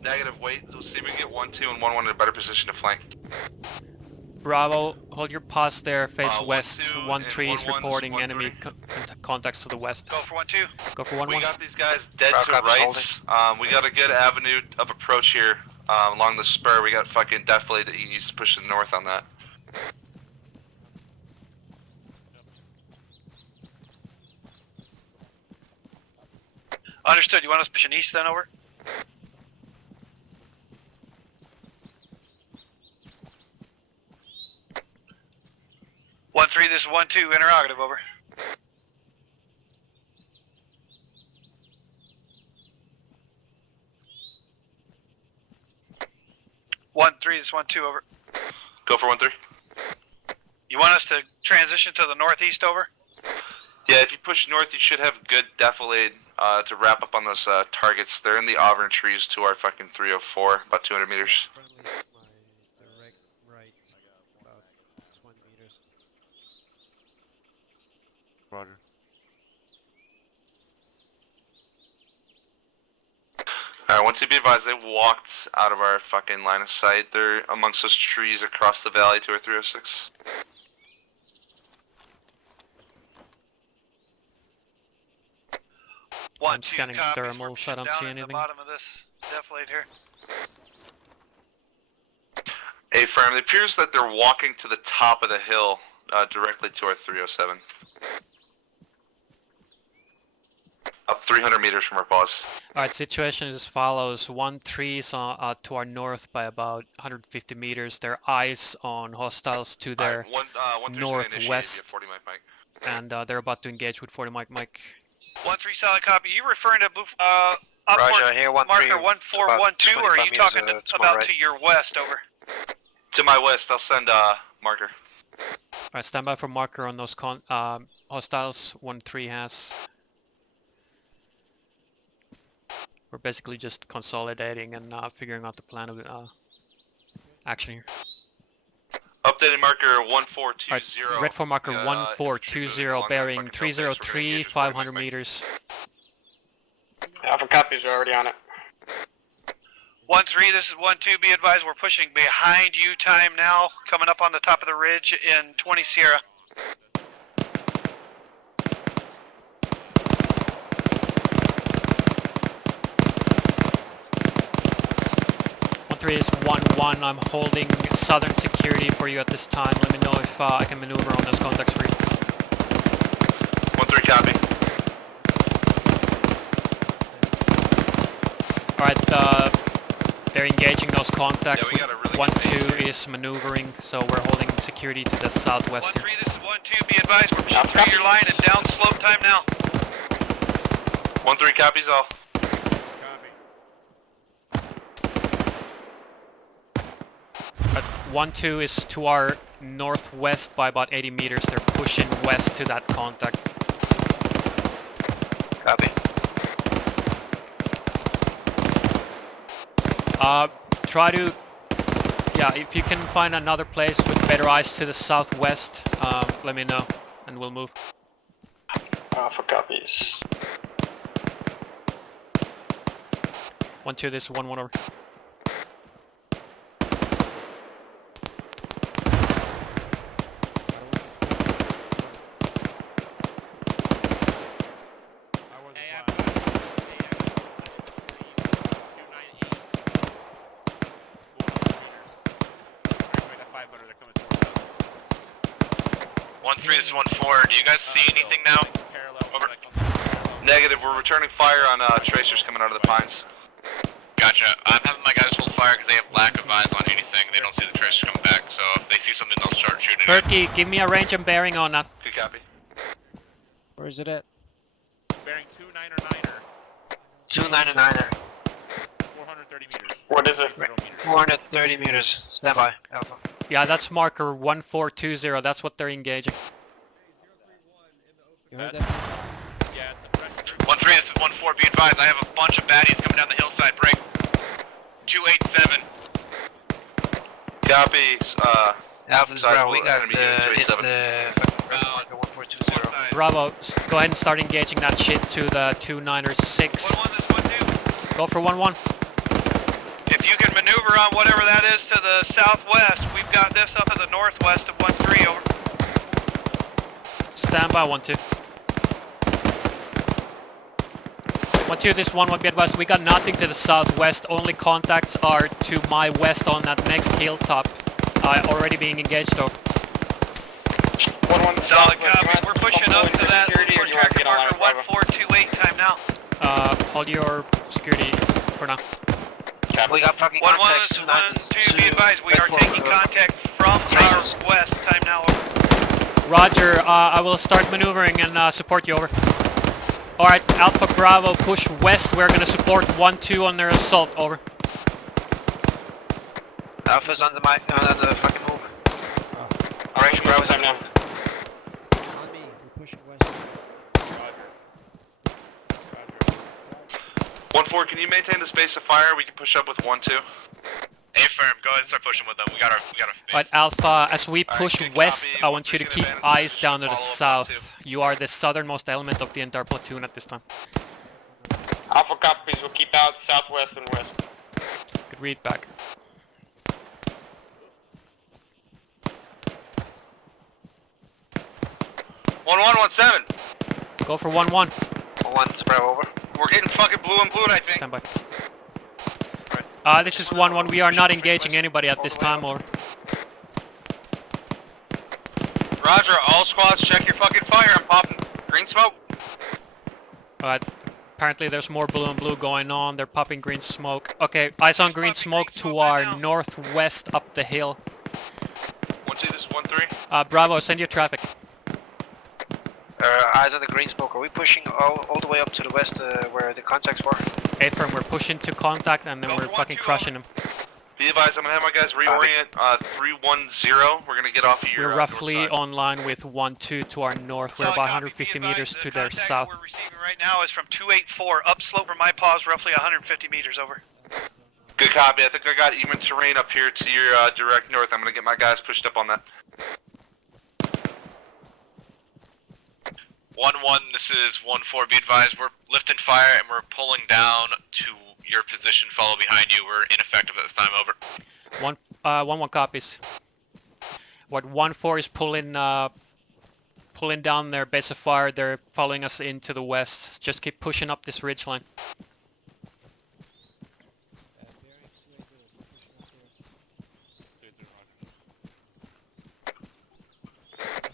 Negative, wait. We'll see if we can get 1-2 and 1-1 in a better position to flank. Bravo, hold your post there, face west. 1-2 1-3 is and 1-1 reporting 1-3. enemy contacts to the west. Go for 1-2. Go for 1-1. We got these guys dead Bravo, to copies right. We got a good avenue of approach here along the spur. We got fucking definitely that he needs to push to the north on that. Understood. You want us pushing east then, over? One three. This is 1-2. Interrogative. Over. One three. This is 1-2. Over. Go for 1-3. You want us to transition to the northeast? Over. Yeah, if you push north, you should have good defilade to wrap up on those targets. They're in the Auburn trees to our fucking 304, about 200 meters. My direct right, about 20 meters. Roger. Alright, once you be advised, they walked out of our fucking line of sight. They're amongst those trees across the valley to our 306. I'm scanning thermals, I don't see anything. The bottom of this defilade here. Hey, firm, it appears that they're walking to the top of the hill directly to our 307. Up 300 meters from our pause. Alright, situation is as follows. 1-3 is to our north by about 150 meters. There are eyes on hostiles to their northwest. And they're about to engage with 40 Mike. 1-3 solid copy. You referring to upward Roger, here, 1-3, marker 1-4-1-2, or are you talking about right. to your west? Over. To my west, I'll send marker. Alright, stand by for marker on those hostiles 1-3 has. We're basically just consolidating and figuring out the plan of action here. Updated marker 1420. Right, red for marker 1420, bearing 303, 500 meters. Alpha copies are already on it. 1-3, this is 1-2. Be advised, we're pushing behind you time now, coming up on the top of the ridge in 20 Sierra. 3 is 1-1. I'm holding southern security for you at this time. Let me know if I can maneuver on those contacts for you. 1-3 copy. Alright, they're engaging those contacts. Yeah, really 1-2 is maneuvering, so we're holding security to the southwest here. 1-3, this is 1-2. Be advised, we're pushing through your line and down slope time now. 1-3 copies all. 1-2 is to our northwest by about 80 meters. They're pushing west to that contact. Copy. Try to... Yeah, if you can find another place with better eyes to the southwest, let me know, and we'll move. Alpha copies. 1-2, this is 1-1 over. This is 1-4. Do you guys see anything now? Over. Negative. We're returning fire on tracers coming out of the pines. Gotcha. I'm having my guys hold fire because they have lack of eyes on anything. They don't see the tracers coming back. So if they see see something, I'll start shooting. Perky, give me a range and bearing on that. Good copy. Where is it at? Bearing 299er. 299er. 430 meters. What is it? 430 meters. Stand by, Alpha. Yeah, that's marker 1420. That's what they're engaging. You heard that? Yeah, it's a fresh group. 1-3, this is 1-4, be advised, I have a bunch of baddies coming down the hillside, break. 287. Copy, Alpha's sorry, Bravo, we got enemy the, unit it's 287. the marker 1420. Bravo, go ahead and start engaging that shit to the 296. 1-1, this 1-2. Go for 1-1. If you can maneuver on whatever that is to the southwest, we've got this up to the northwest of 1-3, over. Stand by 1-2. 1-2, this 1-1, be advised, we got nothing to the southwest, only contacts are to my west on that next hilltop. Already being engaged though. 1-1, Solid copy, we're pushing up to that tracker marker 1428, time now. Hold your security for now. We got fucking 1-1, contacts. this is 1-2, be advised, we are taking contact from our west, time now, over. Roger, I will start maneuvering and support you, over. Alright, Alpha Bravo, push west, we're gonna support 1-2 on their assault, over. Alpha's on the fucking move. Alright, Bravo's on now. On me, we're pushing west. 1-4, can you maintain the space of fire? We can push up with 1-2. A-firm, go ahead and start pushing with them. We got our Alright, Alpha, as we push good west, copy. I want you to keep eyes down to the Follow up south. You are the southernmost element of the entire platoon at this time. Alpha copies, we'll keep out southwest and west. Good read back. One 1-7. Go for 1-1. 1-1, Bravo, over. We're getting fucking blue and blue, I think. Stand by. This is 1-1. We are not engaging anybody at this time, over. Roger, all squads, check your fucking fire. I'm popping green smoke. Apparently there's more blue and blue going on. They're popping green smoke. Okay, eyes on green smoke to our northwest up the hill. 1-2, this is 1-3. Bravo, send your traffic. Eyes on the green smoke. Are we pushing all the way up to the west where the contacts were? A-firm, we're pushing to contact and then we're fucking crushing them. Be advised, I'm gonna have my guys reorient 310. We're gonna get off of your We're roughly on line with 1-2 to our north. We're about 150 meters to their south. We're receiving right now is from 284, upslope from my paws, roughly 150 meters, over. Good copy. I think I got even terrain up here to your direct north. I'm gonna get my guys pushed up on that. 1-1, this is 1-4, be advised, we're lifting fire and we're pulling down to your position, follow behind you. We're ineffective at this time, over. 1-1 copies. What 1-4 is pulling down their base of fire, they're following us into the west. Just keep pushing up this ridge line.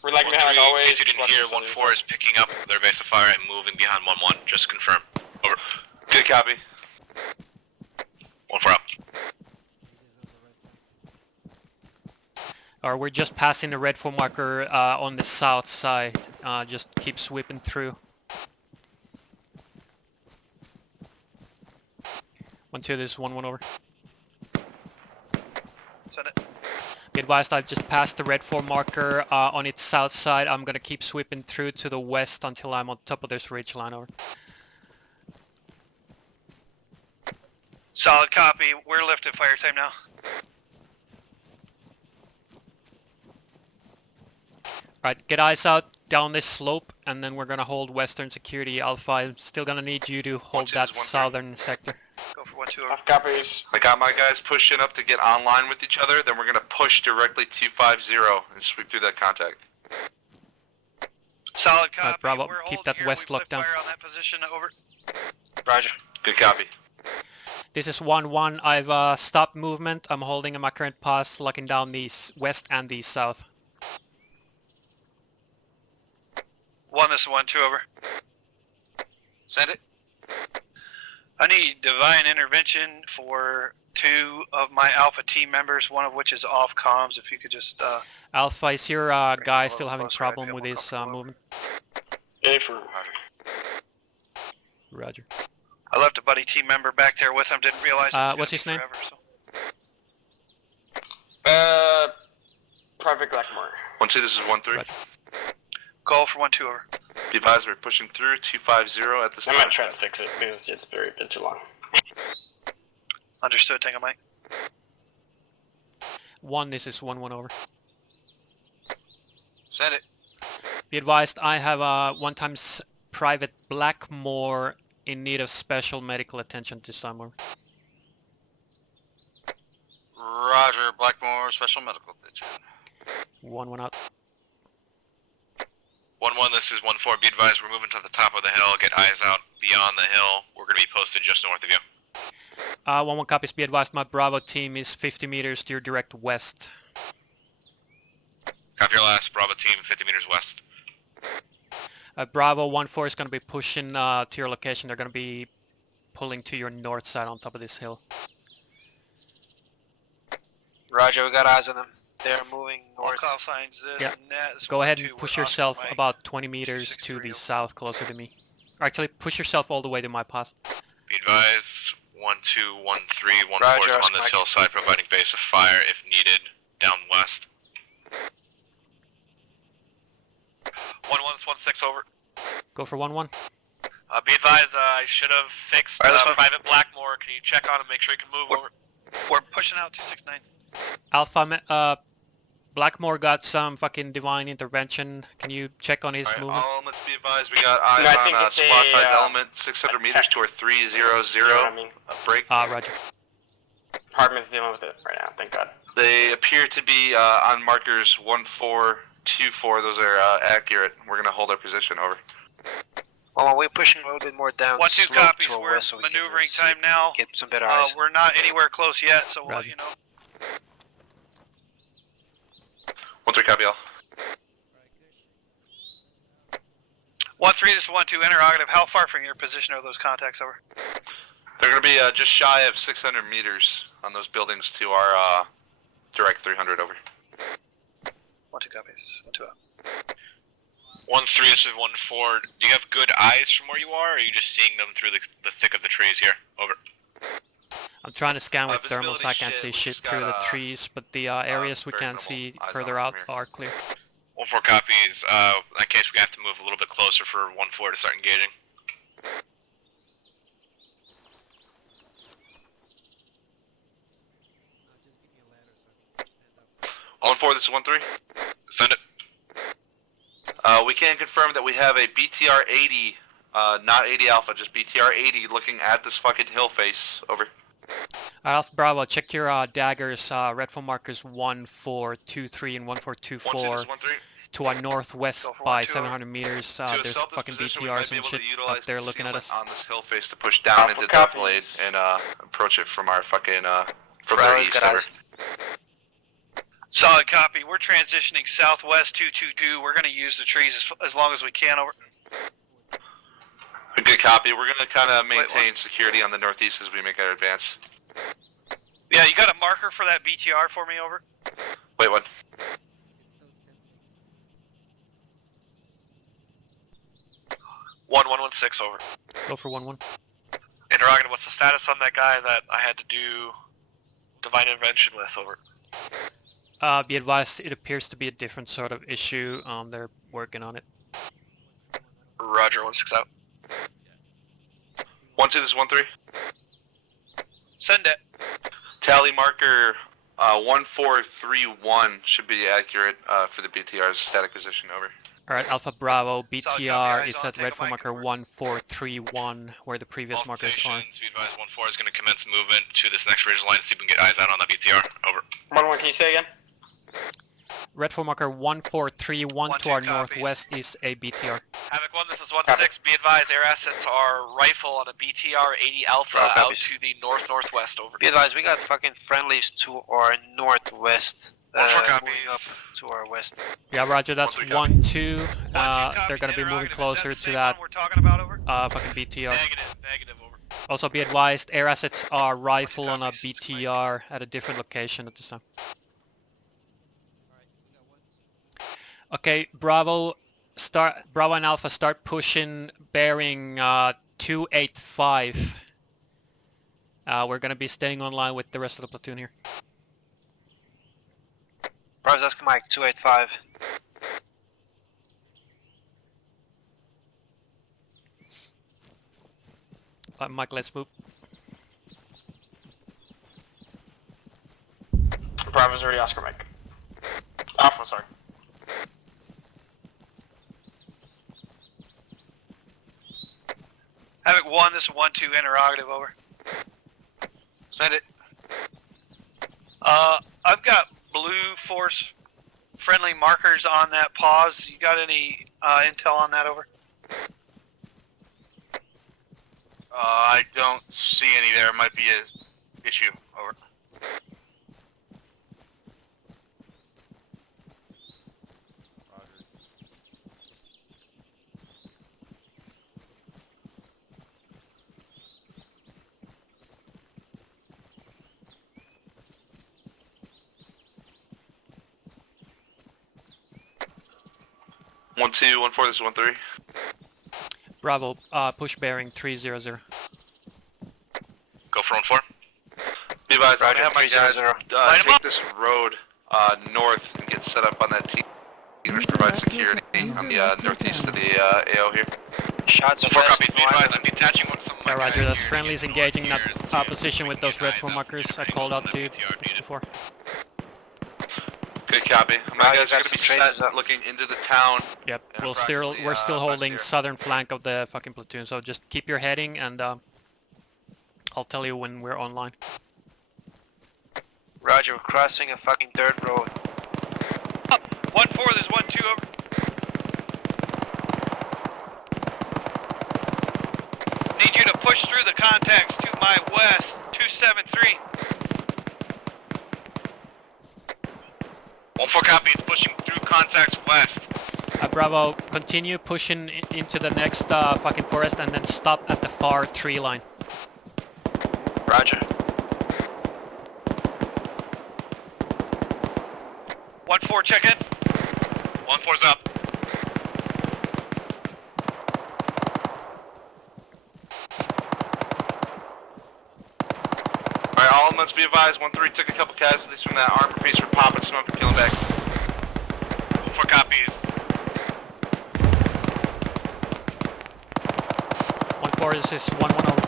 We're like behind In always. case you didn't hear, 1-4 is picking up their base of fire and moving behind 1-1. Just confirm. Over. Good copy. 1-4 out. We're just passing the red 4 marker on the south side. Just keep sweeping through. 1-2, this is 1-1, over. Send it. Be advised, I've just passed the red 4 marker on its south side. I'm gonna keep sweeping through to the west until I'm on top of this ridge line, over. Solid copy, we're lifting fire time now. Alright, get eyes out down this slope, and then we're gonna hold western security. Alpha, I'm still gonna need you to hold that southern sector. Go for 1-2, over. Copies. I got my guys pushing up to get online with each other. Then we're gonna push directly 250 and sweep through that contact. Solid copy. Alright, Bravo, we're keep holding that here. west We've lit lockdown. fire on that position, over. Roger. Good copy. This is 1-1. I've stopped movement. I'm holding in my current pass, locking down the west and the south. 1, this is 1-2, over. Send it. I need divine intervention for 2 of my Alpha team members, one of which is off comms. If you could just. Alpha, is your guy a still little having closer, problem I'd with feel more his comfortable movement? A for Roger. I left a buddy team member back there with him. Didn't realize. It was What's gonna his be name? forever, so. Private Blackmore. 1-2, this is 1-3. Roger. Call for 1-2 over. Be advised, we're pushing through 250 at this I time. might try to fix it because it's been too long. Understood. Tango Mike. 1, this is 1-1 over. Send it. Be advised, I have a 1x Private Blackmore in need of special medical attention this time over. Roger, Blackmore, special medical attention. 1-1 out. 1-1, this is 1-4. Be advised, we're moving to the top of the hill. Get eyes out beyond the hill. We're going to be posted just north of you. 1-1 copies. Be advised, my Bravo team is 50 meters to your direct west. Copy your last. Bravo team, 50 meters west. Bravo 1-4 is going to be pushing to your location. They're going to be pulling to your north side on top of this hill. Roger, we got eyes on them. They're moving All north. call signs. This Yeah. and that. This Go ahead and 1-2, push we're yourself Oscar Mike. about 20 meters to the south, closer to me. Actually, push yourself all the way to my post. Be advised, 1-2, 1-3, 1-4 Roger, is on Oscar this Mike. hillside, providing base of fire if needed down west. 1-1, 1-6 over. Go for 1-1. Be advised, I should have fixed Private Blackmore. Can you check on him, make sure he can move over? We're pushing out 269. Alpha, Blackmore got some fucking divine intervention. Can you check on his movement? All elements be advised, we got eyes I on think a it's squad a, size element, 600 meters to our 300. Break. Roger. Hardman's dealing with it right now, thank God. They appear to be on markers 1424. Those are accurate. We're going to hold our position, over. Well, we're pushing a little bit more down 1-2 slope copies. to our We're west so we maneuvering can time now. get some better eyes. We're not anywhere close yet, so we'll let Roger. you know. 1-3, copy all. 1-3, this is 1-2, interrogative. How far from your position are those contacts, over? They're going to be just shy of 600 meters on those buildings to our direct 300, over. 1-2 copies. 1-2 out. 1-3, this is 1-4. Do you have good eyes from where you are, or are you just seeing them through the thick of the trees here? Over. I'm trying to scan with thermal visibility so I can't shit, see we shit just through got, the trees, but the areas we very can normal see eyes further on out from here. are clear. 1-4 copies. In that case, we have to move a little bit closer for 1-4 to start engaging. All in 4, this is 1-3. Send it. We can confirm that we have a BTR 80, not 80 Alpha, just BTR 80 looking at this fucking hill face, over. Alpha Bravo, check your daggers, red phone markers 1423 and 1424 to our northwest by 700 meters. There's fucking BTRs and shit up there looking at us. On this hill face to push down into Dufflade and approach it from our fucking from their east, over. Solid copy. We're transitioning southwest 222. We're going to use the trees as long as we can, over. A good copy. We're going to kind of maintain security on the northeast as we make our advance. Yeah, you got a marker for that BTR for me, over? Wait, what? One 116, over. Go for 1-1. Interrogative, what's the status on that guy that I had to do divine intervention with, over? Be advised, it appears to be a different sort of issue. They're working on it. Roger, 16 out. 1-2, this is 1-3. Send it. Tally marker 1431 should be accurate for the BTR's static position, over. Alright, Alpha Bravo, BTR is at red phone marker 1431, where the previous markers are. To be advised, 1-4 is going to commence movement to this next ridge line to see if we can get eyes out on that BTR. Over. 1-1, can you say again? Red phone marker 1431 to our northwest is a BTR. Havoc 1, this is 1-6. Be advised, air assets are rifle on a BTR 80 Alpha out to the northwest, over. Be advised, we got fucking friendlies to our northwest. Moving up to our west. Yeah, Roger, that's 1-2. They're gonna be moving closer to that we're talking about, over? fucking BTR. Negative, over. Also be advised, air assets are rifle on a BTR at a different location at this time. Okay, Bravo and Alpha start pushing bearing 285. We're gonna be staying online with the rest of the platoon here. Bravo's asking Mike 285. Mike, let's move. Bravo's already Oscar Mike. Alpha, sorry. Havoc 1, this is 1-2 interrogative, over. Send it. I've got blue force friendly markers on that pause. You got any intel on that, over? I don't see any there. Might be an issue. Over. One two 1 4. This is 1 3. Bravo, push bearing 300. Go for 1 4. Be advised, I'm gonna have my guys take this road north and get set up on that T. Provide security on the northeast of the AO here. Shots are copies. Be advised, I'm detaching one of some. Yeah, roger. That's friendlies engaging that position with those red 4 markers I called out to you before. Good copy. My guys are gonna be set looking into the town. Yep, we're still holding southern flank of the fucking platoon, so just keep your heading and I'll tell you when we're online. Roger, we're crossing a fucking dirt road. 1-4, there's 1-2, over. Need you to push through the contacts to my west, 273. 1 4 copy. It's pushing through contacts west. Bravo, continue pushing into the next fucking forest and then stop at the far tree line. Roger. 1-4, check in. 1 4's up. Alright, all elements be advised. 1 3 took a couple casualties from that armor piece for popping smoke and killing back. 4 copies. 1-4, this is 1-1 over.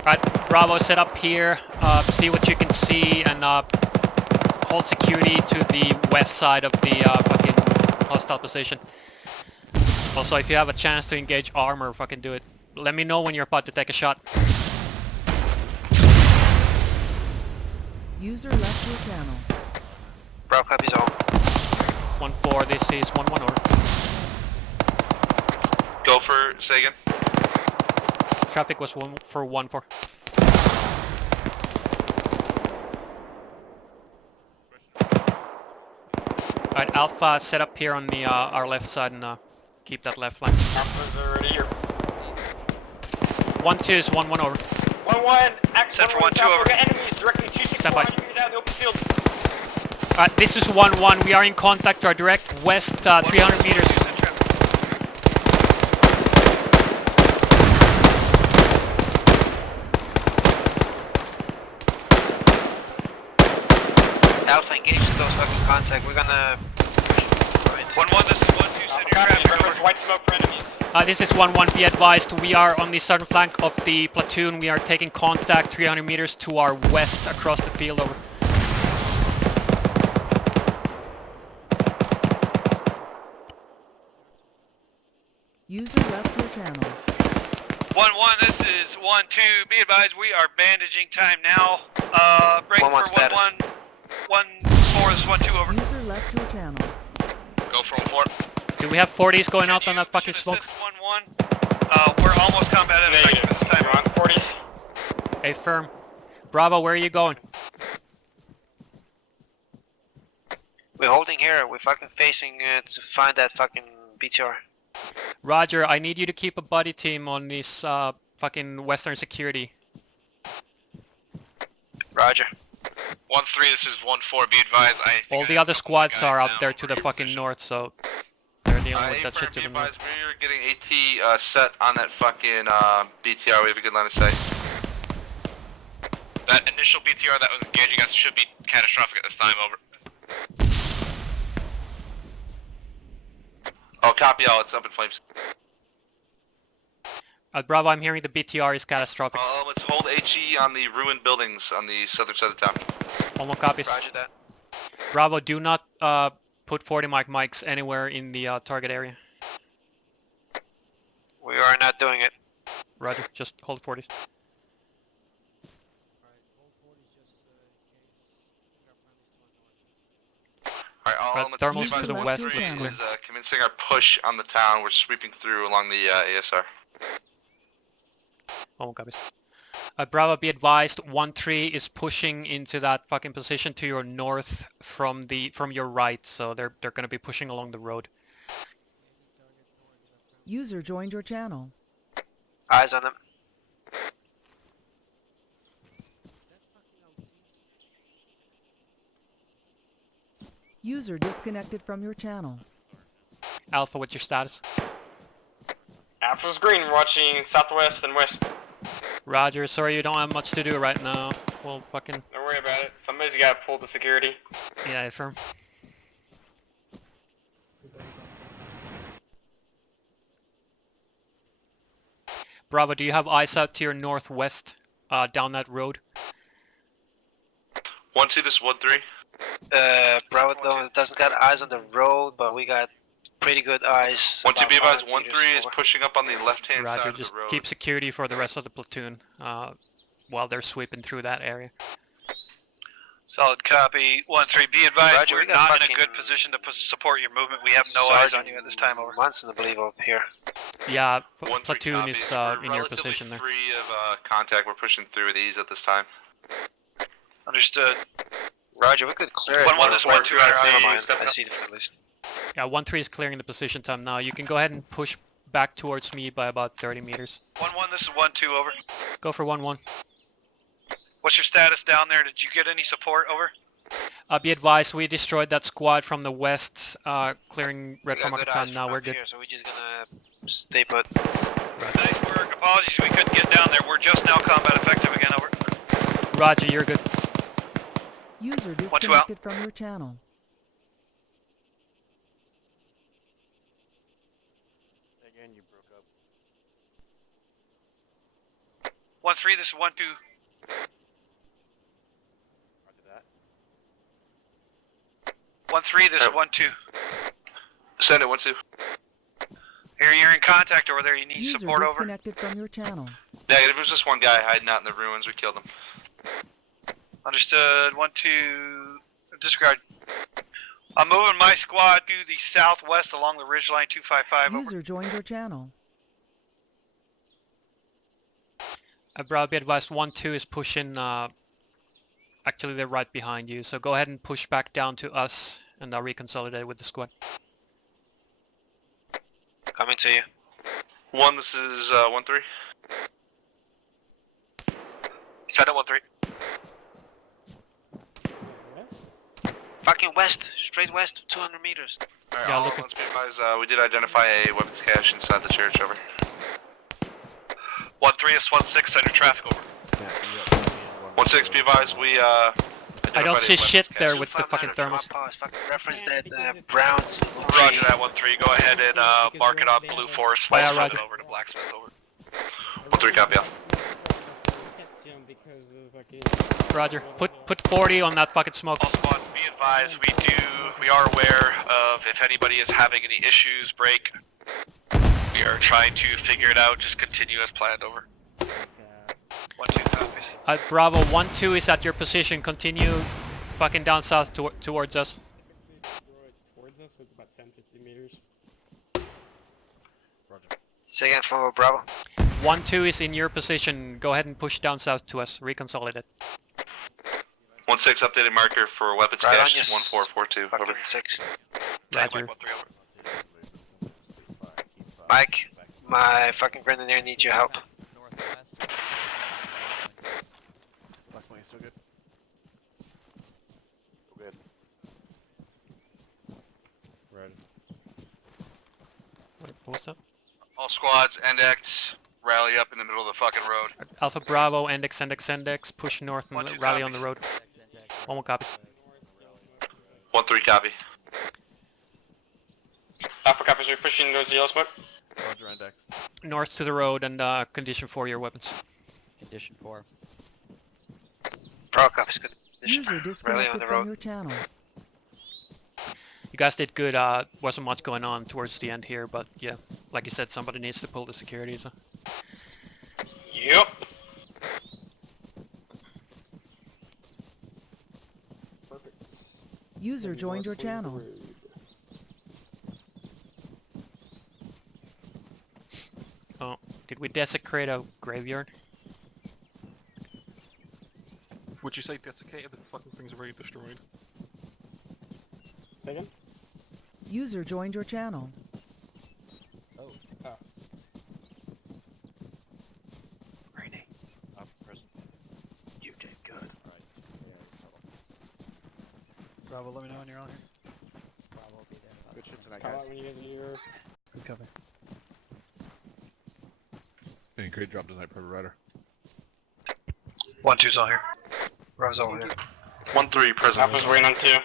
Alright, Bravo, set up here, see what you can see, and hold security to the west side of the fucking hostile position. Also, if you have a chance to engage armor, fucking do it. Let me know when you're about to take a shot. User left your channel. Bravo copies all. 1-4, this is 1-1 over. Go for, say again. Traffic was 1 for 1-4. Alright, Alpha, set up here on the our left side and keep that left flank. Alpha's already here. 1-2 is 1-1 over. 1-1, access Set for 1-2 over. We got enemies directly 264 by. meters out in the open field. Alright, this is 1-1. We are in contact to our direct west 300 meters. Alpha, engage those fucking contacts. We're gonna... 1-1, this is 1-2, send your traffic over. White smoke for enemies. This is 1-1, be advised, we are on the southern flank of the platoon. We are taking contact 300 meters to our west across the field, over. User left your channel. 1-1, this is 1-2, be advised, we are bandaging time now. Break for 1-1, 1-4, this is 1-2, over. User left your channel. Go for 1 4. Do we have 40s going out on that fucking smoke? 1-1. We're almost combat effective this time. We're on 40s. Hey, firm. Bravo, where are you going? We're holding here. We're fucking facing to find that fucking BTR. Roger, I need you to keep a buddy team on this fucking Western security. Roger. 1-3, this is 1-4. Be advised, I think All the other squads are out there to the fucking north, so they're dealing with that shit to the north. We're getting AT set on that fucking BTR. We have a good line of sight. That initial BTR that was engaging us should be catastrophic at this time, over. Oh, copy all. It's up in flames. Bravo, I'm hearing the BTR is catastrophic. Let's hold HE on the ruined buildings on the southern side of town. One more copies. Roger that. Bravo, do not put 40 mics anywhere in the target area. We are not doing it. Roger, just hold 40s. Alright, all Right, thermals to the west looks clear. Commencing our push on the town. We're sweeping through along the ASR. One more copies. Bravo, be advised, 1-3 is pushing into that fucking position to your north from your right, so they're gonna be pushing along the road. User joined your channel. Eyes on them. User disconnected from your channel. Alpha, what's your status? Alpha's green, we're watching southwest and west. Roger, sorry you don't have much to do right now. Well, fucking... Don't worry about it. Somebody's gotta pull the security. Yeah, affirm. Bravo, do you have eyes out to your northwest, down that road? 1-2, this is 1-3. Bravo though doesn't got eyes on the road, but we got pretty good eyes. 1-2, be advised, 1-3 is pushing up on the left-hand Roger, side of just the road. keep security for the rest of the platoon, while they're sweeping through that area. Solid copy. 1-3, be advised, Roger, we're we got not in a fucking good position to support your movement. We have no eyes on you at this time, over. Munson, I believe, up here. Yeah, 1-3 platoon copy. is We're in your relatively position there. free of contact. We're pushing through with ease at this time. Understood. Roger, we could clear it. 1-1 is 1-2, I see the friendlies. Yeah, 1-3 is clearing the position time now. You can go ahead and push back towards me by about 30 meters. 1-1, this is 1-2, over. Go for 1-1. What's your status down there? Did you get any support, over? Be advised, we destroyed that squad from the west, clearing Red Farm time. Now we're good. Here, so we're just gonna stay put. Nice work. Apologies we couldn't get down there. We're just now combat effective again, over. Roger, you're good. User disconnected from your channel. Again, you broke up. 1-3, this is 1-2. Roger that. 1-3, this is 1-2. Send it, 1-2. Here, you're in contact over there. You need User support, over. disconnected from your channel. Negative, it was just one guy hiding out in the ruins. We killed him. Understood. 1-2. Disregard. I'm moving my squad to the southwest along the ridgeline 255. User joined your channel. Bravo, be advised, 1-2 is pushing, actually they're right behind you, so go ahead and push back down to us, and I'll reconsolidate with the squad. Coming to you. 1, this is 1-3. Send it 1-3. Fucking west, straight west, 200 meters. Alright, Yeah, all look let's be advised, we did identify a weapons cache inside the church, over. 1-3 is 1-6, send your traffic, over. 1-6, be advised, we I don't see shit there with the fucking thermals. Fucking reference that Browns. Roger that, 1-3. Go ahead and mark it on blue for us. Yeah, Send roger. it over to Blacksmith, over. 1-3, copy all. Roger, put 40 on that fucking smoke. All squad, be advised, we are aware of if anybody is having any issues, break. We are trying to figure it out, just continue as planned, over. 1-2 copies. Bravo, 1-2 is at your position, continue fucking down south towards us. Towards us, it's about 10-15 meters. Say again for Bravo. 1-2 is in your position, go ahead and push down south to us, reconsolidate. 1-6, updated marker for weapons Right cache on is your 1442, over. 6. Roger. Mike, my fucking grenadier needs your help. Fuck me, so good. Good. Right. What's up? All squads, index, rally up in the middle of the fucking road. Alpha Bravo, index, push north and 1-2 rally on copies. the road. 1 copies. 1-3 copy. Alpha copies, we're pushing towards the yellow smoke. Roger, index. North to the road and condition 4 your weapons. Condition 4. Pro copies, condition. User Rally on disconnected the from road. your channel. You guys did good. Wasn't much going on towards the end here, but yeah, like you said, somebody needs to pull the security. So. Yep. Perfect. User Heading joined your north towards the channel. road. Oh, did we desecrate a graveyard? Would you say desiccated? The fucking thing's already destroyed. Say again? User joined your channel. Oh. Rainy. Up, present. You did good. Alright. Bravo, let me know when you're on here. Bravo will be there. Good shit tonight, Come guys. out when you get here. Good copy. Any great job tonight, Private Rider. 1-2's all here. Bravo's all here. 1-3 present. Alpha's waiting on 2.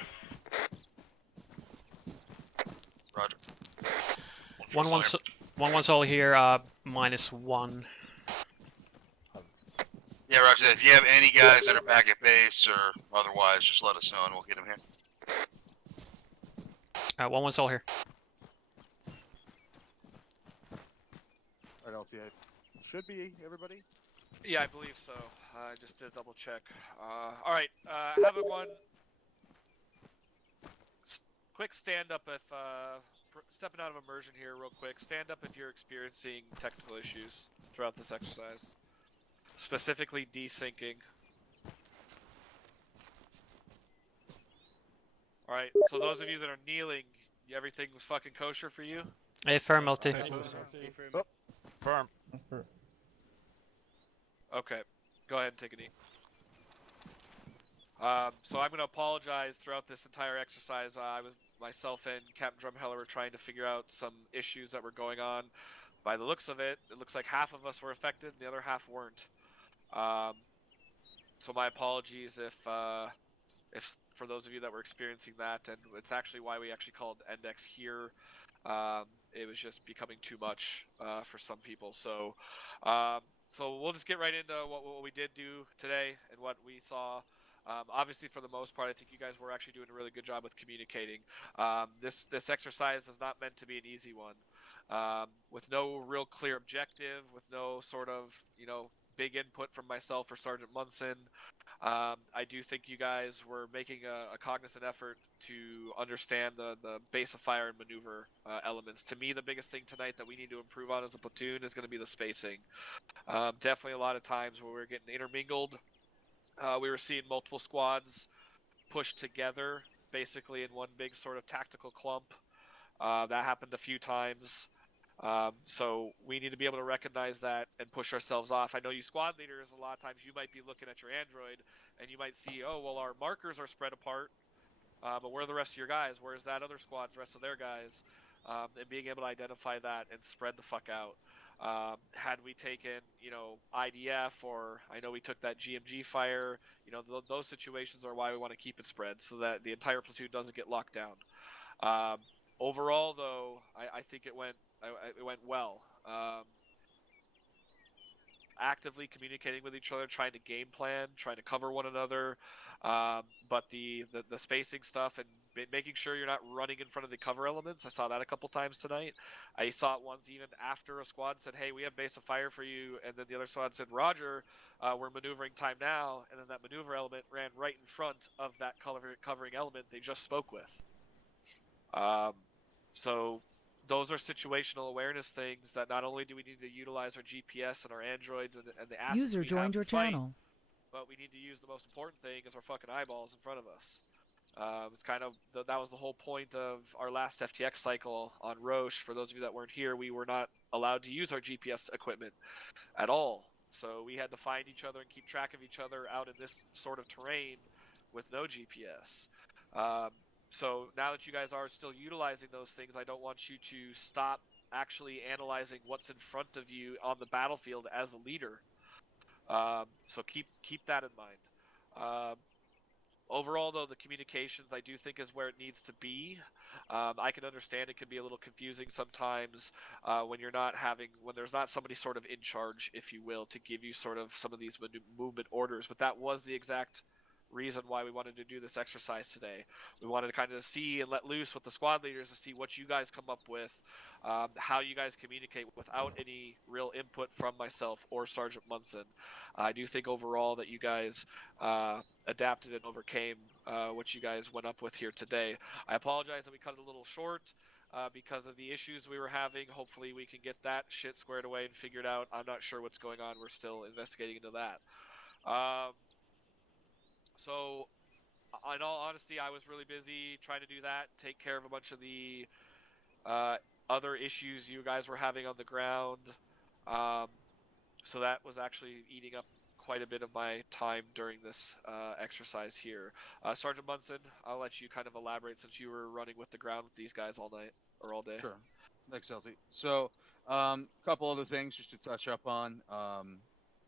Roger. 1-1's all here. -1. Yeah, Roger. If you have any guys that are back at base or otherwise, just let us know and we'll get them here. 1-1's all here. Alright, LTA. Should be everybody. Yeah, I believe so. I just did a double check. Alright, Havoc 1. Quick stand up if, stepping out of immersion here real quick. Stand up if you're experiencing technical issues throughout this exercise. Specifically desyncing. Alright, so those of you that are kneeling, everything was fucking kosher for you? Hey, firm LT. Oh, firm. Okay, go ahead and take a knee. So I'm going to apologize throughout this entire exercise. I was myself and Captain Drumheller were trying to figure out some issues that were going on. By the looks of it, it looks like half of us were affected and the other half weren't. So my apologies if for those of you that were experiencing that, and it's actually why we actually called Index here. It was just becoming too much for some people. So so we'll just get right into what we did do today and what we saw. Obviously, for the most part, I think you guys were actually doing a really good job with communicating. This exercise is not meant to be an easy one. With no real clear objective, with no sort of, big input from myself or Sergeant Munson, I do think you guys were making a cognizant effort to understand the base of fire and maneuver elements. To me, the biggest thing tonight that we need to improve on as a platoon is going to be the spacing. Definitely a lot of times where we're getting intermingled. We were seeing multiple squads pushed together, basically in one big sort of tactical clump. That happened a few times. So we need to be able to recognize that and push ourselves off. I know you squad leaders, a lot of times you might be looking at your Android and you might see, oh, well, our markers are spread apart, but where are the rest of your guys? Where's that other squad's rest of their guys? And being able to identify that and spread the fuck out. Had we taken, IDF, or I know we took that GMG fire, those situations are why we want to keep it spread so that the entire platoon doesn't get locked down. Overall, though, I think it went well. Actively communicating with each other, trying to game plan, trying to cover one another, but the spacing stuff and making sure you're not running in front of the cover elements. I saw that a couple times tonight. I saw it once even after a squad said, hey, we have base of fire for you, and then the other squad said, Roger, we're maneuvering time now, and then that maneuver element ran right in front of that covering element they just spoke with. So those are situational awareness things that not only do we need to utilize our GPS and our Androids and the assets User we joined have your to fight, channel. but we need to use the most important thing is our fucking eyeballs in front of us. It's kind of that was the whole point of our last FTX cycle on Roche. For those of you that weren't here, we were not allowed to use our GPS equipment at all. So we had to find each other and keep track of each other out in this sort of terrain with no GPS. Um, so now that you guys are still utilizing those things, I don't want you to stop actually analyzing what's in front of you on the battlefield as a leader. So keep that in mind. Um, Overall, though, the communications I do think is where it needs to be. I can understand it can be a little confusing sometimes when there's not somebody sort of in charge, if you will, to give you sort of some of these movement orders. But that was the exact reason why we wanted to do this exercise today. We wanted to kind of see and let loose with the squad leaders to see what you guys come up with, how you guys communicate without any real input from myself or Sergeant Munson. I do think overall that you guys adapted and overcame what you guys went up with here today. I apologize that we cut it a little short because of the issues we were having. Hopefully we can get that shit squared away and figured out. I'm not sure what's going on. We're still investigating into that. So, in all honesty, I was really busy trying to do that, take care of a bunch of the other issues you guys were having on the ground. So that was actually eating up quite a bit of my time during this exercise here. Sergeant Munson, I'll let you kind of elaborate since you were running with the ground with these guys all night or all day. Sure. Thanks, LT. So, couple other things just to touch up on.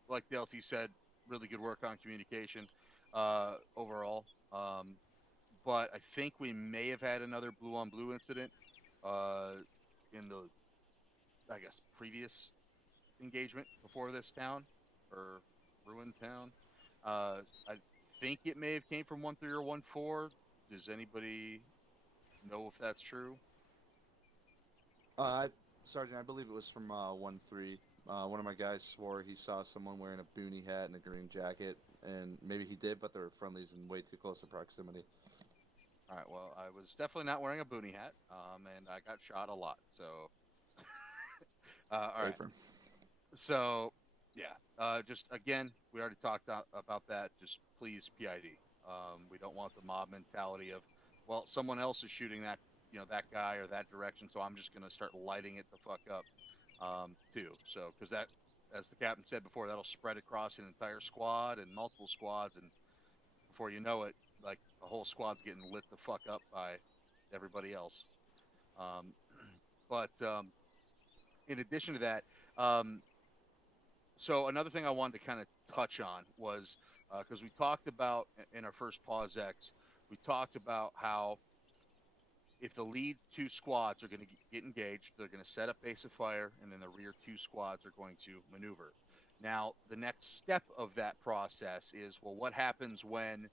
Like the LT said, really good work on communication overall. But I think we may have had another blue on blue incident in the, I guess, previous engagement before this town or ruined town. I think it may have came from 1-3 or 1-4. Does anybody know if that's true? Sergeant, I believe it was from 1-3. One of my guys swore he saw someone wearing a boonie hat and a green jacket, and maybe he did, but they were friendlies in way too close in proximity. All right. Well, I was definitely not wearing a boonie hat, and I got shot a lot. So, all right. So, yeah. Just again, we already talked about that. Just please, PID. We don't want the mob mentality of, well, someone else is shooting that, that guy or that direction, so I'm just gonna start lighting it the fuck up, too. So, because that, as the captain said before, that'll spread across an entire squad and multiple squads, and before you know it, like the whole squad's getting lit the fuck up by everybody else. Um, but in addition to that, so another thing I wanted to kind of touch on was because we talked about in our first pause X, we talked about how if the lead two squads are going to get engaged, they're going to set up base of fire, and then the rear two squads are going to maneuver. Now, the next step of that process is, well, what happens when,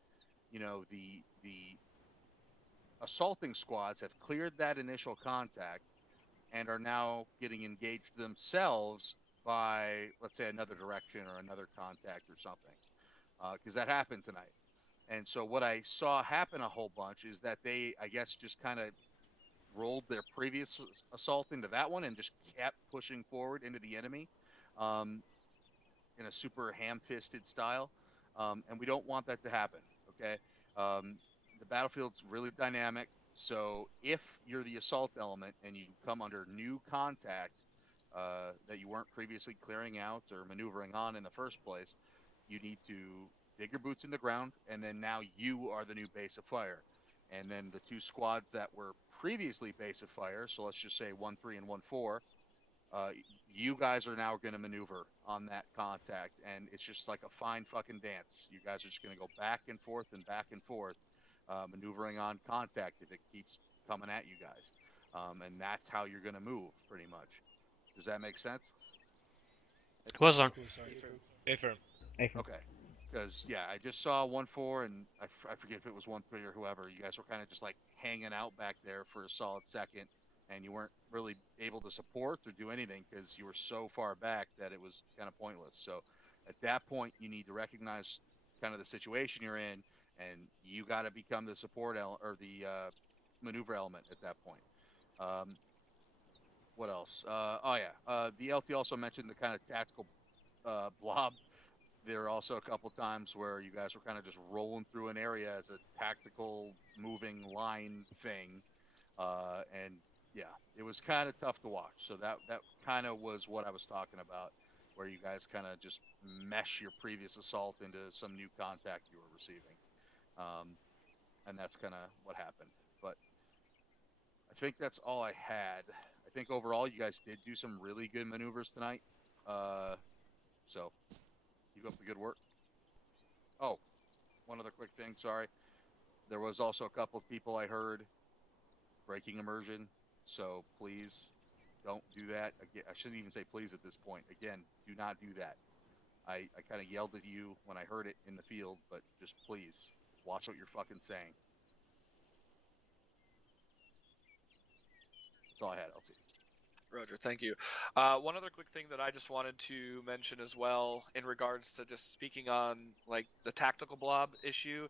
the assaulting squads have cleared that initial contact and are now getting engaged themselves by, let's say, another direction or another contact or something, because that happened tonight. And so what I saw happen a whole bunch is that they, I guess, just kind of rolled their previous assault into that one and just kept pushing forward into the enemy in a super ham-fisted style. And we don't want that to happen, okay? The battlefield's really dynamic, so if you're the assault element and you come under new contact that you weren't previously clearing out or maneuvering on in the first place, you need to dig your boots in the ground, and then now you are the new base of fire. And then the two squads that were previously base of fire, so let's just say 1-3 and 1-4, you guys are now going to maneuver on that contact, and it's just like a fine fucking dance. You guys are just going to go back and forth, maneuvering on contact if it keeps coming at you guys. And that's how you're going to move, pretty much. Does that make sense? It was on. Affirm. Okay. Because, yeah, I just saw 1-4, and I forget if it was 1-3 or whoever. You guys were kind of just like hanging out back there for a solid second, and you weren't really able to support or do anything because you were so far back that it was kind of pointless. So at that point, you need to recognize kind of the situation you're in, and you got to become the support or the maneuver element at that point. What else? The LT also mentioned the kind of tactical blob there are also a couple times where you guys were kind of just rolling through an area as a tactical moving line thing, and yeah, it was kind of tough to watch. So that kind of was what I was talking about, where you guys kind of just mesh your previous assault into some new contact you were receiving, and that's kind of what happened. But I think that's all I had. I think overall you guys did do some really good maneuvers tonight. So keep up the good work. Oh, one other quick thing, sorry. There was also a couple of people I heard breaking immersion, so please don't do that. Again, I shouldn't even say please at this point. Again, do not do that. I kind of yelled at you when I heard it in the field, but just please watch what you're fucking saying. That's all I had, LT. Roger, thank you. One other quick thing that I just wanted to mention as well in regards to just speaking on like the tactical blob issue.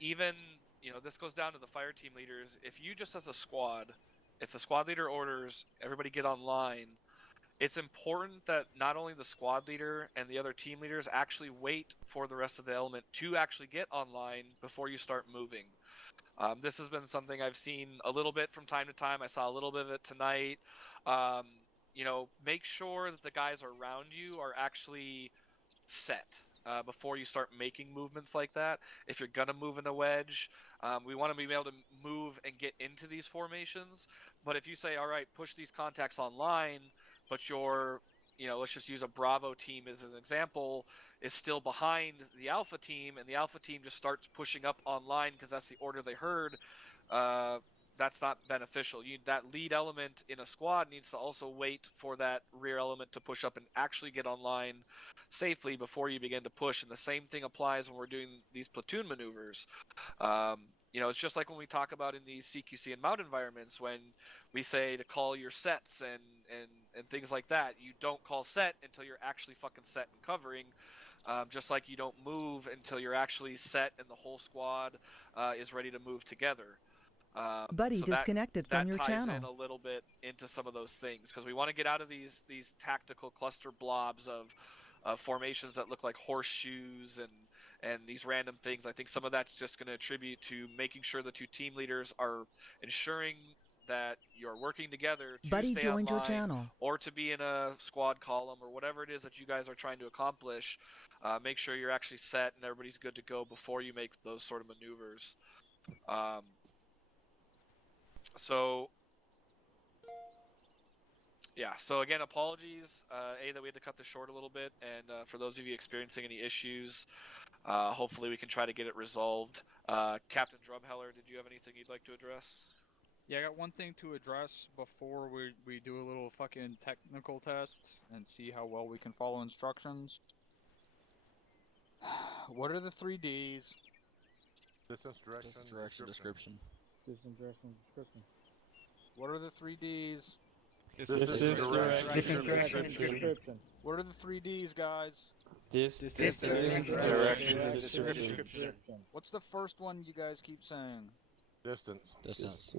Even, you know, this goes down to the fire team leaders. If you just as a squad, if the squad leader orders everybody get online, it's important that not only the squad leader and the other team leaders actually wait for the rest of the element to actually get online before you start moving. This has been something I've seen a little bit from time to time. I saw a little bit of it tonight. Um, you know, make sure that the guys around you are actually set before you start making movements like that. If you're gonna move in a wedge, we want to be able to move and get into these formations. But if you say, all right, push these contacts online, but you're, you know, let's just use a Bravo team as an example, is still behind the Alpha team, and the Alpha team just starts pushing up online because that's the order they heard. That's not beneficial. That lead element in a squad needs to also wait for that rear element to push up and actually get online safely before you begin to push. And the same thing applies when we're doing these platoon maneuvers. You know, it's just like when we talk about in these CQC and mount environments when we say to call your sets and things like that. You don't call set until you're actually fucking set and covering. Just like you don't move until you're actually set and the whole squad is ready to move together. Buddy So disconnected that from your ties channel. in a little bit into some of those things because we want to get out of these tactical cluster blobs of formations that look like horseshoes and these random things. I think some of that's just going to attribute to making sure the two team leaders are ensuring that you're working together to Buddy stay joined your online channel. or to be in a squad column or whatever it is that you guys are trying to accomplish. Make sure you're actually set and everybody's good to go before you make those sort of maneuvers. So yeah, so again, apologies, that we had to cut this short a little bit, and for those of you experiencing any issues, hopefully we can try to get it resolved. Captain Drumheller, did you have anything you'd like to address? Yeah, I got one thing to address before we do a little fucking technical test and see how well we can follow instructions. What are the 3 Ds? Distance, direction, description. Distance, direction, description. What are the 3 Ds? Distance, direction, description. What are the 3 Ds, guys? Distance, direction, description. What's the first one you guys keep saying? Distance. Distance.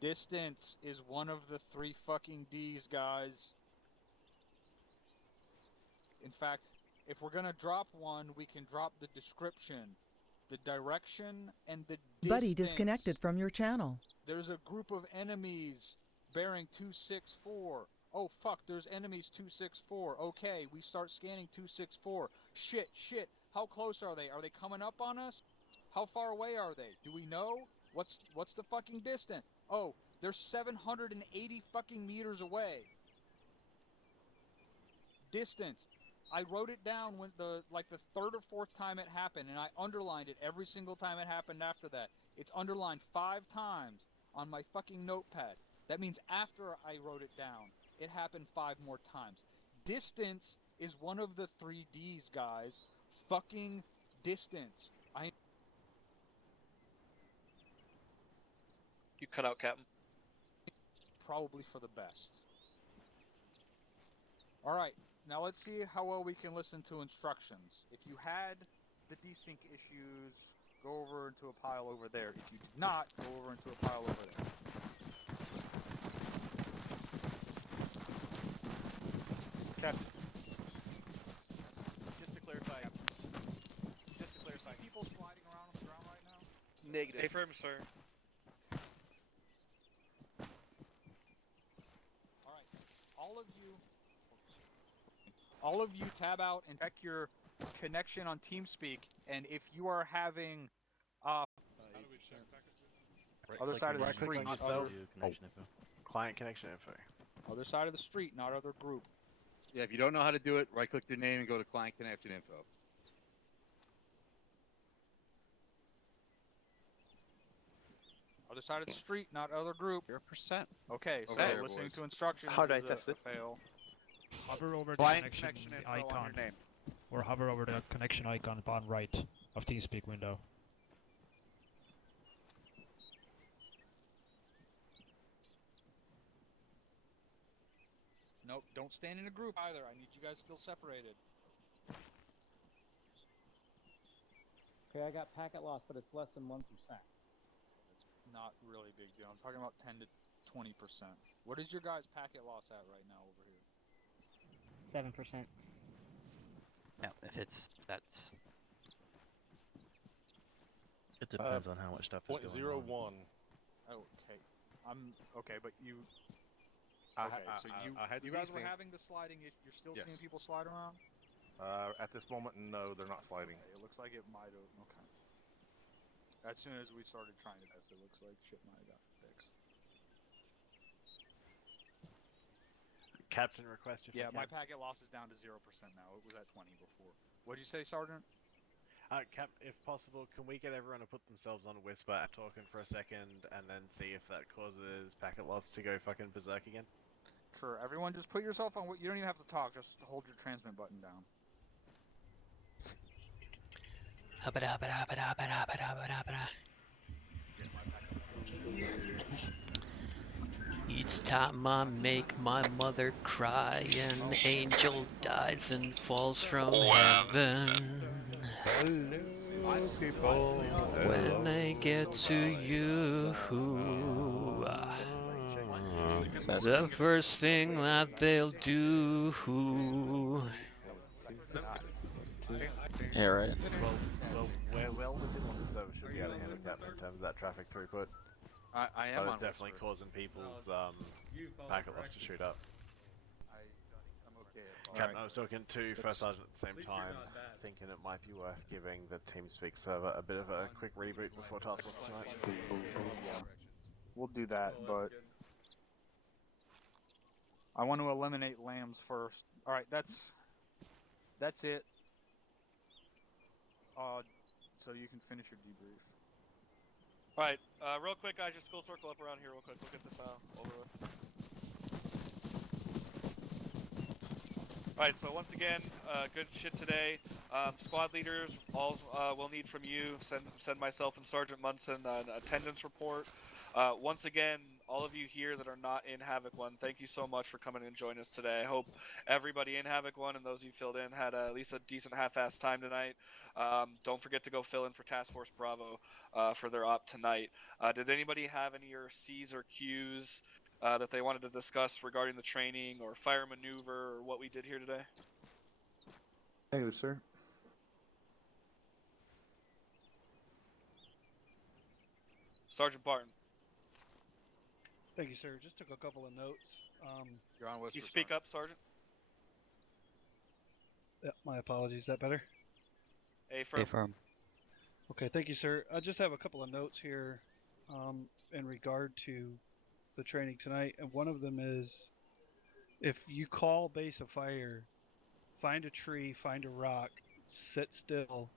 Distance is one of the 3 fucking Ds, guys. In fact, if we're gonna drop one, we can drop the description, the direction, and the distance. Buddy disconnected from your channel. There's a group of enemies bearing 264. Oh fuck, there's enemies 264. Okay, we start scanning 264. Shit. How close are they? Are they coming up on us? How far away are they? Do we know? What's the fucking distance? Oh, they're 780 fucking meters away. Distance. I wrote it down when the 3rd or 4th time it happened, and I underlined it every single time it happened after that. It's underlined 5 times on my fucking notepad. That means after I wrote it down, it happened 5 more times. Distance is one of the 3 Ds, guys. Fucking distance. You cut out, Captain. Probably for the best. Alright, now let's see how well we can listen to instructions. If you had the desync issues, go over into a pile over there. If you did not, go over into a pile over there. Captain. Negative. Affirm, sir. All of you tab out and check your connection on TeamSpeak, and if you are having other side of the street, not other client connection info. Other side of the street, not other group. Yeah, if you don't know how to do it, right-click your name and go to Client Connection Info. Other side of the street, not other group. 0%. Okay, so Okay, listening boys. to instructions How do I is test a it? fail. Hover over the Client connection info on icon, your name. or hover over the connection icon bottom right of TeamSpeak window. Nope, don't stand in a group either. I need you guys still separated. Okay, I got packet loss, but it's less than 1%. It's not really a big deal. I'm talking about 10 to 20%. What is your guys' packet loss at right now over here? 7%. No, if it's that's. It depends on how much stuff is going on. 0.01. Okay, okay, but you. I had you guys were having the sliding. You're still seeing people slide around. At this moment, no, they're not sliding. Okay, it looks like it might have. Okay. As soon as we started trying to test, it looks like shit might have got fixed. Captain requested. Yeah, my packet loss is down to 0% now. It was at 20 before. What'd you say, Sergeant? Cap, if possible, can we get everyone to put themselves on Whisper and talking for a second, and then see if that causes packet loss to go fucking berserk again? Sure. Everyone, just put yourself on. You don't even have to talk. Just hold your transmit button down. Each time I make my mother cry, an angel dies and falls from heaven. When they get to you, the first thing that they'll do. Yeah, right. Well, we're well within what the service should be able to handle, Captain, in terms of that traffic throughput. I am But on it's definitely Whisper. causing people's packet loss to shoot up. I'm okay. Captain, I was talking to First Sergeant at the same time, thinking it might be worth giving the TeamSpeak server a bit of a quick reboot before Task Force tonight. Yeah. We'll do that, but I want to eliminate lambs first. All right, that's it. So you can finish your debrief. Alright, real quick, guys, just go circle up around here real quick. We'll get this over with. Alright, so once again, good shit today. Squad leaders, all we'll need from you, send myself and Sergeant Munson an attendance report. Once again, all of you here that are not in Havoc 1, thank you so much for coming and joining us today. I hope everybody in Havoc 1 and those of you filled in had at least a decent half-assed time tonight. Don't forget to go fill in for Task Force Bravo for their op tonight. Did anybody have any C's or Q's that they wanted to discuss regarding the training or fire maneuver or what we did here today? Thank you, sir. Sergeant Barton. Thank you, sir. Just took a couple of notes. You're on Whisper. Can you speak up, Sergeant? Yeah, my apologies. Is that better? Affirm. Okay, thank you, sir. I just have a couple of notes here in regard to the training tonight, and one of them is if you call base of fire, find a tree, find a rock, sit still,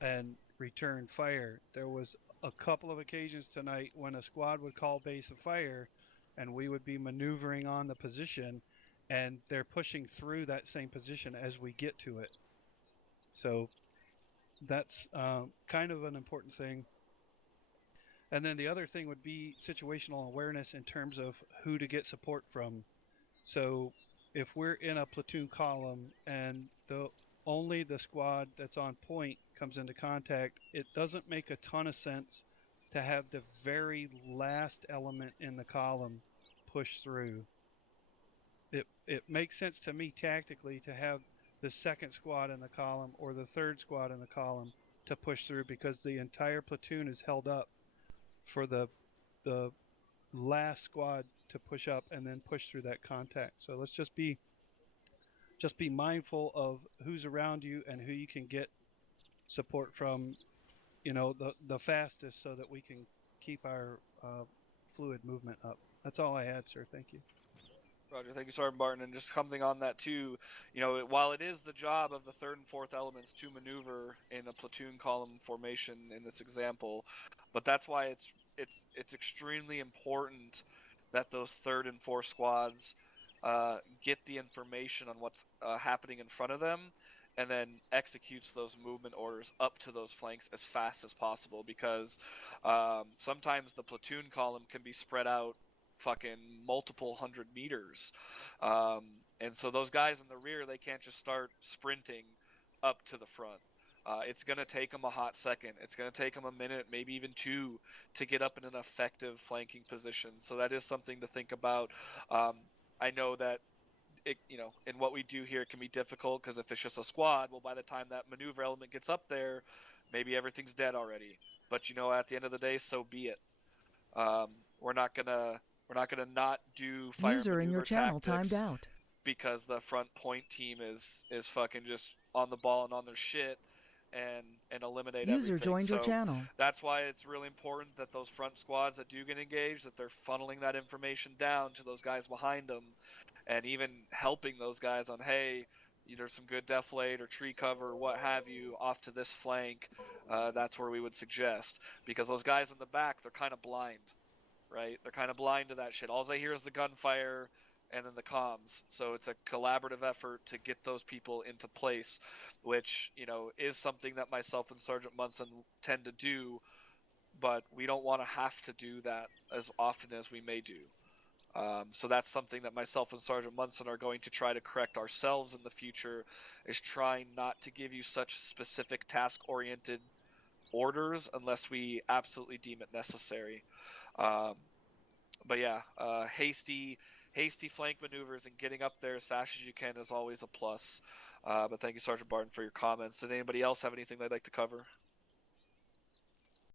and return fire. There was a couple of occasions tonight when a squad would call base of fire, and we would be maneuvering on the position, and they're pushing through that same position as we get to it. So that's kind of an important thing. And then the other thing would be situational awareness in terms of who to get support from. So if we're in a platoon column and only the squad that's on point comes into contact, it doesn't make a ton of sense to have the very last element in the column push through. It makes sense to me tactically to have the second squad in the column or the third squad in the column to push through because the entire platoon is held up for the last squad to push up and then push through that contact. So let's just be mindful of who's around you and who you can get support from, the fastest, so that we can keep our fluid movement up. That's all I had, sir. Thank you. Roger, thank you, Sergeant Barton. And just something on that too, while it is the job of the 3rd and 4th elements to maneuver in a platoon column formation in this example, but that's why it's extremely important that those 3rd and 4th squads get the information on what's happening in front of them, and then executes those movement orders up to those flanks as fast as possible, because sometimes the platoon column can be spread out fucking multiple 100 meters, and so those guys in the rear, they can't just start sprinting up to the front. It's going to take them a hot second. It's going to take them a minute, maybe even 2, to get up in an effective flanking position. So that is something to think about. I know that in what we do here, it can be difficult because if it's just a squad, well, by the time that maneuver element gets up there, maybe everything's dead already. But at the end of the day, so be it. We're not gonna not do fire User in your maneuver channel tactics timed out. because the front point team is fucking just on the ball and on their shit and eliminate User everything. joined your So channel. that's why it's really important that those front squads that do get engaged, that they're funneling that information down to those guys behind them, and even helping those guys on, hey, there's some good deflate or tree cover, what have you, off to this flank. That's where we would suggest, because those guys in the back, they're kind of blind. Right? They're kind of blind to that shit. All they hear is the gunfire and then the comms. So it's a collaborative effort to get those people into place, which, is something that myself and Sergeant Munson tend to do, but we don't want to have to do that as often as we may do. So that's something that myself and Sergeant Munson are going to try to correct ourselves in the future, is trying not to give you such specific task-oriented orders unless we absolutely deem it necessary. But yeah, hasty flank maneuvers and getting up there as fast as you can is always a plus. But thank you, Sergeant Barton, for your comments. Did anybody else have anything they'd like to cover?